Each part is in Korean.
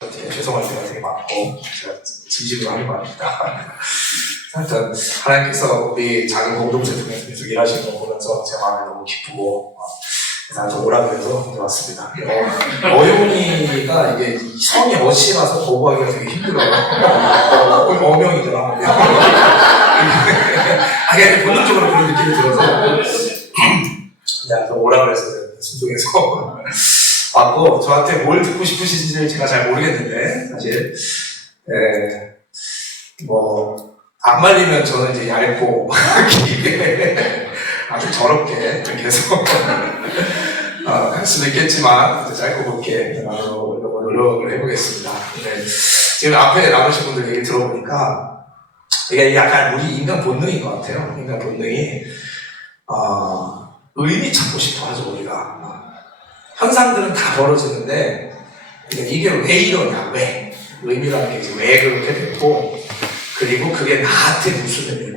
죄송할 때가 되게 많고 제가 진심으로 하는 말입니다. 하여튼 하나님께서 우리 작은 공동체 통해서 계속 일하시는 거 보면서 제 마음이 너무 기쁘고 그래서 좀 오라 그래서 왔습니다. 어용이가 이게 이 성이 어시라서 거부하기가 되게 힘들어요. 어명이잖아. 그냥 본능적으로 그런 느낌이 들어서 그냥 오라 그래서 순종해서 왔고, 저한테 뭘 듣고 싶으신지 제가 잘 모르겠는데, 사실, 안 말리면 저는 이제 얇고, 길게, 아주 더럽게 계속, 할 수도 있겠지만, 짧고 굵게 나누려고 노력을 해보겠습니다. 지금 앞에 나오신 분들 얘기 들어보니까, 이게 약간 우리 인간 본능인 것 같아요. 인간 본능이, 의미 찾고 싶어 하죠, 우리가. 현상들은 다 벌어지는데 이게 왜 이러냐, 왜? 의미라는 게 이제 왜 그렇게 됐고, 그리고 그게 나한테 무슨 의미고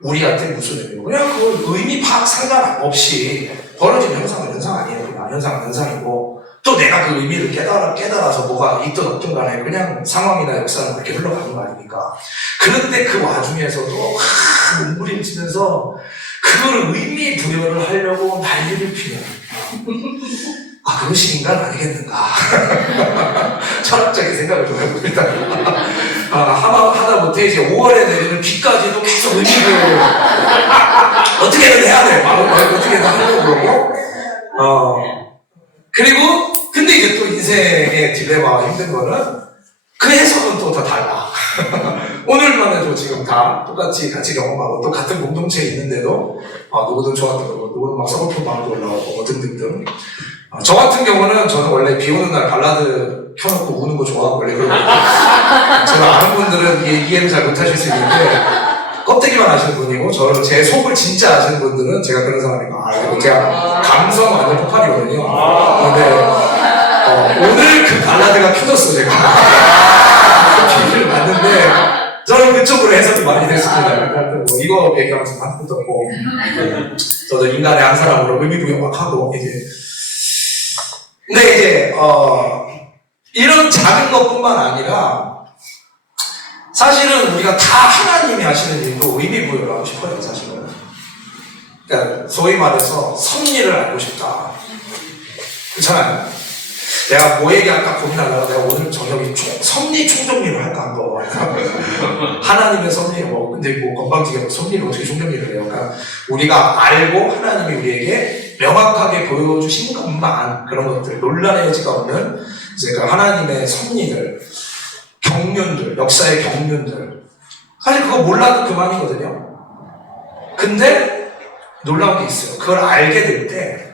우리한테 무슨 의미고, 그냥 그 의미 파악 상관없이 벌어진 현상은 현상 아니에요. 그냥 현상은 현상이고, 또 내가 그 의미를 깨달아서 뭐가 있든 없든 간에 그냥 상황이나 역사는 그렇게 흘러가는 거 아닙니까? 그런데 그 와중에서도 눈물이 치면서 그걸 의미 부여를 하려고 난리를 피는, 그것이 인간 아니겠는가. 철학적인 생각을 좀 해봅니다. 하다 못해 이제 5월에 내리는 비까지도 계속 의미를 어떻게든 해야 돼. 어떻게든 하려고 그러고. 그리고, 근데 이제 또 인생의 딜레마와 힘든 거는 그 해석은 또 다 달라. 오늘만 해도 지금 다 똑같이 같이 경험하고 또 같은 공동체에 있는데도 누구든 좋았던 거고 누구는 막 서글픈 마음도 올라오고 등등등. 저 같은 경우는 저는 원래 비 오는 날 발라드 켜놓고 우는 거 좋아하고 원래 그러고 저는 아는 분들은 이해를 잘 못하실 수 있는데 껍데기만 아시는 분이고 저는 제 속을 진짜 아시는 분들은 제가 그런 사람이고 제가 감성 완전 폭발이거든요. 근데 오늘 그 발라드가 켜졌어 제가. 비를 맞는데 저는 그쪽으로 해석이 많이 됐습니다. 이거 얘기하면서 한푼 떴고 저도 인간의 한 사람으로 의미부여 막 하고 이제 근데 이제 이런 작은 것뿐만 아니라 사실은 우리가 다 하나님이 하시는 일도 의미부여를 하고 싶어요. 사실은. 그러니까 소위 말해서 섭리를 알고 싶다. 그렇잖아요. 내가 뭐 얘기할까 고민하다가 내가 오늘 저녁에 섭리 총정리를 할까 한번. 하나님의 섭리, 근데 건방지게 섭리를 어떻게 총정리를 해요? 그러니까 우리가 알고 하나님이 우리에게 명확하게 보여주신 것만 그런 것들, 논란의 여지가 없는 이제 그 하나님의 섭리들, 경륜들, 역사의 경륜들. 사실 그거 몰라도 그만이거든요. 근데 놀라운 게 있어요. 그걸 알게 될 때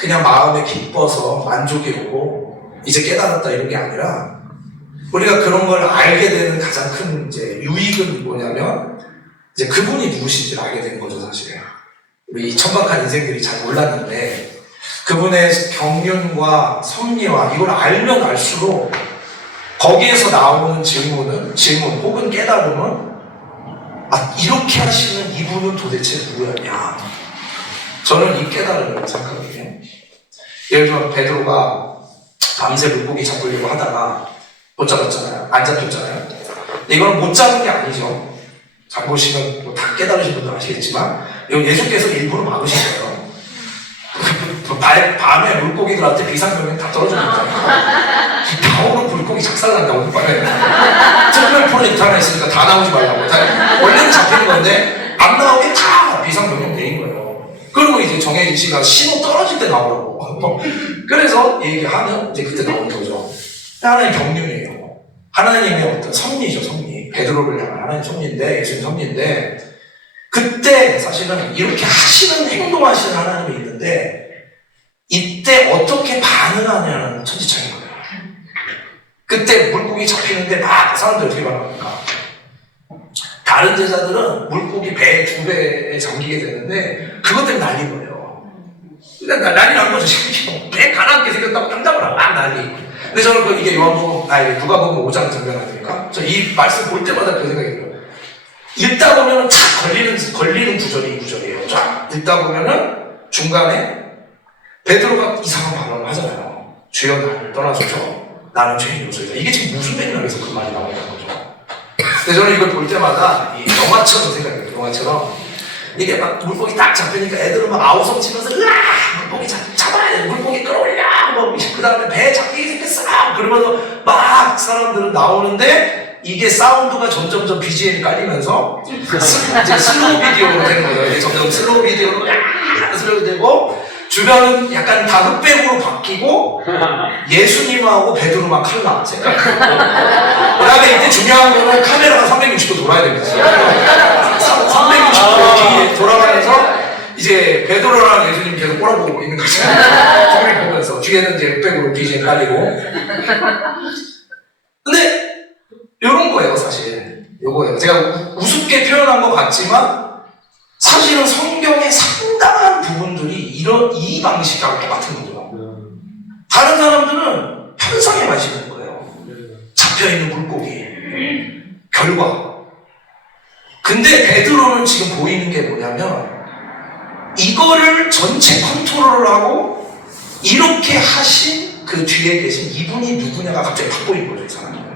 그냥 마음에 기뻐서 만족이 오고 이제 깨달았다 이런 게 아니라 우리가 그런 걸 알게 되는 가장 큰 이제 유익은 뭐냐면 이제 그분이 누구신지를 알게 된 거죠, 사실. 우리 이 천박한 인생들이 잘 몰랐는데 그분의 경륜과 섭리와 이걸 알면 알수록 거기에서 나오는 질문 혹은 깨달음은 이렇게 하시는 이분은 도대체 누구였냐. 저는 이 깨달음을 생각하거든요. 예를 들어 베드로가 밤새 물고기 잡으려고 하다가 못 잡았잖아요. 안 잡혔잖아요. 근데 이건 못 잡은 게 아니죠. 잘 보시면 다 깨달으신 분들 아시겠지만 이건 예수께서 일부러 막으신 거예요. 밤에 물고기들한테 비상명령 다 떨어졌는데 다 오는 물고기 작살난다고 오빠는 특별 프로젝트 하나 있으니까 다 나오지 말라고. 원래는 잡히는 건데 안 나오게 다 비상명령 내린 거예요. 그리고 이제 정혜진 씨가 신호 떨어질 때 나오라고. 그래서 얘기하면 이제 그때 나오는 거죠. 하나의 경륜이에요. 하나님의 어떤 섭리죠, 섭리. 베드로를 향한 하나님의 섭리인데, 예수님 섭리인데, 그때 사실은 이렇게 하시는, 행동하시는 하나님이 있는데, 이때 어떻게 반응하냐는 천지차이인 거예요. 그때 물고기 잡히는데 막 사람들이 어떻게 반응합니까? 다른 제자들은 물고기 배 2배에 잠기게 되는데 그것 때문에 난린 거예요. 그러니까 난리 난 거죠. 배 가난하게 생겼다고 당장을 막 난리. 근데 저는 이게 누가복음 5장 장면 아닙니까? 저 이 말씀 볼 때마다 그 생각이 들어요. 읽다 보면은 착 걸리는 구절이 이 구절이에요. 쫙 읽다 보면은 중간에 베드로가 이상한 발언을 하잖아요. 주여 나를 떠나소서 나는 죄인이로소이다. 이게 지금 무슨 맥락에서 그 말이 나오는 거죠? 근데 저는 이걸 볼 때마다 이 영화처럼 생각해요. 영화처럼 이게 막 물고기 딱 잡히니까 애들은 막 아우성 치면서 으아! 물고기 잡아야 돼! 물고기 끌어올려! 그 다음에 배 잡히게 생겼어! 그러면서 막 사람들은 나오는데 이게 사운드가 점점점 BGM이 깔리면서 이제 슬로우 비디오로 되는 거예요. 이제 점점 슬로우 비디오로 슬로우 되고 주변은 약간 다 흑백으로 바뀌고 예수님하고 베드로만 칼라 색깔. 그 다음에 이제 중요한 거는 카메라가 360도 돌아야 됩니다. 360도 돌아가면서 이제 베드로랑 예수님 계속 꼬라보고 있는 거죠. 둘이 보면서 뒤에는 이제 흑백으로 BGM 깔리고. 근데 요런 거예요, 사실. 요거예요. 제가 우습게 표현한 것 같지만 사실은 성경의 상당한 부분들이 이 방식하고 똑같은 거죠. 다른 사람들은 편상에만 싣는 거예요. 잡혀있는 물고기, 결과. 근데 베드로는 지금 보이는 게 뭐냐면 이거를 전체 컨트롤을 하고 이렇게 하신 그 뒤에 계신 이분이 누구냐가 갑자기 확 보이는 거죠, 이 사람은.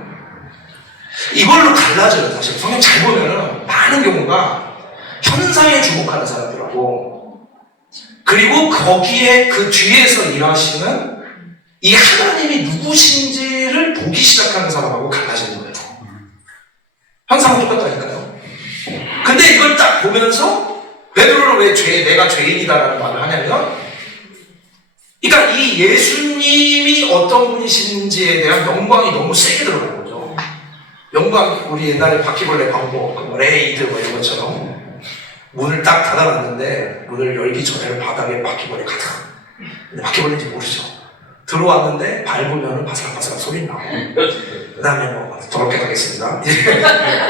이걸로 갈라져요, 사실. 성경 잘 보면은 많은 경우가 현상에 주목하는 사람들하고 그리고 거기에 그 뒤에서 일하시는 이 하나님이 누구신지를 보기 시작하는 사람하고 갈라지는 거예요. 현상은 똑같다니까요. 근데 이걸 딱 보면서 베드로는 왜 내가 죄인이다라는 말을 하냐면 그러니까 이 예수님이 어떤 분이신지에 대한 영광이 너무 세게 들어가는 거죠. 영광, 우리 옛날에 바퀴벌레 광고, 레이드 이런 것처럼 문을 딱 닫아놨는데 문을 열기 전에 바닥에 바퀴벌레 가득. 근데 바퀴벌레인지 모르죠. 들어왔는데 밟으면 바삭바삭 소리 나고 그 다음에 뭐 더럽게 가겠습니다.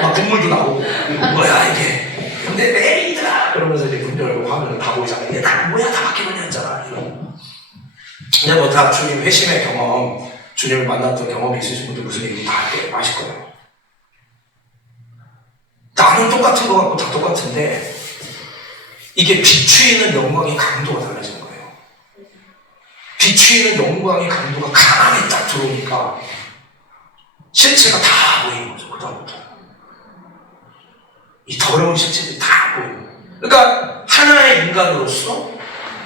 막 국물도 나오고 뭐야 이게. 근데 레이드라 그러면서 이제 문 열고 화면을 다 보이잖아요. 이게 다 뭐야 다 바퀴벌레였잖아. 근데 뭐 다 주님 회심의 경험, 주님을 만났던 경험이 있으신 분들 무슨 얘기 다 아실 거예요. 나는 똑같은 것 같고 다 똑같은데 이게 비추이는 영광의 강도가 달라지는 거예요. 비추이는 영광의 강도가 강하게 딱 들어오니까 실체가 다 보이는 거죠. 그다음부터 이 더러운 실체들이 다 보이는 거예요. 그러니까 하나의 인간으로서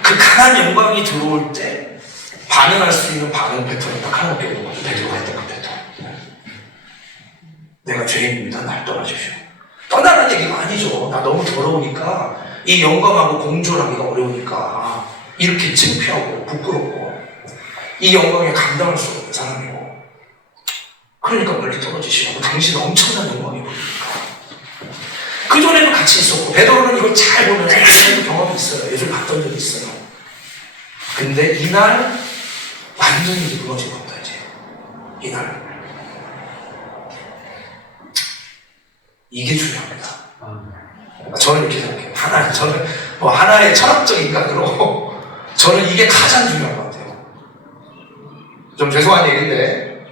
그 강한 영광이 들어올 때 반응할 수 있는 반응 패턴이 딱 하나밖에 없는 거죠. 베드로가 했던 그 패턴. 내가 죄인입니다. 날 떠나주시오. 떠나는 얘기가 아니죠. 나 너무 더러우니까 이 영광하고 공존하기가 어려우니까 이렇게 창피하고 부끄럽고 이 영광에 감당할 수 없는 사람이고 그러니까 멀리 떨어지시라고 당신은 엄청난 영광이 보이니까 그전에도 같이 있었고 베드로는 이걸 잘 보면 예전에도 경험이 있어요. 예전 봤던 적이 있어요. 근데 이날 완전히 이제 무너진 겁니다. 이제 이날 이게 중요합니다. 저는 이렇게 생각해요. 저는 뭐 하나의 철학적 인간으로 저는 이게 가장 중요한 것 같아요. 좀 죄송한 얘기인데,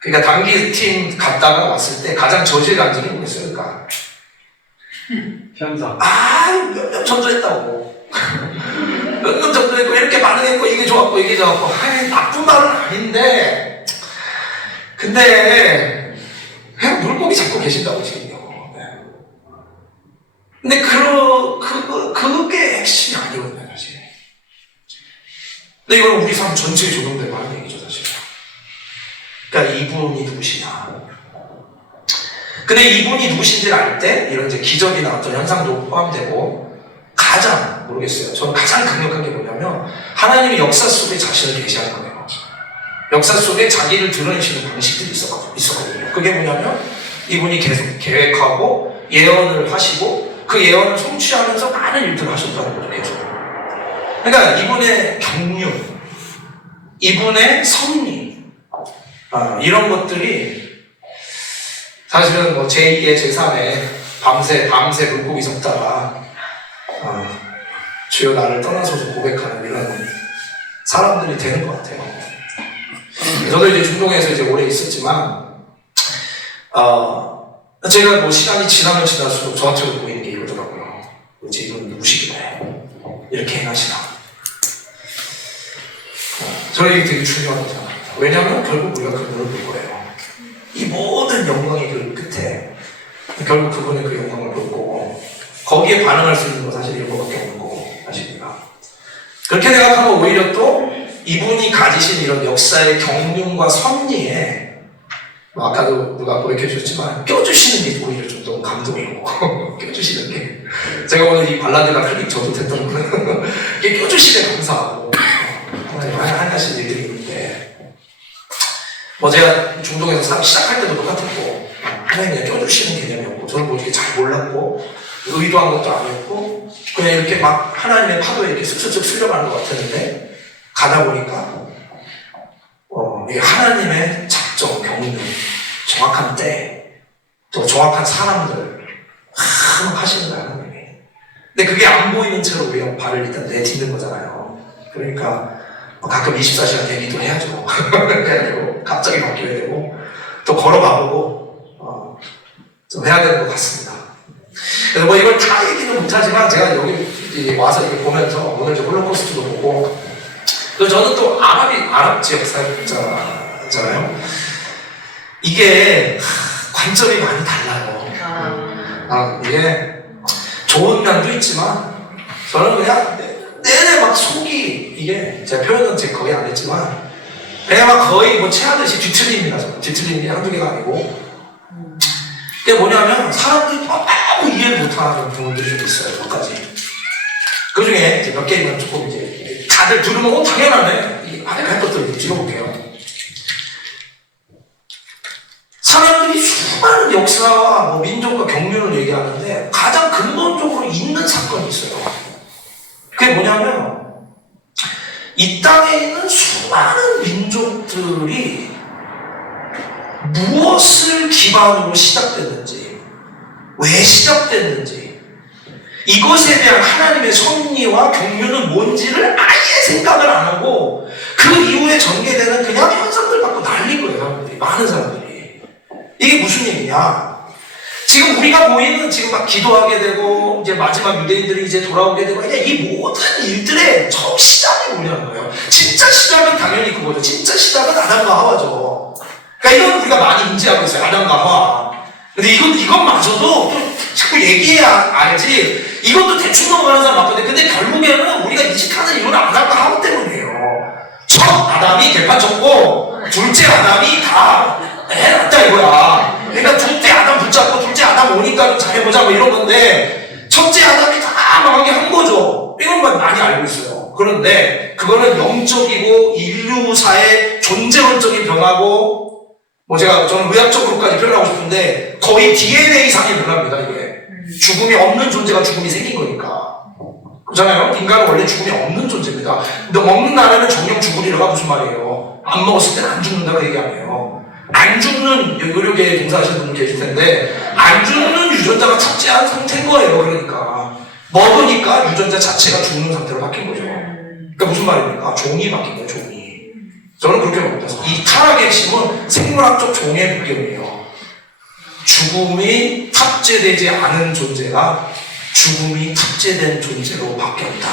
그러니까 단기팀 갔다가 왔을 때 가장 저질 간증이 뭐겠습니까? 현상. 몇 년 전도했다고. 몇 년 전도했고 이렇게 반응했고 이게 좋았고 이게 좋았고 나쁜 말은 아닌데 근데 그냥 물고기 잡고 계신다고 지금요. 근데 그게 핵심이 아니거든요, 사실. 근데 이건 우리 삶 전체에 적용되고 하는 얘기죠, 사실. 그러니까 이분이 누구시냐. 근데 이분이 누구신지를 알 때 이런 이제 기적이나 어떤 현상도 포함되고 가장 모르겠어요. 저는 가장 강력한 게 뭐냐면 하나님이 역사 속에 자신을 계시하는 거예요. 역사 속에 자기를 드러내시는 방식들이 있었거든요. 그게 뭐냐면 이분이 계속 계획하고 예언을 하시고 그 예언을 성취하면서 많은 일들을 하셨다는 거죠. 계속. 그러니까 이분의 경륜, 이분의 섭리 이런 것들이 사실은 뭐 제2의 제3의 밤새 물고기 잡다가 주여 나를 떠나소서 고백하는 이런 사람들이 되는 것 같아요. 저도 이제 중동에서 이제 오래 있었지만 제가 뭐 시간이 지나면 지날수록 저한테도 보이는 게 이러더라고요. 이제 이분 누구시길래 이렇게 행하시나. 저는 이게 되게 중요하다고 생각합니다. 왜냐하면 결국 우리가 그분을 볼 거예요. 이 모든 영광의 그 끝에 결국 그분의 그 영광을 볼 거고 거기에 반응할 수 있는 건 사실 이런 것밖에 없는 거고 아십니까? 그렇게 생각하면 오히려 또 이분이 가지신 이런 역사의 경륜과 섭리에 아까도 누가 고백해 주셨지만 껴주시는 게 오히려 좀 너무 감동이고 껴주시는 게 제가 오늘 이 발라드가 클릭 저도 됐던 거는 이게 껴주시면 감사하고 하나님 하신 일들이 있는데 뭐 제가 중동에서 시작할 때도 똑같았고 하나님 그냥 껴주시는 개념이었고 저는 뭐 이렇게 잘 몰랐고 의도한 것도 아니었고 그냥 이렇게 막 하나님의 파도에 이렇게 쓱쓱쓱 쓸려가는 것 같았는데 가다 보니까 이게 하나님의 작정, 경륜, 정확한 때, 또 정확한 사람들 하시는 거야 하나님이. 근데 그게 안 보이는 채로 우리가 발을 일단 내딛는 거잖아요. 그러니까 가끔 24시간 대기도 해야죠. 해야 되고 갑자기 바뀌어야 되고 또 걸어가보고 좀 해야 되는 것 같습니다. 그래서 뭐 이걸 다 얘기는 못하지만 제가 여기 와서 이렇게 보면서 오늘 이제 홀로코스트도 보고 그리고 저는 또 아랍 지역 살았잖아요. 이게 관점이 많이 달라요. 이게 좋은 면도 있지만 저는 그냥 내내 막 속이 이게 제가 표현은 제가 거의 안 했지만 그냥 막 거의 뭐 체하듯이 뒤틀립니다. 뒤틀리는 게 한두 개가 아니고 그게 뭐냐면 사람들이 아무 이해를 못하는 부분들이 좀 있어요. 몇 가지. 그 중에 이제 몇 개만 조금 이제 다들 들으면 당연하네. 이 안에 할 것들 들어볼게요. 사람들이 수많은 역사와 뭐 민족과 경륜을 얘기하는데 가장 근본적으로 있는 사건이 있어요. 그게 뭐냐면 이 땅에 있는 수많은 민족들이 무엇을 기반으로 시작됐는지, 왜 시작됐는지, 이것에 대한 하나님의 섭리와 경륜은 뭔지를 아예 생각을 안 하고 그 이후에 전개되는 그냥 현상들 갖고 난린 거예요, 사람들이. 많은 사람들이. 이게 무슨 얘기냐? 지금 우리가 보이는 지금 막 기도하게 되고 이제 마지막 유대인들이 이제 돌아오게 되고 그냥 이 모든 일들의 처음 시작이 뭐냐는 거예요. 진짜 시작은 당연히 그거죠. 진짜 시작은 아담과 하와죠. 그러니까 이건 우리가 많이 인지하고 있어요. 아담과 하와. 근데 이것마저도 또 자꾸 얘기해야 알지. 이것도 대충 넘어가는 사람 맞거든요. 근데 결국에는 우리가 인식하는 이유는 아담과 하와 때문이에요. 첫 아담이 개판쳤고 둘째 아담이 다 해놨다 이거야. 그러니까 둘째 아담 붙잡고 둘째 아담 오니까 좀 잘해보자 뭐 이런 건데 첫째 아담이 다 망하게 한 거죠. 이런 건 많이 알고 있어요. 그런데 그거는 영적이고 인류사의 존재론적인 변화고 저는 의학적으로까지 표현하고 싶은데 거의 DNA상의 변화입니다. 이게 죽음이 없는 존재가 죽음이 생긴 거니까. 그렇잖아요. 인간은 원래 죽음이 없는 존재입니다. 근데 먹는 나라는 정령 죽으리라가 무슨 말이에요. 안 먹었을 때는 안 죽는다고 얘기 안 해요. 안 죽는 의료계에 종사하시는 분들 계실 텐데 안 죽는 유전자가 탑재한 상태인 거예요. 그러니까 먹으니까 유전자 자체가 죽는 상태로 바뀐 거죠. 그러니까 무슨 말입니까? 종이 바뀐 거예요. 종이. 저는 그렇게 봅니다. 이 타락의 핵심은 생물학적 종의 변경이에요. 죽음이 탑재되지 않은 존재가 죽음이 탑재된 존재로 바뀌었다.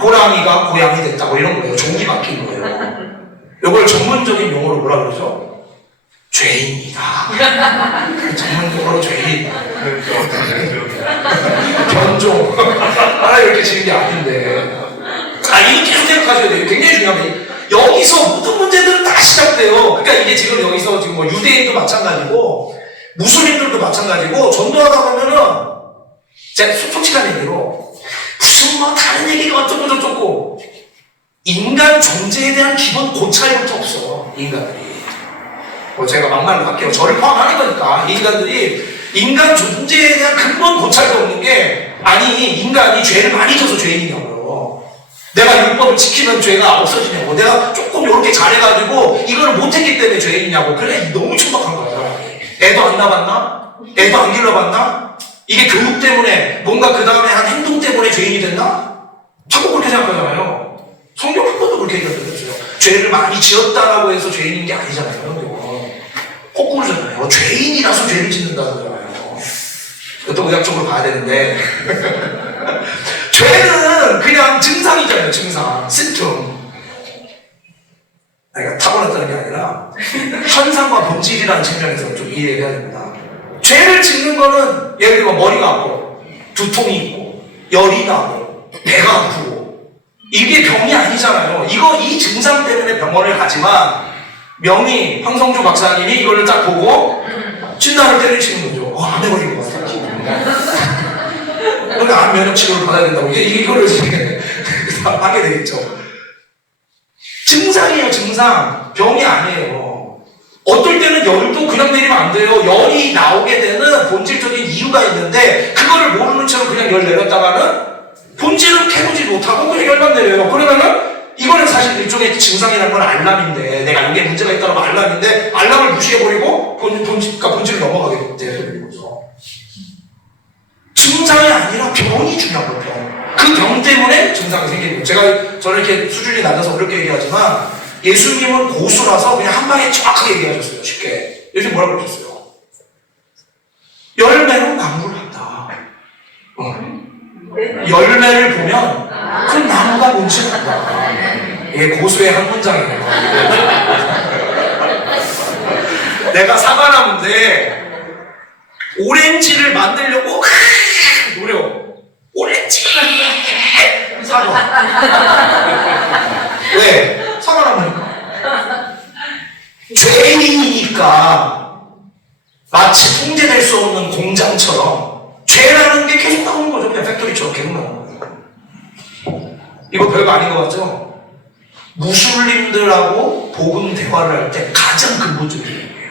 호랑이가 고양이 됐다. 뭐 이런 거예요. 종이 바뀐 거예요. 이걸 전문적인 용어로 뭐라 그러죠? 죄인이다. 전문적으로 죄인. 변종. 이렇게 지는 게 아닌데. 이거 계속 생각하셔야 돼요. 굉장히 중요합니다. 여기서 모든 문제들은 다 시작돼요. 그러니까 이게 지금 여기서 지금 뭐 유대인도 마찬가지고, 무슬림들도 마찬가지고, 전도하다 보면은, 제가 솔직한 얘기로, 무슨 뭐 다른 얘기가 어쩌고, 인간 존재에 대한 기본 고찰부터 없어, 인간들이. 제가 막말로 할게요. 저를 포함하는 거니까. 인간들이 인간 존재에 대한 근본 고찰도 없는 게, 아니, 인간이 죄를 많이 져서 죄인이냐고요. 내가 율법을 지키면 죄가 없어지냐고. 내가 조금 이렇게 잘해가지고, 이걸 못했기 때문에 죄인이냐고. 그래, 너무 천박한 거야. 애도 안 낳았나? 애도 안 길러봤나? 이게 교육 때문에, 뭔가 그 다음에 한 행동 때문에 죄인이 됐나? 자꾸 그렇게 생각하잖아요. 성경 한 번도 그렇게 얘기했어요. 죄를 많이 지었다라고 해서 죄인인 게 아니잖아요. 거꾸로잖아요. 죄인이라서 죄를 짓는다는 거잖아요. 또 의학적으로 봐야 되는데 죄는 그냥 증상이잖아요. 증상, 심텀. 그랬다는 게 아니라 현상과 본질이라는 측면에서 좀 이해해야 됩니다. 죄를 짓는 거는 예를 들면 머리가 아프고 두통이 있고 열이 나고 배가 아프고 이게 병이 아니잖아요. 이 증상 때문에 병원을 가지만 명의 황성주 박사님이 이거를 딱 보고 진단을 때리시는 거죠. 암에 걸린 것 같아요. 그러니까 암 면역 치료를 받아야 된다고 이거를 하게 되겠죠. 증상이에요, 증상. 병이 아니에요. 어떨 때는 열도 그냥 내리면 안 돼요. 열이 나오게 되는 본질적인 이유가 있는데 그거를 모르는 채로 그냥 열 내렸다가는 본질을 캐보지 못하고 그냥 열만 내려요. 그러면은 이거는 사실 일종의 증상이라는 건 알람인데 내가 여기에 문제가 있다는 건 알람인데 알람을 무시해버리고 본질을 넘어가게 되는 거죠. 증상이 아니라 병이 중요한 거예요. 병. 그 병 때문에 증상이 생기는 거예요. 저는 이렇게 수준이 낮아서 그렇게 얘기하지만 예수님은 고수라서 그냥 한 방에 정확하게 얘기하셨어요. 쉽게. 예수님 뭐라고 그러셨어요? 열매로 나무를 한다. 열매를 보면 그 나무가 뭔지 안다. 이게 고수의 한 문장이에요. 내가 사과나무인데 오렌지를 만들려고 노력. 오렌지를 사과. 왜? 사과나무니까. 죄인이니까 마치 통제될 수 없는 공장처럼 죄라는 게 계속 나오는 거죠. 그냥 팩토리처럼 계속 나오는 거예요. 이거 별거 아닌 것 같죠? 무슬림들하고 복음 대화를 할 때 가장 근본적인 얘기예요.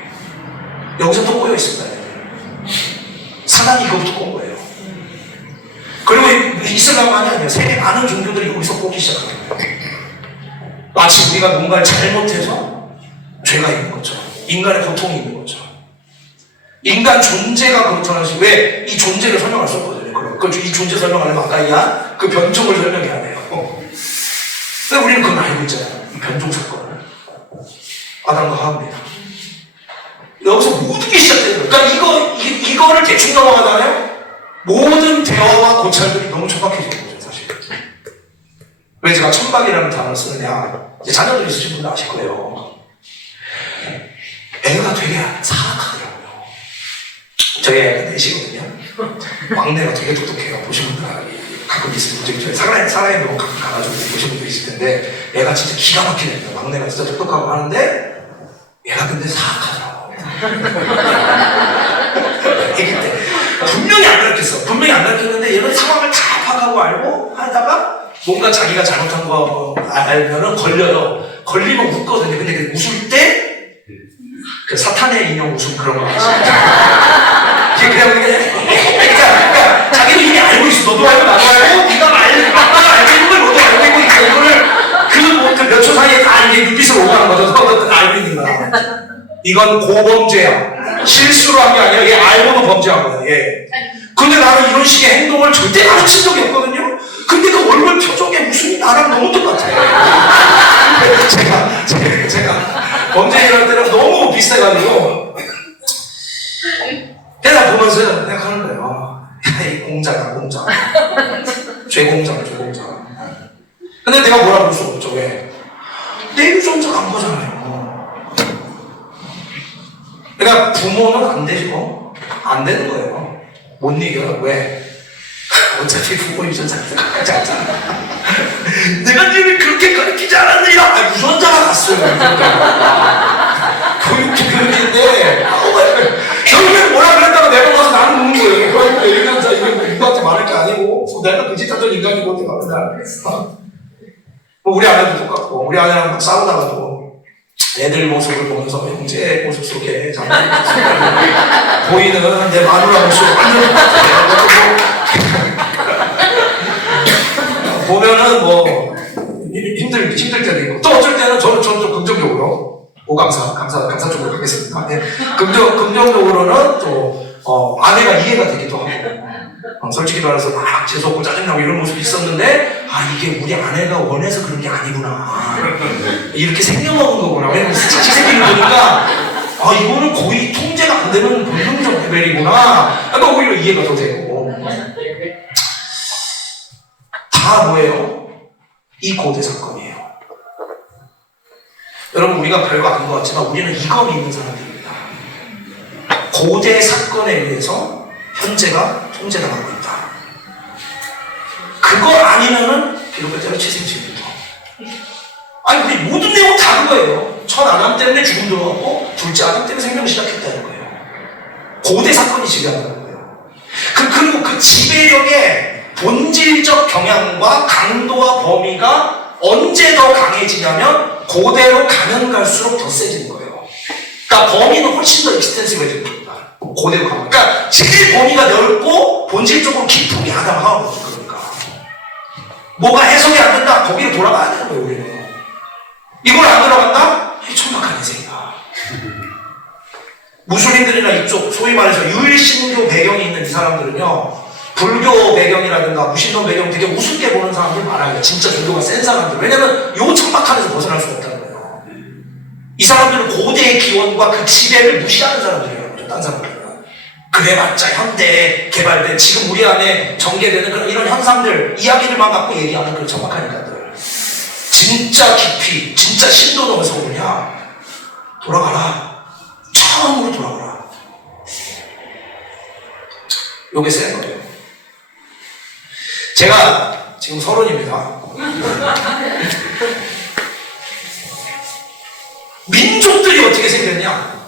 여기서 또 꼬여 있습니다. 사단이 이거부터 꼰 거예요. 그리고 이슬람만이 아니에요. 세계 많은 종교들이 여기서 꼬기 시작합니다. 마치 우리가 뭔가를 잘못해서 죄가 있는 거죠. 인간의 고통이 있는 거죠. 인간 존재가 그렇다는 것이 왜 이 존재를 설명할 수 없거든요. 그럼 이 존재 설명하려면 아까 그 변종을 설명해야 돼요. 근데 우리는 그건 알고 있잖아요. 이 변종 사건을. 아담과 하와입니다. 여기서 모든 게 시작돼요. 그러니까 이거를 대충 넘어가잖아요. 모든 대화와 고찰들이 너무 척박해지는 거죠, 사실. 왜 제가 천박이라는 단어를 쓰느냐. 이제 자녀들 있으신 분들 아실 거예요. 애가 되게 사악하더라고요. 저희 애가 넷이거든요. 막내가 되게 똑똑해요. 보신 분들 가끔 있을 분들, 사랑의 명 가끔 가가지고 보신 분들 있을 텐데, 애가 진짜 기가 막히게 됩니다. 막내가 진짜 똑똑하고 하는데, 얘가 근데 사악하더라고요. 애기 때. 분명히 안 가르쳤어. 분명히 안 가르쳤는데, 얘는 상황을 다 파악하고 알고 하다가, 뭔가 자기가 잘못한 거 알면은 걸려요. 걸리면 웃거든요. 근데 그 웃을 때, 그 사탄의 인형 웃음 그런 거 아시죠? 그러니까 자기도 이미 알고 있어. 너도 알고 나도 알고 네가 아빠가 알고 있는 걸 너도 알고 있고 이거를 그 몇 초 사이에 다 이게 눈빛으로 오가는 거죠. 너도 알고 있는 거야. 이건 고범죄야. 실수로 한 게 아니라 얘 알고도 범죄한 거야. 얘. 근데 나는 이런 식의 행동을 절대 가르친 적이 없거든요. 근데 그 얼굴 표정에 웃음이 나랑 너무 똑같아요. 제가 범죄 일어날 때는 너무 비슷해가지고 그냥 보면서 생각하는 거예요. 야, 이 공자다, 공자. 죄공자다, 죄공자. 근데 내가 뭐라 그럴 수 없죠. 왜? 내 유전자가 안 거잖아요. 그러니까 부모는 안 되죠. 안 되는 거예요. 못 이겨요. 왜? 어차피 부모 유전자가 가지 않잖아. 내가 니를 그렇게 가르치지 않았느냐? 유전자가 갔어요. 교육인데 결국엔 뭐라 그랬다가 내가 가서 나는 우는 거예요. 그러니까 유전자 이게 누구한테 말할 게 아니고 내가 그 짓 하던 인간이고 내가 맨날 뭐 우리 아내도 똑같고 우리 아내랑 막 싸우다가도 애들 모습을 보면서 형제 모습 속에 보이는 내 마누라 모습 완전 똑같아요. 보면은 뭐 힘들 때도 있고 또 어쩔 때는 저는 좀 긍정적으로 감사 쪽으로 가겠습니다. 네. 긍정적으로는 또 아내가 이해가 되기도 하고 솔직히 말해서 막 재수없고 짜증나고 이런 모습이 있었는데 이게 우리 아내가 원해서 그런 게 아니구나 이렇게 생겨먹은 거구나. 왜냐면 자식 생기는 거니까 이거는 거의 통제가 안 되는 본능적 레벨이구나. 그러니까 오히려 이해가 더 되고 다 뭐예요? 이 고대 사건이에요. 여러분 우리가 별거 아닌 것 같지만 우리는 이거 믿는 사람들입니다. 고대 사건에 의해서 현재가 통제당하고 있다. 그거 아니면은 비록 때려치생집니다. 아니 우리 모든 내용 다 그거예요. 첫 아담 때문에 죽음 들어갔고 둘째 아담 때문에 생명을 시작했다는 거예요. 고대 사건이 지배한다는 거예요. 그리고 그 지배력의 본질적 경향과 강도와 범위가 언제 더 강해지냐면 고대로 가면 갈수록 더 세지는 거예요. 그러니까 범위는 훨씬 더 익스텐시브해지는 겁니다. 고대로 가면. 그러니까 제일 범위가 넓고 본질적으로 깊은 게 아담 하와 거죠. 그러니까 뭐가 해석이 안 된다. 거기로 돌아가야 되는 거예요. 우리는. 이걸 안 들어간다? 천박한 인생이다. 무슬림들이나 이쪽 소위 말해서 유일신교 배경이 있는 이 사람들은요, 불교 배경이라든가 무신론 배경 되게 우습게 보는 사람들 많아요. 진짜 종교가 센 사람들. 왜냐면 요 천박함에서 벗어날 수 없다는 거예요. 이 사람들은 고대의 기원과 그 지배를 무시하는 사람들이에요. 딴 사람들은. 그래봤자 현대에 개발된 지금 우리 안에 전개되는 그런 이런 현상들, 이야기들만 갖고 얘기하는 그런 천박한 인간들. 진짜 깊이, 진짜 심도 넣어서 오냐? 돌아가라. 처음으로 돌아가라. 요게 센 거예요. 제가 지금 30입니다. 민족들이 어떻게 생겼냐?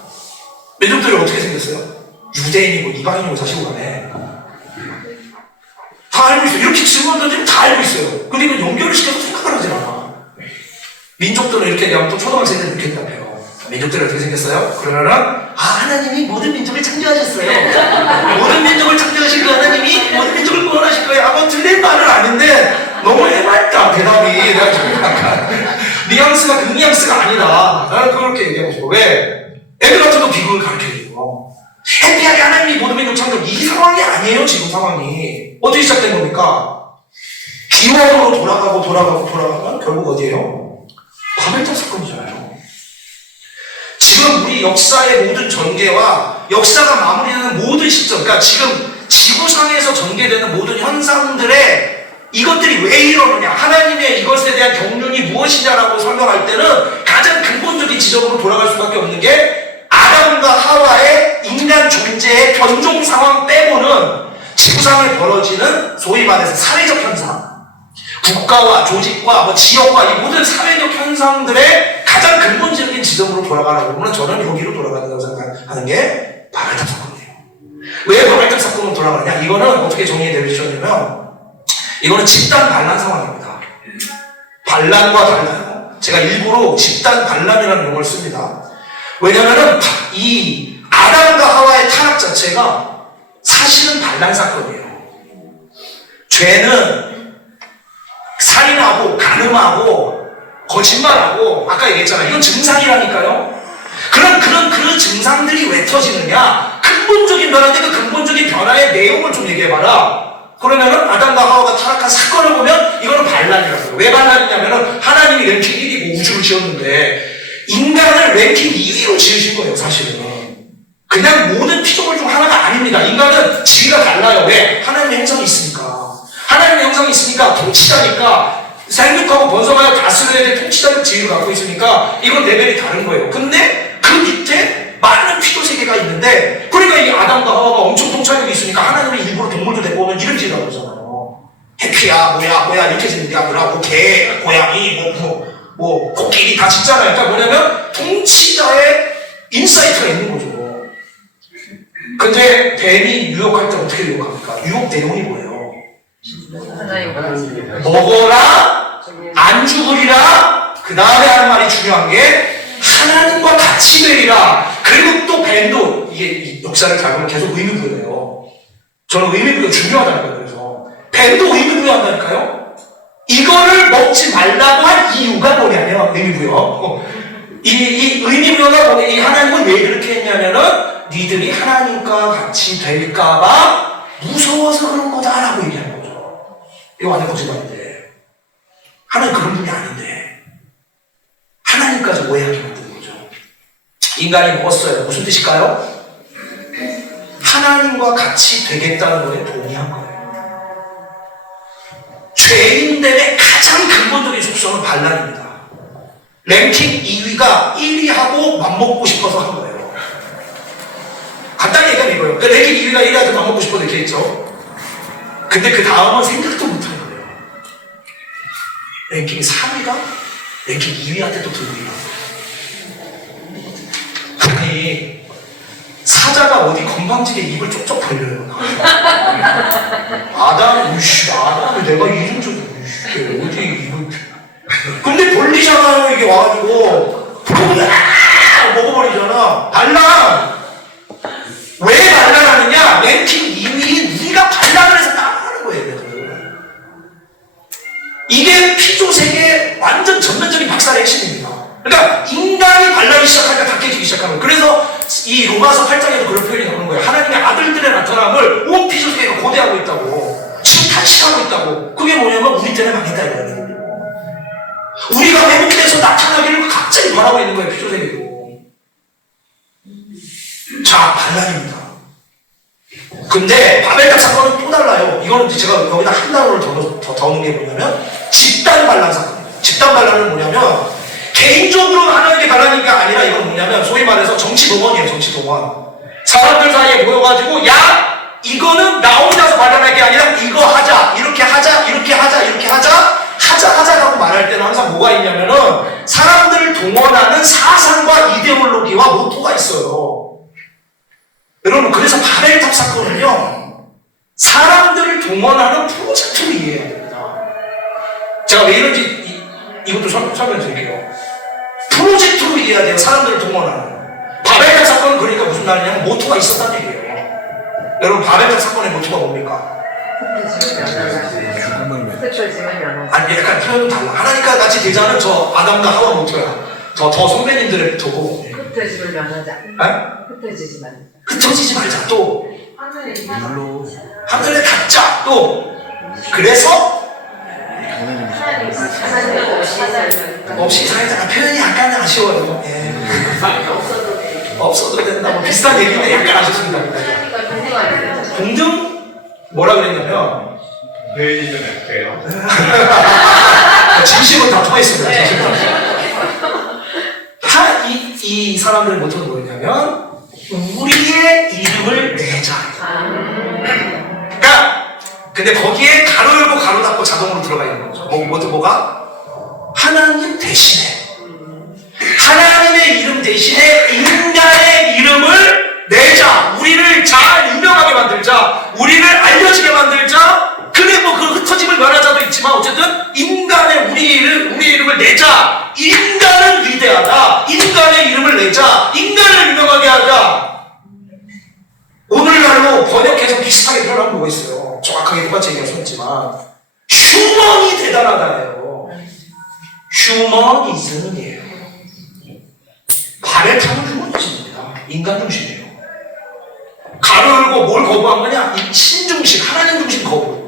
민족들이 어떻게 생겼어요? 유대인이고 이방인이고 자시고 간에 다 알고 있어요. 이렇게 질문 던지면 다 알고 있어요. 근데 이걸 연결을 시켜서 생각을 하지 않아. 민족들은 이렇게 얘기하면 또 초등학생들은 이렇게 대답해요. 민족들이 어떻게 생겼어요? 그러면은 하나님이 모든 민족을 창조하셨어요. 모든 민족을 창조하신 그 하나님이 모든 민족을 구원하실 거예요. 아마 틀린 말은 아닌데 너무 해맑다 대답이. 내가 좀 약간 뉘앙스가 그 뉘앙스가 아니다. 나는 그렇게 얘기하고 싶어. 왜? 애들 같아도 비극을 가르쳐주고 해피하게 하나님이 모든 민족 창조 이 상황이 아니에요. 지금 상황이 어떻게 시작된 겁니까? 기원으로 돌아가면 결국 어디에요? 바벨탑 사건이잖아요. 지금 우리 역사의 모든 전개와 역사가 마무리되는 모든 시점, 그러니까 지금 지구상에서 전개되는 모든 현상들의 이것들이 왜 이러느냐, 하나님의 이것에 대한 경륜이 무엇이냐라고 설명할 때는 가장 근본적인 지점으로 돌아갈 수밖에 없는 게 아담과 하와의 인간 존재의 변종 상황 빼고는 지구상에 벌어지는 소위 말해서 사회적 현상, 국가와 조직과 지역과 이 모든 사회적 현상들의 가장 근본적인 지점으로 돌아가라고 하면 저는 여기로 돌아가야 된다고 생각하는 게 바벨탑 사건이에요. 왜 바벨탑 사건으로 돌아가느냐? 이거는 어떻게 정리해 내리셨냐면 이거는 집단 반란 상황입니다. 반란과 반란. 제가 일부러 집단 반란이라는 용어를 씁니다. 왜냐면은 이 아담과 하와의 타락 자체가 사실은 반란 사건이에요. 죄는 살인하고 간음하고 거짓말하고 아까 얘기했잖아요. 이건 증상이라니까요. 그런 증상들이 왜 터지느냐? 근본적인 변화인데 그 근본적인 변화의 내용을 좀 얘기해봐라. 그러면은 아담과 하와가 타락한 사건을 보면 이거는 반란이라고요. 왜 반란이냐면은 하나님이 랭킹 1위고 우주를 지었는데 인간을 랭킹 2위로 지으신 거예요. 사실은 그냥 모든 피조물 중 하나가 아닙니다. 인간은 지위가 달라요. 왜? 하나님의 형상이 있으니까. 하나님의 형상이 있으니까 통치자니까 생육하고 번성하여 다스려야 될 통치자적 지위를 갖고 있으니까 이건 레벨이 다른 거예요. 근데 그 밑에 많은 피조 세계가 있는데 그러니까 이 아담과 하와가 엄청 통찰력이 있으니까 하나님이 일부러 동물들 데리고 오면 이름 지으라고 그러잖아요. 해피야 뭐야 이렇게 짓는 게 아니라 뭐 개, 고양이, 뭐 코끼리 다 짓잖아요. 그러니까 뭐냐면 통치자의 인사이트가 있는 거죠. 근데 뱀이 유혹할 때 어떻게 유혹합니까? 유혹 내용이 뭐예요? 먹어라, 안 죽으리라. 그 다음에 하는 말이 중요한 게 하나님과 같이 되리라. 그리고 또 뱀도 이게 역사를 잘 보면 계속 의미부여해요. 저는 의미부여 중요하다는 거예요. 그래서 뱀도 의미부여한다니까요. 이거를 먹지 말라고 한 이유가 뭐냐면 의미부여. 이 의미부여가 뭐냐? 이 하나님은 왜 그렇게 했냐면은 니들이 하나님과 같이 될까봐 무서워서 그런 거다라고 얘기하는 거죠. 이거 완전 거짓말인데 하나님 그런 분이 아닌데 하나님까지 오해하게 만드는 거죠. 인간이 먹었어요. 무슨 뜻일까요? 하나님과 같이 되겠다는 거에 동의한 거예요. 죄인됨의 가장 근본적인 속성은 반란입니다. 랭킹 2위가 1위하고 맘먹고 싶어서 한 거예요. 간단히 얘기하면 이거예요. 그러니까 랭킹 2위가 1위한테 맘먹고 싶어서 이렇게 했죠. 근데 그 다음은 생각도 못한 거예요. 랭킹 3위가 랭킹 2위한테도 들고 있는 거예요. 아니, 사자가 어디 건방지게 입을 쪽쪽 벌려요. 아담이 내가 이름 좀, 어디 입을. 근데 벌리잖아요, 이게 와가지고. 먹어버리잖아. 반란! 왜 반란하느냐? 랭킹 2위, 네가 반란을 해서 따라하는 거예요. 이게 피조세계의 완전 전면적인 박살의 핵심입니다. 그러니까 인간이 반란이 시작하니까 다 깨지기 시작하는 거예요. 그래서 이 로마서 8장에도 그런 표현이 나오는 거예요. 하나님의 아들들의 나타남을 온 피조세계가 고대하고 있다고. 지금 탄식하고 있다고. 그게 뭐냐면 우리 때문에 망했다 이거예요. 우리가 회복돼서 나타나기를 갑자기 바라고 있는 거예요. 피조세계도. 자, 반란입니다. 근데 바벨탑 사건은 또 달라요. 이거는 제가 여기다 한 단어를 더 넣은 게 뭐냐면 집단 반란 사건입니다. 집단 반란은 뭐냐면 개인적으로 하는 게 반란이가 아니라 이건 뭐냐면 소위 말해서 정치 동원이에요. 정치 동원. 사람들 사이에 모여가지고 야 이거는 나 혼자서 반란할 게 아니라 이거 하자 이렇게 하자 이렇게 하자 이렇게 하자라고 말할 때는 항상 뭐가 있냐면은 사람들을 동원하는 사상과 이데올로기와 모토가 있어요. 여러분 그래서 바벨탑 사건은요 사람들을 동원하는 프로젝트로 이해해야 됩니다. 제가 왜 이런지 이것도 설명드릴게요. 프로젝트로 이해해야 돼요. 사람들을 동원하는. 바벨탑 사건은 그러니까 무슨 말이냐면 모토가 있었다는 얘기예요. 여러분 바벨탑 사건의 모토가 뭡니까? 아니 약간 표현은 달라. 하나님과 같이 되자는 저 아담과 하와 모토야. 더 선배님들의 모토고. 흩어짐을 면하자. 흩어지지 말자. 흩어지지 말자. 또 하늘에 닿자. 또 그래서 없이 살자. 표현이 약간 아쉬워요. 예. 없어도 된다. 뭐 비슷한 얘기인데 약간 아쉽습니다. 동등 뭐라 그랬냐면 회의 좀 해주세요. 진심은 다 통했습니다. 이 사람들의 모토는 뭐였냐면 우리의 이름을 내자. 그러니까 근데 거기에 가로 열고 가로 닫고 자동으로 들어가 있는 거죠. 뭐가? 하나님 대신에 하나님의 이름 대신에 인간의 이름을 내자. 우리를 잘 유명하게 만들자. 우리를 알려지게 만들자. 그래 뭐 그 흩어짐을 면하자도 있지만 어쨌든 인간의 우리 이름을 내자. 인간은 위대하다. 인간의 이름을 내자. 인간을 유명하게 하자. 오늘날로 번역해서 비슷하게 표현하면 뭐가 있어요? 정확하게 똑같이 얘기할 수 없지만 휴먼이 대단하다예요. 휴머니즘이에요. 바벨탑은 휴머니즘입니다. 인간 중심이에요. 가로 열고 뭘 거부한 거냐? 이 신중심, 하나님 중심 거부.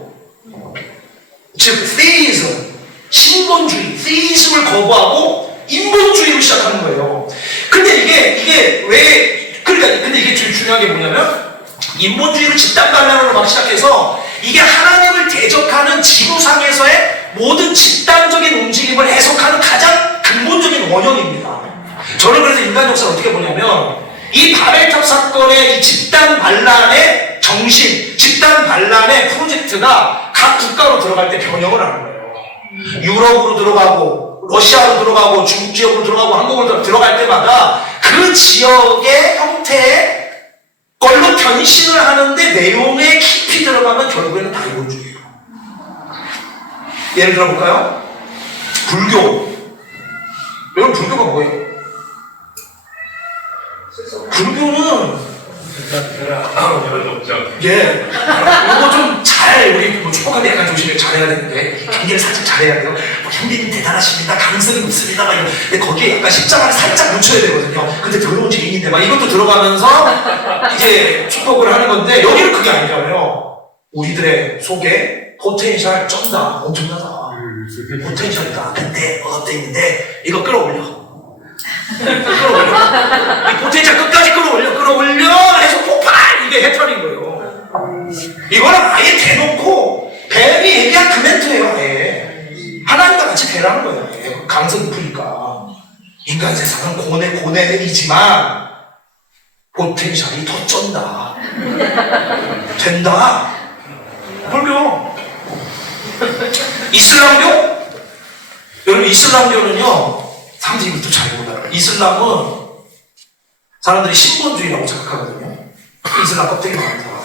즉, theism, 신본주의, theism을 거부하고 인본주의로 시작하는 거예요. 근데 이게 왜, 근데 이게 제일 중요한 게 뭐냐면, 인본주의로 집단 반란으로 막 시작해서, 이게 하나님을 대적하는 지구상에서의 모든 집단적인 움직임을 해석하는 가장 근본적인 원형입니다. 저는 그래서 인간 역사를 어떻게 보냐면, 이 바벨탑 사건의 이 집단 반란의 정신, 집단 반란의 프로젝트가 각 국가로 들어갈 때 변형을 하는 거예요. 유럽으로 들어가고, 러시아로 들어가고, 중국 지역으로 들어가고, 한국으로 들어갈 때마다 그 지역의 형태의 걸로 변신을 하는데 내용에 깊이 들어가면 결국에는 다 인본주의예요. 예를 들어볼까요? 불교. 여러분, 불교가 뭐예요? 불교는 별로 없죠. 예, 이거 좀 우리 뭐 축복할 때 약간 조심해 잘해야 되는데 경계를 살짝 잘해야 돼요. 뭐 형제님 대단하십니다. 가능성이 높습니다. 막 이런. 근데 거기에 약간 십자가를 살짝 묻혀야 되거든요. 근데 더러운 죄인인데 막 이것도 들어가면서 이제 축복을 하는 건데 여기는 그게 아니잖아요. 우리들의 속에 포텐셜 쩐다, 엄청나다. 포텐셜이다. 근데 어때 있는데 이거 끌어올려. 이 포텐셜 끝까지 끌어올려 해서 폭발! 이게 해탈인 거예요. 이거는 아예 대놓고 뱀이 얘기한 그 멘트예요. 아예 하나님과 같이 되라는 거예요. 아예. 가능성이 높으니까. 인간 세상은 고뇌이지만 포텐셜이 더 쩐다. 된다. 불교. 이슬람교? 여러분 이슬람교는요 사람들이 이것도 잘 모르더라고요. 이슬람은 사람들이 신본주의라고 생각하거든요. 이슬람 껍데기 많은 사람.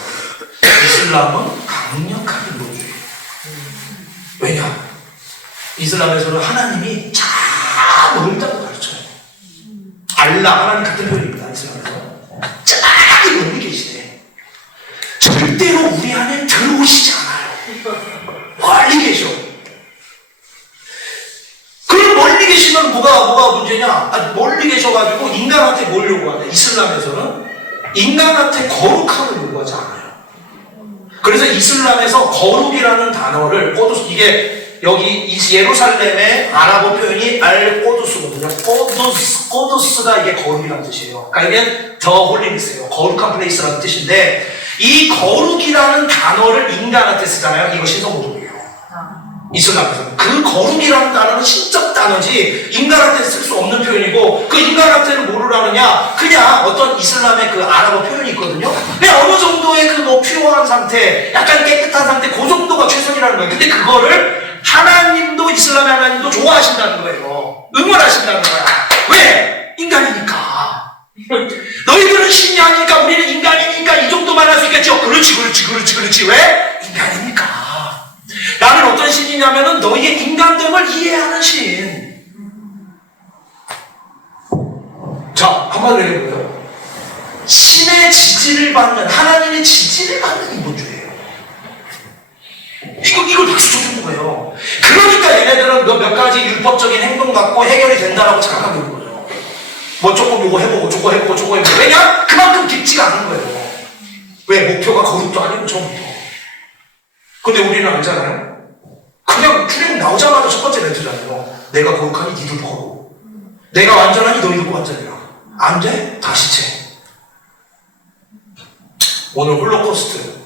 이슬람은 강력한 인본주의예요. 왜냐? 이슬람에서는 하나님이 참 넓다고 가르쳐요. 알라 하나님 같은 표현입니다. 이슬람에서 참 멀리 계시대. 절대로 우리 안에 들어오시지 않아요. 멀리 계셔. 그럼 멀리 계시면 뭐가 문제냐? 멀리 계셔가지고 인간한테 뭘 요구하냐? 이슬람에서는 인간한테 거룩함을 요구하지 않아요. 그래서 이슬람에서 거룩이라는 단어를 이게 여기 예루살렘의 아랍어 표현이 알꼬두스거든요. 꼬두스가 이게 거룩이라는 뜻이에요. 그러니까 이게 더 홀리니스예요. 거룩한 플레이스라는 뜻인데 이 거룩이라는 단어를 인간한테 쓰잖아요. 이거 신성모독이에요. 이슬람에서는 그 거룩이라는 단어는 신적 단어지 인간한테 쓸 수 없는 표현이고 그 인간한테는 뭐를 하느냐 그냥 어떤 이슬람의 그 아랍어 표현이 있거든요. 그냥 어느 정도의 그 뭐 퓨어한 상태 약간 깨끗한 상태 그 정도가 최선이라는 거예요. 근데 그거를 하나님도 이슬람의 하나님도 좋아하신다는 거예요. 응원하신다는 거야. 왜? 인간이니까. 너희들은 신이 아니니까 우리는 인간이니까 이 정도만 할 수 있겠죠. 그렇지. 왜? 인간이니까. 나는 어떤 신이냐면은 너희의 인간됨을 이해하는 신. 자, 한마디로 얘기해볼까요? 신의 지지를 받는, 하나님의 지지를 받는 인본주의예요. 이걸 박수 쳐주는 거예요. 그러니까 얘네들은 몇 가지 율법적인 행동 갖고 해결이 된다라고 착각하고 있는 거죠. 뭐 조금 요거 해보고 저거 해보고 왜냐? 그만큼 깊지가 않은 거예요. 왜? 목표가 거룩도 아니고 처음부터. 근데 우리는 알잖아요. 그냥 출애굽 나오자마자 첫 번째 멘트잖아요. 내가 거룩하니 니들도 거룩. 내가 완전하니 너희들도 완전이야. 안 돼? 다 시체. 오늘 홀로코스트.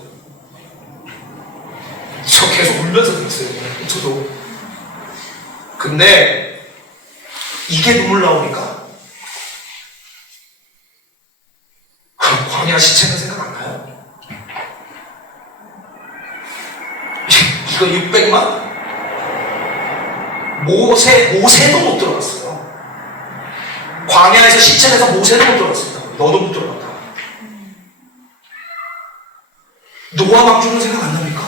저 계속 울면서 들었어요. 저도. 근데 이게 눈물 나오니까 광야 시체는 생각 안 나요? 이거 600만? 모세도 못 들어갔어요. 광야에서 시체에서 모세도 못 들어갔습니다. 너도 못 들어갔다. 노아 왕조는 생각 안 납니까?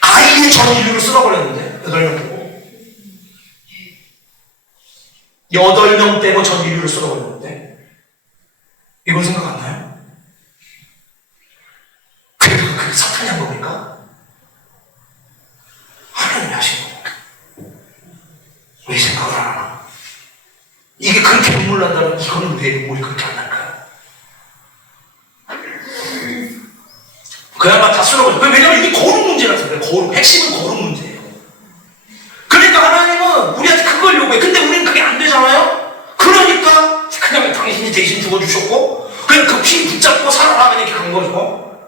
아예 전 인류를 쓸어버렸는데 8명 빼고 8명 빼고 전 인류를 쓸어버렸는데 이건 생각 안 나요? 그래도 그게 사탄이 한 겁니까? 하나님이 하신 거. 왜 생각을 안 하나? 이게 그렇게 눈물 난다면 이거는 왜 눈물이 그렇게 안 날까요? 그야말로 다 쓸어버려. 왜냐면 이게 거룩 문제라서 그래요. 거룩. 핵심은 거룩 문제예요. 그러니까 하나님은 우리한테 그걸 요구해. 근데 우리는 그게 안 되잖아요? 그러니까 그냥 당신이 대신 죽어주셨고 그냥 그 피 붙잡고 살아라 이렇게 간 거죠.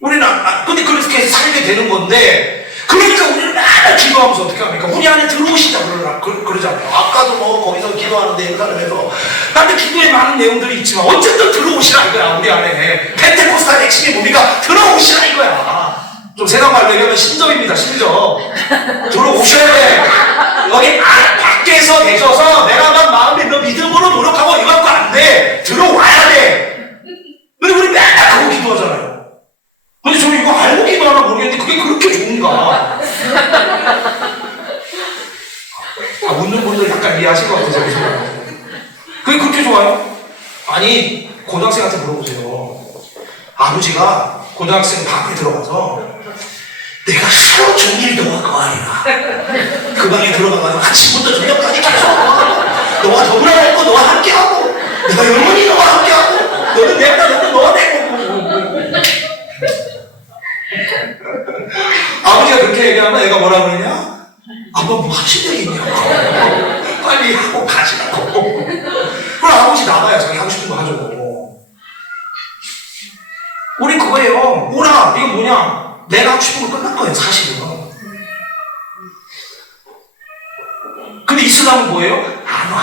우리는 근데 그렇게 살게 되는 건데 그러니까 우리는 맨날 기도하면서 어떻게 합니까? 우리 안에 들어오시자 그러잖아요. 아까도 뭐 거기서 기도하는데 예루살렘에서 나한테 기도에 많은 내용들이 있지만 어쨌든 들어오시라 이거야. 우리 안에 펜테코스탈 핵심이 뭡니까? 들어오시라 이거야. 좀 세상말로 얘기하면 신접입니다. 신접. 들어오셔야 돼. 여기 밖에서 계셔서 내가 막 마음에 너 믿음으로 노력하고 이거 갖고 안 돼. 들어와야 돼. 근데 우리 맨날 그거 기도하잖아요. 근데 저는 이거 알고 기도하나 모르겠는데 그게 그렇게 좋은가? 웃는 분들 약간 이해하실 것 같아서 그게 그렇게 좋아요? 아니 고등학생한테 물어보세요. 아버지가 고등학생 방에 들어가서 내가 하루 종일 너와 거하리라. 그 방에 들어가서 아침부터 저녁까지 계속 너와 더불어 먹고 너와 함께하고 내가 영원히 너와 함께하고 너는 내가 너는 너와 내고 아버지가 그렇게 얘기하면 애가 뭐라 그러냐? 아빠 뭐 하실 얘기 있냐고. 빨리 하고 가시라고. 그럼 아버지 나가야 자기 하고 싶은 거 하죠. 우리 그거예요. 뭐라 이거 뭐냐? 내가 하고 싶은 거 끝난 거예요 사실은. 근데 이 이슬람은 뭐예요? 안 와.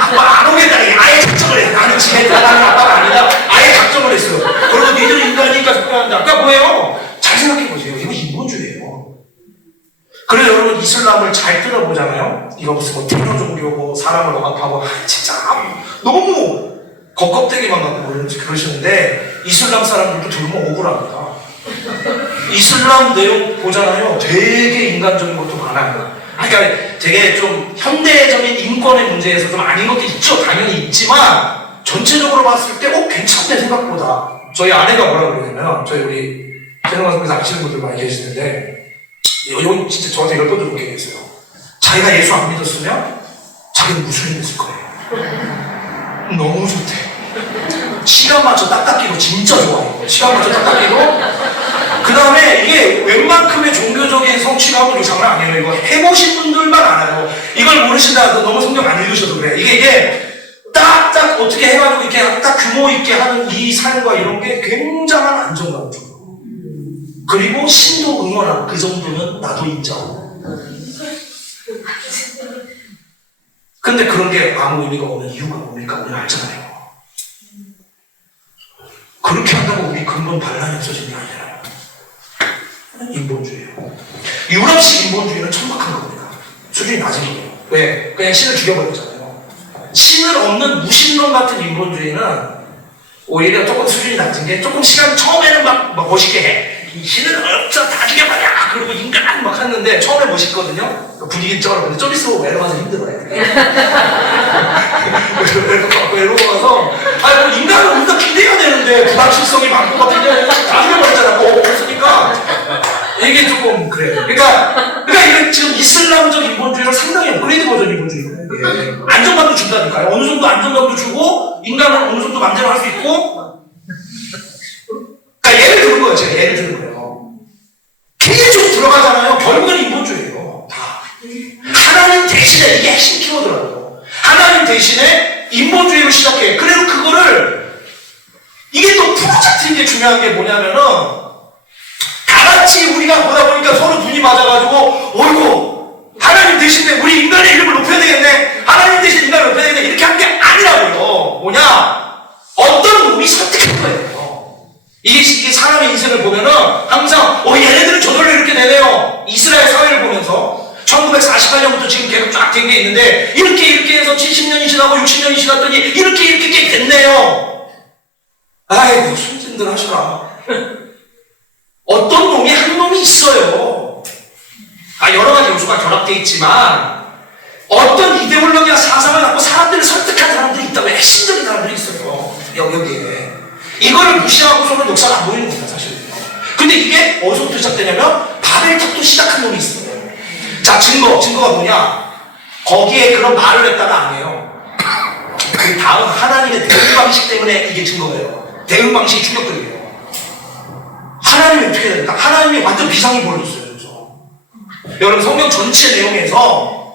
아빠 안 오겠다. 아예 작정을 해. 나는 집에 들어가는 아빠가 아니다. 아예 작정을 했어요. 그러고 니들 인간이니까 적당한다. 그러니까 뭐예요? 잘 생각해보세요. 이거 인본주의예요. 그래서 여러분 이슬람을 잘 들어보잖아요. 이거 무슨 뭐 테러 종교고 사람을 억압하고 진짜 너무 겁겁대기만 갖고 그러시는데 이슬람 사람들도 들으면 억울합니다. 이슬람 내용 보잖아요. 되게 인간적인 것도 많아요. 그러니까 되게 좀 현대적인 인권의 문제에서 좀 아닌 것도 있죠. 당연히 있지만 전체적으로 봤을 때 괜찮네 생각보다. 저희 아내가 뭐라 그러냐면 저희 우리 재능방송에서 아시는 분들 많이 계시는데 이건 진짜 저한테 10번 들어오게 했어요. 자기가 예수 안 믿었으면 자기는 무슬림이었을 거예요. 너무 좋대. 시간 맞춰 딱딱기도 진짜 좋아요. 시간 맞춰 딱딱기도. 그 다음에 이게 웬만큼의 종교적인 성취감은 장난 아니에요. 이거 해보신 분들만 알아요. 이걸 모르시다 너무 성경 안 읽으셔도 그래. 이게 딱딱 어떻게 해가지고 이렇게 딱 규모 있게 하는 이 삶과 이런 게 굉장한 안정감을 줘요. 그리고 신도 응원하고 그 정도는 나도 인정하고. 근데 그런 게 아무 의미가 없는 이유가 뭡니까? 우리 알잖아요. 그렇게 한다고 우리 근본 반란이 없어지는 게 아니라 인본주의예요. 유럽식 인본주의는 천박한 겁니다. 수준이 낮은 거예요. 왜? 그냥 신을 죽여버렸잖아요. 신을 없는 무신론 같은 인본주의는 오히려 조금 수준이 낮은 게 조금 시간 처음에는 막 멋있게 해. 이 신은 없어 다 죽여버려. 그리고 인간 막 하는데 처음에 멋있거든요. 분위기 쩔어. 좀 있으면 외로워서 힘들어요. 외로워서 뭐 인간은 우리가 기대해야 되는데 불확실성이 많고 막 기대해야 다 죽여버렸잖아. 없으니까 이게 조금 그래요. 그러니까 이게 지금 이슬람적 인본주의랑 상당히 업그레이드 버전 인본주의거든요. 안정감도 준다니까요. 어느 정도 안정감도 주고 인간은 어느 정도 맘대로 할 수 있고. 그러니까 예를 드는 거예요. 제가 예를 드는 거예요. 계속 들어가잖아요. 결국은 인본주의예요. 다. 하나님 대신에 이게 핵심 키워드라고요. 하나님 대신에 인본주의로 시작해. 그래도 그거를 이게 또 프로젝트인 게 중요한 게 뭐냐면은 다 같이 우리가 보다 보니까 서로 눈이 맞아가지고 어이구 하나님 대신에 우리 인간의 이름을 높여야 되겠네. 하나님 대신 인간을 높여야 되겠네. 이렇게 한 게 아니라고요. 뭐냐? 어떤 놈이 선택한 거예요. 이게 사람의 인생을 보면은 항상 얘네들은 저절로 이렇게 되네요. 이스라엘 사회를 보면서 1948년부터 지금 계속 쫙 된 게 있는데 이렇게 해서 70년이 지나고 60년이 지났더니 이렇게 됐네요. 아이고 순진들 하시라. 어떤 놈이 한 놈이 있어요. 여러 가지 요소가 결합되어 있지만 어떤 이데올로기와 사상을 갖고 사람들을 설득한 사람들이 있다고 핵심적인 사람들이 있어요. 여기에. 이거를 무시하고서는 역사가 안 보이는 겁니다, 사실은. 근데 이게 어디서부터 시작되냐면 바벨탑도 시작한 놈이 있어요. 자, 증거가 뭐냐? 거기에 그런 말을 했다가 아니에요. 그 다음 하나님의 대응 방식 때문에 이게 증거예요. 대응 방식이 충격적이에요. 하나님이 어떻게 됩니까? 하나님이 완전 비상이 벌어졌어요. 그래서 여러분 성경 전체 내용에서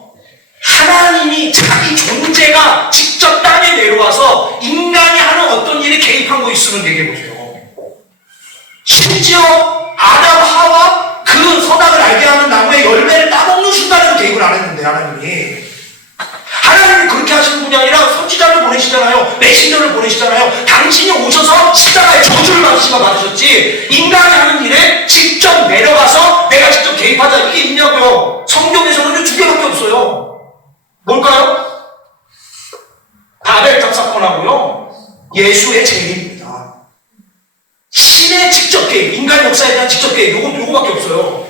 하나님이 자기 존재가 직접 땅에 내려와서 인간이 하는 어떤 일에 개입한 거 있으면 얘기해보세요. 심지어 아담 하와 그 선악을 알게 하는 나무의 열매를 따먹는 순간에도 개입을 안 했는데 하나님이 그렇게 하시는 분이 아니라 선지자를 보내시잖아요. 메신저를 보내시잖아요. 당신이 오셔서 십자가에 저주를 받으셨지 인간이 하는 일에 직접 내려가서 내가 직접 개입하자 이게 있냐고요. 성경에서는 두 개밖에 없어요. 뭘까요? 바벨탑 사건하고요. 예수의 재림입니다. 신의 직접 개입, 인간 역사에 대한 직접 개입, 요거밖에 없어요.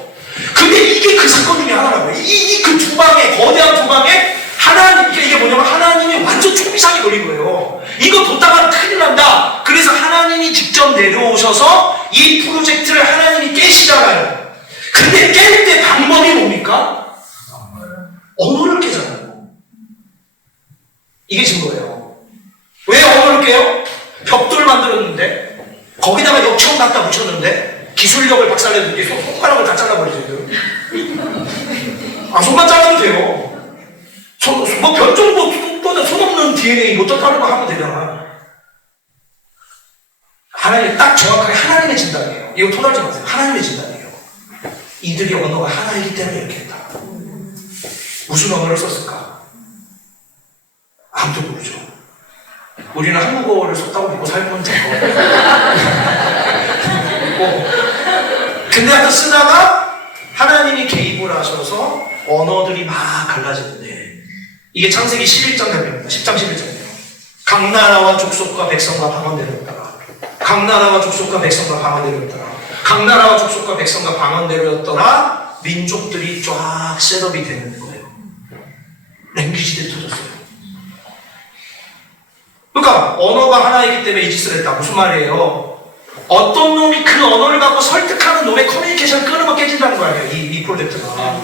근데 이게 그 사건 중에 하나라고요. 그 두 방에, 거대한 두 방에 하나님, 이게 뭐냐면 하나님이 완전 초비상이 걸린 거예요. 이거 뒀다가는 큰일 난다. 그래서 하나님이 직접 내려오셔서 이 프로젝트를 하나님이 깨시잖아요. 근데 깰 때 방법이 뭡니까? 언어를 깨잖아요. 이게 증거예요. 왜 언어를 깨요? 벽돌 만들었는데 거기다가 역청 갖다 붙였는데 기술력을 박살내는데 손가락을 다 잘라버리세요. 손만 잘라도 돼요. 별종 손 없는 DNA 어떻다는 거 하면 되잖아. 하나님 딱 정확하게 하나님의 진단이에요. 이거 토달지 마세요. 하나님의 진단이에요. 이들의 언어가 하나이기 때문에 이렇게 했다. 무슨 언어를 썼을까? 아무도 모르죠. 우리는 한국어를 썼다고 믿고 살면 될 거. 근데 하여튼 쓰다가 하나님이 개입을 하셔서 언어들이 막 갈라지는데 이게 창세기 11장 답입니다. 10장 11장이에요. 각 나라와 족속과 백성과 방언대로였다가 각 나라와 족속과 백성과 방언대로였다가 각 나라와 족속과 백성과 방언대로였더라 민족들이 쫙 셋업이 되는 거예요. 랭귀지들이 터졌어요. 그러니까 언어가 하나이기 때문에 이 짓을 했다. 무슨 말이에요? 어떤 놈이 그 언어를 갖고 설득하는 놈의 커뮤니케이션을 끊으면 깨진다는 거 아니에요. 이 프로젝트가.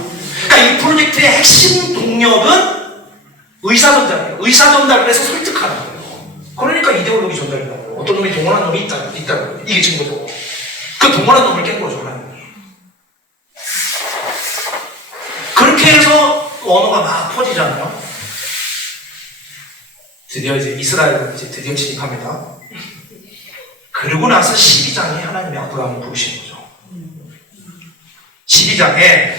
그러니까 이 프로젝트의 핵심 동력은 의사전달이에요. 의사전달을 해서 설득하는 거예요. 그러니까 이데올로기 전달이라고 해요. 어떤 놈이 동원한 놈이 있다는 거예요. 이게 증거죠. 그 동원한 놈을 깬 거죠. 하나님이. 그렇게 해서 언어가 막 퍼지잖아요. 드디어 이제 이스라엘로 이제 드디어 진입합니다. 그러고 나서 12장에 하나님이 아브라함을 부르신 거죠. 12장에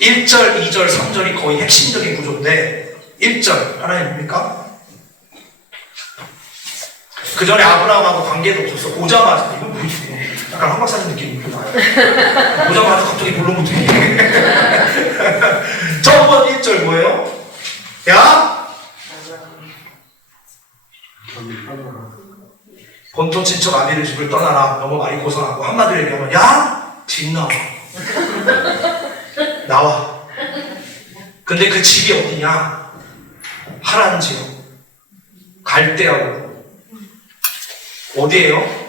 1절, 2절, 3절이 거의 핵심적인 구조인데 1절 하나님 뭡니까? 그 전에 아브라함하고 관계도 없었어. 오자마자 이거 뭐지? 약간 한박사님 느낌이 나요. 오자마자 갑자기 물론부터 저번 1절 뭐예요? 야! 본토 친척 아비의 집을 떠나라. 너무 많이 고생하고 한마디로 얘기하면 야! 집 나와. 나와. 근데 그 집이 어디냐? 하란 지역. 갈대하고 어디예요?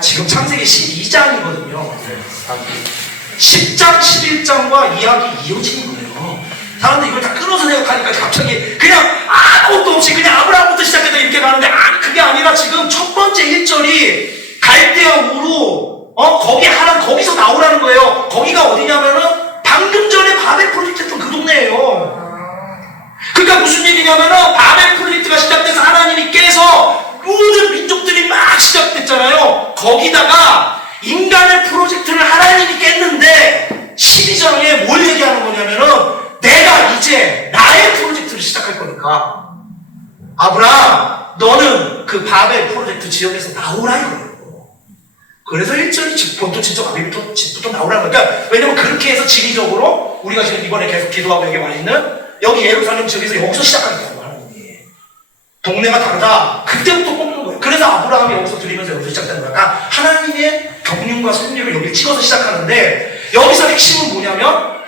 지금 창세기 12장이거든요. 10장, 11장과 이야기 이어지는 거예요. 사람들이 이걸 다 끊어서 생각하니까 갑자기 그냥 아무것도 없이 그냥 아브라함부터 시작해서 이렇게 가는데 아니 그게 아니라 지금 첫 번째 1절이 갈대아 우루 거기 하란 거기서 나오라는 거예요. 거기가 어디냐면은 방금 전에 바벨 프로젝트 했던 그 동네예요. 그러니까 무슨 얘기냐면은 바벨 프로젝트가 시작돼서 하나님이 깨서 모든 민족들이 막 시작됐잖아요. 거기다가 인간의 프로젝트를 하나님이 깼는데 12장에 뭘 얘기하는 거냐면은 내가 이제 나의 프로젝트를 시작할 거니까 아브라함 너는 그 바벨 프로젝트 지역에서 나오라 이거예요. 그래서 1절이 본토 친척 아비부터 집부터 나오라는 거예요. 그러니까 왜냐면 그렇게 해서 지리적으로 우리가 지금 이번에 계속 기도하고 여기 와 있는 여기 예루살렘 지역에서 여기서 시작하는 거예요. 하나님이 동네가 다르다. 그때부터 뽑는 거예요. 그래서 아브라함이 여기서 드리면서 여기서 시작되는 거야. 그러니까 하나님의 경륜과 섭리를 여기 찍어서 시작하는데 여기서 핵심은 뭐냐면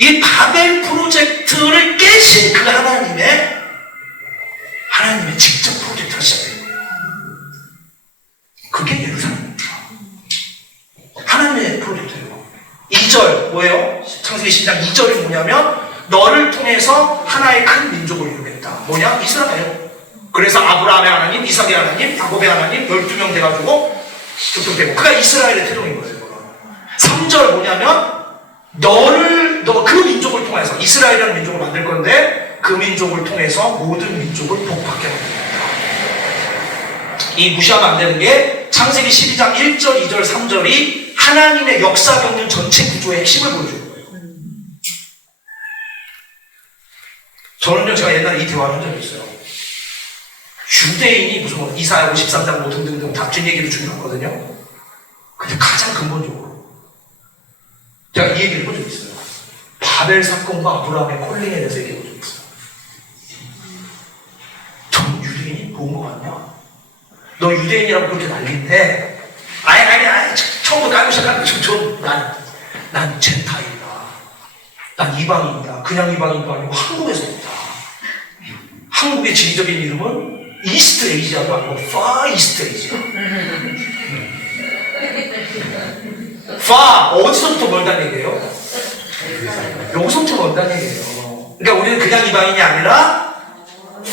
이 바벨 프로젝트를 깨신 그 하나님의 직접 프로젝트가 시작된 거예요. 그게 예루살렘입니다. 하나님의 프로젝트예요. 2절 뭐예요? 창세기 12장 2절이 뭐냐면 너를 통해서 하나의 큰 민족을 이루겠다. 뭐냐? 이스라엘. 그래서 아브라함의 하나님, 이삭의 하나님, 야곱의 하나님 12명 돼가지고 뚝뚝대고 그가 이스라엘의 태동인 거예요. 3절 뭐냐면 너 그 민족을 통해서 이스라엘이라는 민족을 만들 건데 그 민족을 통해서 모든 민족을 복받게 만듭니다. 이 무시하면 안 되는 게 창세기 12장 1절, 2절, 3절이 하나님의 역사 경륜 전체 구조의 핵심을 보여주는 거예요. 저는요 제가 옛날에 이 대화를 한 적이 있어요. 유대인이 무슨 뭐 이사야 53장 뭐 등등등 다 뒷얘기도 중요하거든요. 근데 가장 근본적으로 제가 이 얘기를 해본 적이 있어요. 바벨 사건과 아브라함의 콜링에 대해서 얘기해 본 적이 있어요. 전 유대인이 본 거 같냐? 너 유대인이라고 그렇게 난리인데 아니 처음부터 깔고 시작하는 난 젠타일이다. 난 이방인이다. 그냥 이방인도 아니고 한국에서 온다. 한국의 지리적인 이름은 이스트 에이지아도 아니고 파 이스트 에이지아. 파 어디서부터 멀다는 얘기예요? 여기서부터 멀다는 얘기예요. 그러니까 우리는 그냥 이방인이 아니라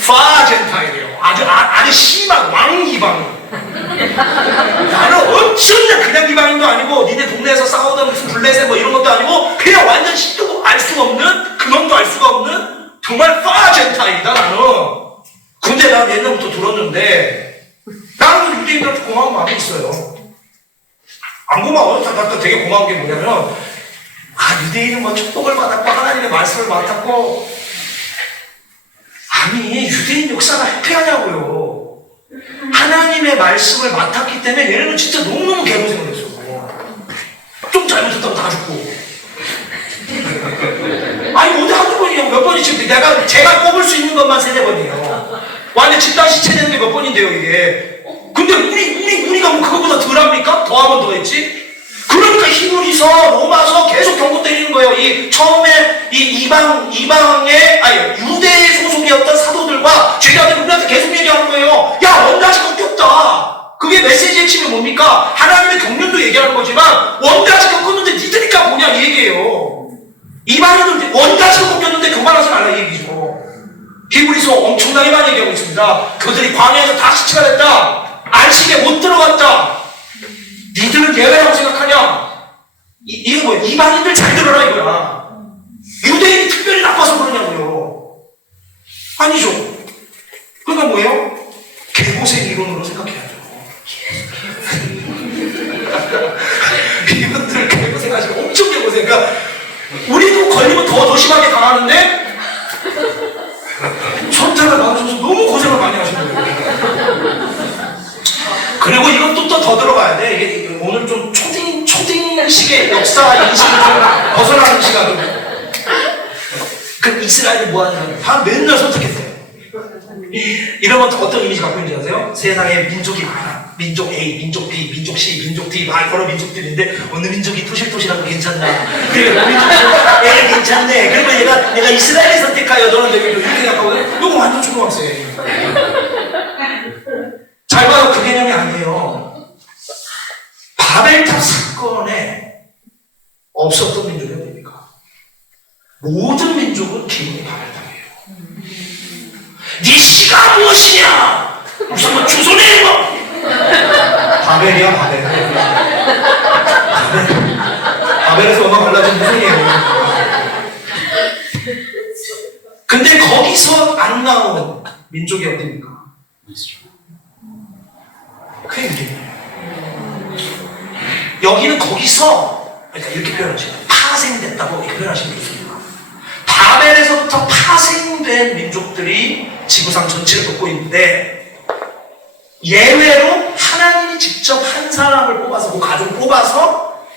파 젠타일이에요. 아주 심한 왕 이방인. 나는 엄청난 그냥 이방인도 아니고 니네 동네에서 싸우던 무슨 블레셋 뭐 이런 것도 아니고 그냥 완전 신도 알 수가 없는 근원도 알 수가 없는 정말 파 젠타일이다 나는. 근데 난 옛날부터 들었는데 나는 유대인들한테 고마운 마음이 있어요. 안 고마워요? 나 되게 고마운 게 뭐냐면 유대인은 뭐 축복을 받았고 하나님의 말씀을 맡았고. 아니, 유대인 역사가 해피하냐고요. 하나님의 말씀을 맡았기 때문에 얘네는 진짜 너무너무 개고생을 했어. 좀 잘못했다고 다 죽고. 아니, 뭔데 한두 번이에요? 몇 번이 지금 제가 꼽을 수 있는 것만 3-4번이에요. 완전 집단 시체되는 게 몇 번인데요, 이게. 근데 우리가 뭐 그거보다 덜 합니까? 더 하면 더 했지? 그러니까 히브리서, 로마서 계속 경고 때리는 거예요. 처음에 유대 소속이었던 사도들과 제자들이 우리한테 계속 얘기하는 거예요. 야, 원자식 꺾였다. 그게 메시지의 핵심이 뭡니까? 하나님의 경륜도 얘기하는 거지만, 원자식 꺾었는데 니들이니까 뭐냐, 이 얘기예요. 이방인들 원자식 꺾였는데 그만하지 말라, 이 얘기죠. 히브리서 엄청나게 많이 얘기하고 있습니다. 그들이 광야에서 다 시체가 됐다. 안식에 못 들어갔다. 니들은 예외라고 생각하냐? 이게 뭐야? 이방인들 잘 들어라 이거야. 유대인이 특별히 나빠서 그러냐고요. 아니죠. 그러니까 뭐예요? 개고생 이론으로 생각해야죠. 이분들 개고생하시고 엄청 개고생. 그러니까 우리도 걸리면 더 심하게 당하는데 선택을 나누셔서 너무 고생을 많이 하시는 거예요. 그리고 이것도 또 더 들어가야 돼. 이게 오늘 좀 초딩식의 역사 인식을 좀 벗어나는 시간으로. 그 이스라엘이 뭐 하는 거야? 다 맨날 선택했어요. 이러면 어떤 이미지 갖고 있는지 아세요? 세상에 민족이 많아. 민족 A, 민족 B, 민족 C, 민족 D, 여러 민족들인데 어느 민족이 토실토실하고 괜찮나? 그래, 어느 민족이 얘 괜찮네. 그러면 내가 이스라엘을 선택하여 너는 내가 이렇게 생각하거든? 이거 완전 초등학생. 잘 봐요. 그 개념이 아니에요. 바벨탑 사건에 없었던 민족이 어딥니까? 모든 민족은 기본이 바벨탑이에요. 네 씨가 무엇이냐? 무슨 뭐 조선의 뭐 바벨이야 바벨. 바벨에서 얼마 갈라진 무슨 얘기예요? 근데 거기서 안 나오는 민족이 어딥니까? 그게 유대인이에요. 여기는 거기서, 그러니까 이렇게 표현하시면 파생됐다고 이렇게 표현하시면 좋습니다. 바벨에서부터 파생된 민족들이 지구상 전체를 돕고 있는데, 예외로 하나님이 직접 한 사람을 뽑아서, 그 가족을 뽑아서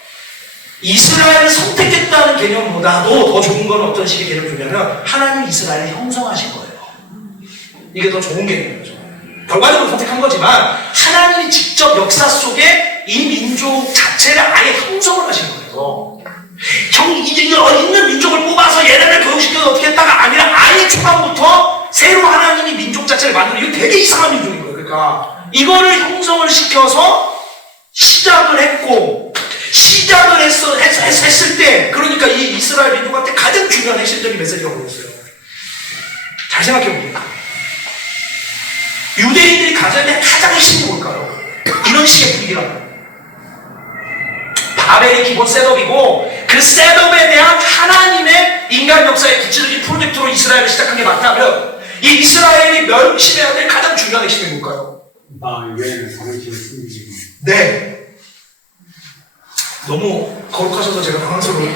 이스라엘을 선택했다는 개념보다도 더 좋은 건 어떤 식의 개념을 주냐면 하나님이 이스라엘을 형성하신 거예요. 이게 더 좋은 개념이죠. 결과적으로 선택한 거지만 하나님이 직접 역사 속에 이 민족 자체를 아예 형성을 하신 거예요. 있는 민족을 뽑아서 얘네를 교육시켜서 어떻게 했다가 아니라 아예 초반부터 새로 하나님이 민족 자체를 만드는 이거 되게 이상한 민족인 거예요. 그러니까 이거를 형성을 시켜서 시작을 했고 했을 때 그러니까 이 이스라엘 민족한테 가장 중요한 핵심적인 메시지가 뭐였어요? 잘 생각해봅니다. 유대인들이 가져야 될 가장 핵심이 뭘까요? 이런 식의 분위기라고. 바벨이 기본 셋업이고 그 셋업에 대한 하나님의 인간 역사의 구체적인 프로젝트로 이스라엘을 시작한 게 맞다면 이 이스라엘이 멸시해야 될 가장 중요한 핵심이 뭘까요? 유대인은 사무실을 숨기고. 네. 너무 거룩하셔서 제가 당황스러운데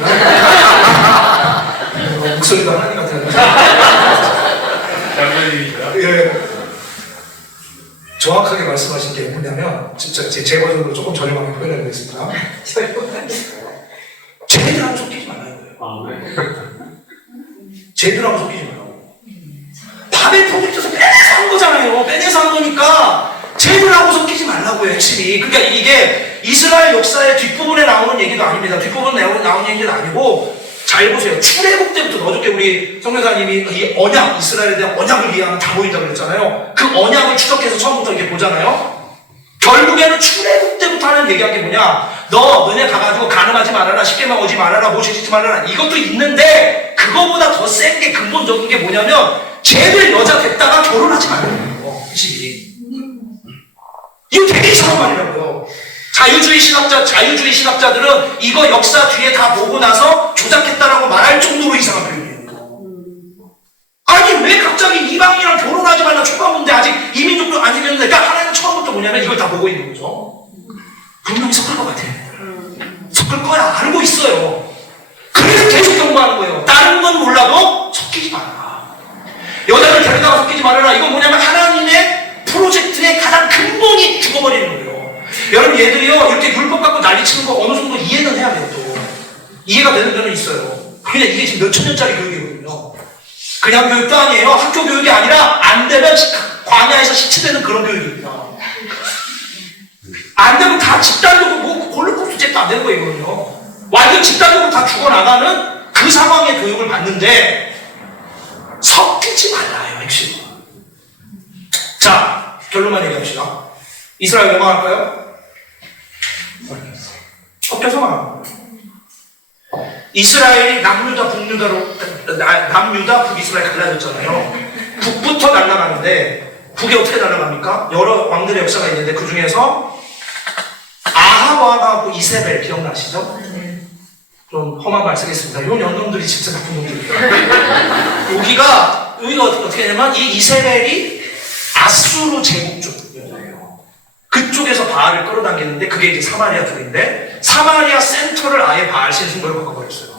목소리가 하나님 같아요. 장로님이시죠? 예. 정확하게 말씀하신 게 뭐냐면 진짜 제 버전으로 조금 저렴하게 표현해보겠습니다. 쟤들하고 섞이지 말라고요. 쟤들하고 섞이지 말라고. 바벨 프로젝트에서 빼내서 한 거잖아요. 빼내서 한 거니까 쟤들하고 섞이지 말라고요. 핵심이. 그러니까 이게 이스라엘 역사의 뒷부분에 나오는 얘기도 아닙니다. 뒷부분에 나오는 얘기도 아니고 잘 보세요. 출애굽 때부터 어저께 우리 성교사님이 이 언약, 이스라엘에 대한 언약을 위하면 다 보인다고 그랬잖아요. 그 언약을 추적해서 처음부터 이렇게 보잖아요. 결국에는 출애굽 때부터 하는 얘기한 게 뭐냐? 너네 가가지고 간음하지 말아라, 십계명 오지 말아라, 모시 짓지 말아라. 이것도 있는데 그거보다 더 센 게 근본적인 게 뭐냐면 쟤들 여자 됐다가 결혼하지 말라는 거예요. 핵심이. 이거 되게 이상한 말이라고요. 자유주의 신학자들은 이거 역사 뒤에 다 보고 나서 조작했다라고 말할 정도로 이상한 표현이에요. 아니 왜 갑자기 이방인이랑 결혼하지 말라 초반인데 아직 이민족도 안 생겼는데 그러니까 하나님은 처음부터 뭐냐면 이걸 다 보고 있는 거죠. 분명히 섞을 것 같아. 섞을 거야. 알고 있어요. 줄은 몰라도 섞이지 말아라. 여자를 데려다가 섞이지 말아라. 이건 뭐냐면 하나님의 프로젝트의 가장 근본이 죽어버리는 거예요. 여러분 얘들이요 이렇게 율법 갖고 난리치는 거 어느 정도 이해는 해야 돼요. 또 이해가 되는 데는 있어요. 그냥 이게 지금 몇천 년짜리 교육이거든요. 그냥 교육도 아니에요. 학교 교육이 아니라 안 되면 광야에서 시체되는 그런 교육입니다. 안 되면 다 집단적으로 뭐 홀로코스트도 안 되는 거예요. 이거는요. 완전 집단적으로 다 죽어나가는 그 상황의 교육을 받는데 섞이지 말라요. 핵심. 자, 결론만 얘기합시다. 이스라엘 왜 망할까요? 섞여서 망합니다. 이스라엘이 남유다 북이스라엘 갈라졌잖아요. 북부터 날아가는데 북이 어떻게 날아갑니까? 여러 왕들의 역사가 있는데 그 중에서 아합 왕하고 이세벨 기억나시죠? 좀 험한 말 쓰겠습니다. 요 년놈들이 진짜 나쁜 놈들이에요. 여기가 어떻게 되냐면 이 이세벨이 아수르 제국 쪽이에요. 그쪽에서 바알을 끌어당기는데 그게 이제 사마리아 쪽인데 사마리아 센터를 아예 바알 신숭배로 바꿔버렸어요.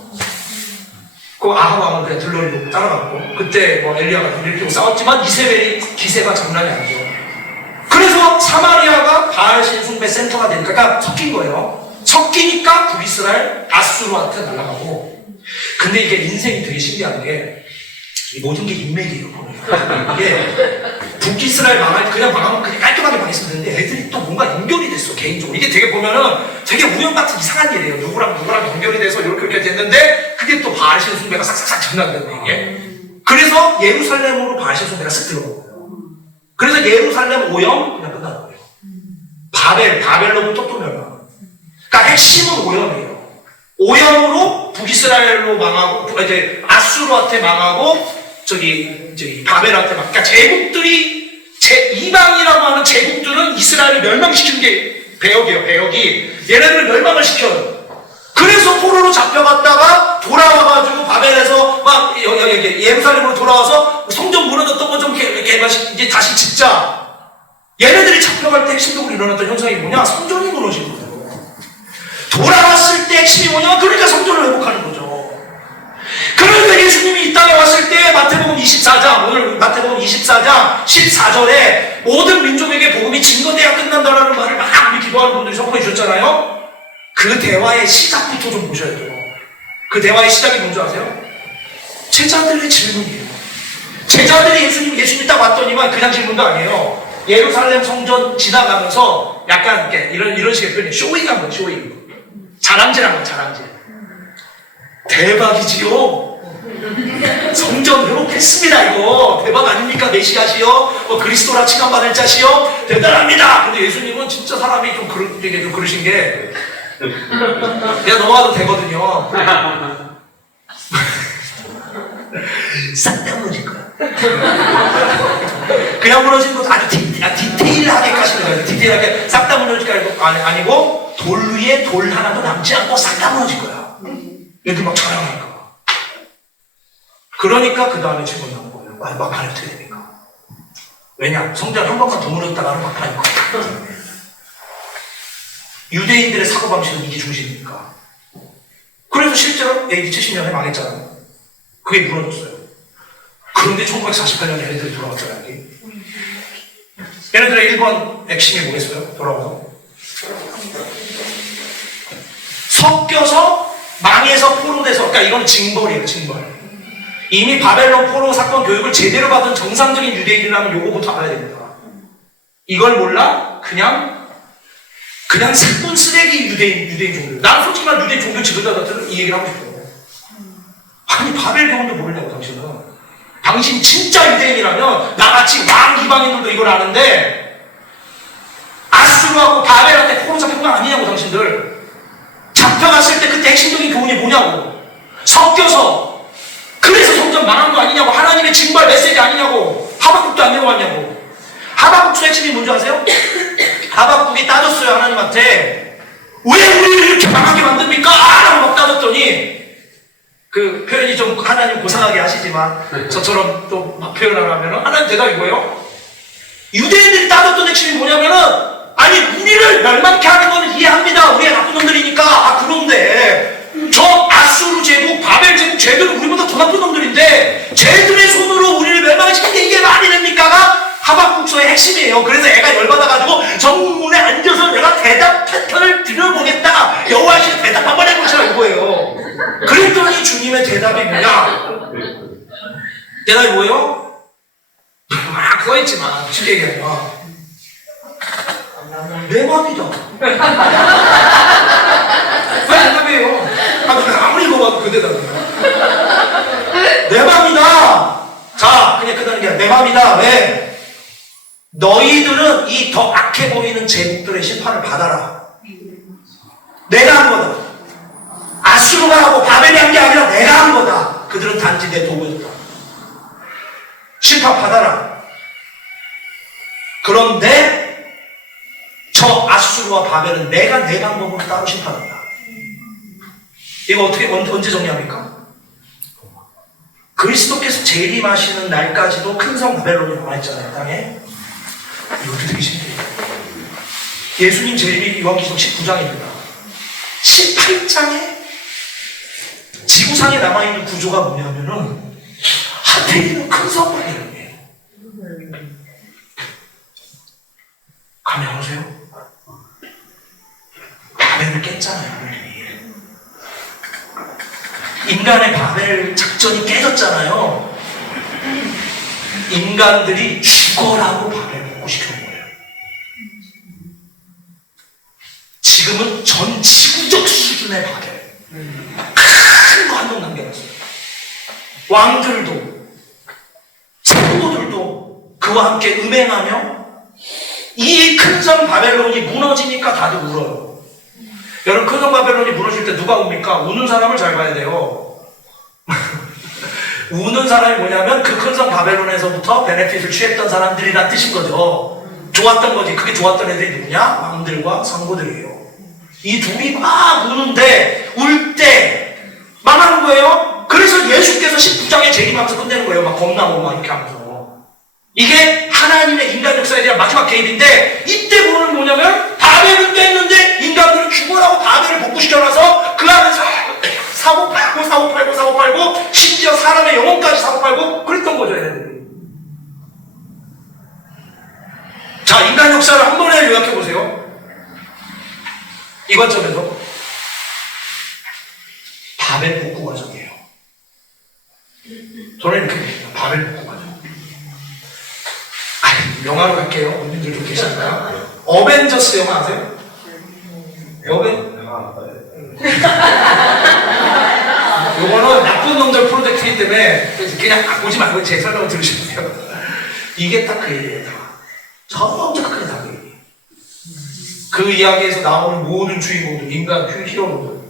그 아합 왕은 그냥 들러리로 따라갔고 그때 뭐 엘리야가 일으키고 싸웠지만 이세벨이 기세가 장난이 아니죠. 그래서 사마리아가 바알 신숭배 센터가 되니까 그러니까 섞인 거예요. 섞이니까 북이스라엘 아수르한테 날아가고 근데 이게 인생이 되게 신기한 게 모든 게 인맥이에요. 보니까 이게 북이스라엘 망할 그냥 망하면 그냥 깔끔하게 망했으면 되는데 애들이 또 뭔가 연결이 됐어 개인적으로. 이게 되게 보면은 되게 우연 같은 이상한 일이에요. 누구랑 연결이 돼서 이렇게 됐는데 그게 또 바알 신숭배가 싹싹싹 전환된다 이게. 그래서 예루살렘으로 바알 신숭배가 쓱 들어온 거예요. 그래서 예루살렘 오염 그냥 끝나는 거예요. 바벨로부터 또 멸망. 그러니까 핵심은 오염이에요. 오염으로 북이스라엘로 망하고 이제 아수르한테 망하고 저기 바벨한테 막. 그러니까 제국들이 이방이라고 하는 제국들은 이스라엘을 멸망시키는 게 배역이에요. 배역이 얘네들을 멸망을 시켜요. 그래서 포로로 잡혀갔다가 돌아와가지고 바벨에서 막 여기 예루살렘으로 돌아와서 성전 무너졌던 거 좀 이렇게 이제 다시 짓자. 얘네들이 잡혀갈 때 핵심적으로 일어났던 현상이 뭐냐? 성전이 무너지는 거예요. 돌아왔을 때 핵심이 뭐냐? 그러니까 성전을 회복하는 거죠. 그러니까 예수님이 이 땅에 왔을 때 마태복음 24장, 오늘 마태복음 24장 14절에 모든 민족에게 복음이 증거돼야 끝난다라는 말을 막 우리 기도하는 분들이 선포해 주셨잖아요. 그 대화의 시작부터 좀 보셔야 돼요. 그 대화의 시작이 뭔지 아세요? 제자들의 질문이에요. 제자들이 예수님 딱 왔더니만 그냥 질문도 아니에요. 예루살렘 성전 지나가면서 약간 이런 식의 표현이 쇼잉한 거예요. 쇼잉. 자랑질한 거예요. 자랑질. 대박이지요. 성전 회복했습니다. 이거 대박 아닙니까? 메시아시요, 그리스도라 칭함받을 자시요, 대단합니다. 근데 예수님은 진짜 사람이 좀 그러신 게 그냥 넘어가도 되거든요. 싹 다 무너질 거야. 그냥 무너진 것도 아주 디테일하게 까시는 거예요. 디테일하게 싹 다 무너질 거 아니고 돌 위에 돌 하나도 남지 않고 싹 다 무너질 거야. 얘들 막 자랑하니까. 그러니까 그 다음에 질문 나온 거예요. 막판에 어떻게 됩니까? 왜냐? 성전 한 번만 더 무너졌다가는 막판일 거예요. 유대인들의 사고방식은 이게 중심이니까. 그래서 실제로 AD 70년에 망했잖아요. 그게 무너졌어요. 그런데 1948년에 얘네들이 돌아왔잖아요. 얘네들의 1번 핵심이 뭐겠어요? 돌아와서 섞여서 망해서 포로돼서, 그러니까 이건 징벌이에요. 징벌. 이미 바벨론 포로 사건 교육을 제대로 받은 정상적인 유대인이라면 요거부터 알아야 됩니다. 이걸 몰라? 그냥 사건 쓰레기 유대인 종교. 난 솔직히 말 유대인 종교 지도자들은 이 얘기를 하고 싶어요. 아니 바벨 교훈도 모르냐고 당신은. 당신 진짜 유대인이라면 나같이 왕 이방인들도 이걸 아는데 아수르하고 바벨한테 포로 잡힌 거 아니냐고 당신들. 잡혀갔을 때 그때 핵심적인 교훈이 뭐냐고. 섞여서. 그래서 성전 망한 거 아니냐고. 하나님의 징벌 메시지 아니냐고. 하박국도 안 내려왔냐고. 하박국 핵심이 뭔지 아세요? 하박국이 따졌어요. 하나님한테. 왜 우리를 이렇게 망하게 만듭니까? 라고 막 따졌더니 그 표현이 좀 하나님 고상하게 하시지만 저처럼 또 막 표현을 하면 하나님 대답이 뭐예요? 유대인들이 따졌던 핵심이 뭐냐면은 아니 우리를 멸망케 하는 거는 이해합니다. 우리가 나쁜 놈들이니까. 그런데 저 아수르 제국, 바벨 제국 쟤들은 우리보다 더 나쁜 놈들 독서의 핵심이에요. 그래서 애가 열받아가지고 정문에 앉아서 내가 대답 패턴을 들어보겠다. 여호와시는 대답 한번 해보시라 이거예요. 그랬더니 주님의 대답이 뭐냐? 대답이 뭐예요? 막 써있지만 쉽게 얘기하면 내 맘이다. 그 대답이에요. 아무리 읽어봐도 그 대답이에요. 내 맘이다. 자, 그냥 끝나는 게 아니라 내 맘이다. 왜? 너희들은 이 더 악해 보이는 제국들의 심판을 받아라. 내가 한 거다. 아수르가 하고 바벨이 한 게 아니라 내가 한 거다. 그들은 단지 내 도구였다. 심판 받아라. 그런데 저 아수르와 바벨은 내가 내 방법으로 따로 심판한다. 이거 어떻게 언제 정리합니까? 그리스도께서 재림하시는 날까지도 큰 성 바벨론이 남아있잖아요, 땅에. 이것도 되게 신기해요. 예수님 재림이 요한계시록 19장입니다. 18장에 지구상에 남아있는 구조가 뭐냐면은 하필이면 큰 성 바벨론이에요. 감이 안 오세요? 바벨을 깼잖아요, 하나님이. 인간의 바벨 작전이 깨졌잖아요. 인간들이 죽어라고 바벨을 복구시켜놓은 거예요. 지금은 전 지구적 수준의 바벨. 큰 거 한 번 남겨놨어요. 왕들도 장로들도 그와 함께 음행하며 이 큰 성 바벨론이 무너지니까 다들 울어요. 여러분, 큰 성 바벨론이 무너질 때 누가 웁니까? 우는 사람을 잘 봐야 돼요. 우는 사람이 뭐냐면 그 큰 성 바벨론에서부터 베네핏을 취했던 사람들이란 뜻인 거죠. 좋았던 거지. 그게 좋았던 애들이 누구냐? 왕들과 상고들이에요. 이 둘이 막 우는데 울 때 망하는 거예요. 그래서 예수께서 19장에 재림하면서 끝내는 거예요. 막 겁나고 막 이렇게 하면서. 이게 하나님의 인간 역사에 대한 마지막 개입인데, 이때 보는 뭐냐면 바벨을 깼는데 인간들은 죽어라고 바벨을 복구시켜놔서 그 안에서 사고 팔고 심지어 사람의 영혼까지 사고 팔고 그랬던 거죠, 얘네들이. 자, 인간 역사를 한 번에 요약해 보세요. 이 관점에서 바벨 복구 과정이에요. 저는 이렇게 봅니다. 바벨 복구 과정. 영화로 갈게요. 언니들 좀 계신가요? 어벤져스 영화 아세요? 요거는 나쁜 놈들 프로젝트이기 때문에 그냥 보지 말고 제 설명을 들으시면 돼요. 이게 딱 그 얘기예요. 정확하게 다 그 얘기예요. 그 이야기에서 나오는 모든 주인공들, 인간 히어로들,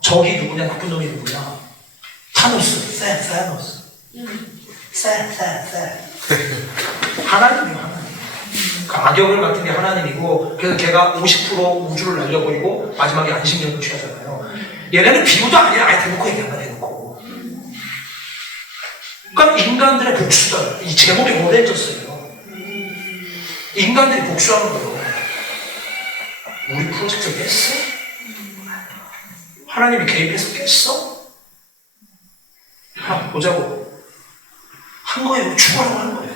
적이 누구냐, 나쁜 놈이 누구냐? 타노스, 세노스. 하나님이에요, 하나님. 그 악역을 맡은 게 하나님이고, 그래서 걔가 50% 우주를 날려버리고 마지막에 안식년을 취하잖아요. 얘네는 비유도 아니라 아예 대놓고 얘기한 거야, 대놓고. 그러니까 인간들의 복수다. 이 제목이 어벤져스예요. 인간들이 복수하는 거예요. 우리 프로젝트 깼어? 하나님이 개입해서 깼어? 하나 보자고. 한 거예요. 죽어라고 한 거예요.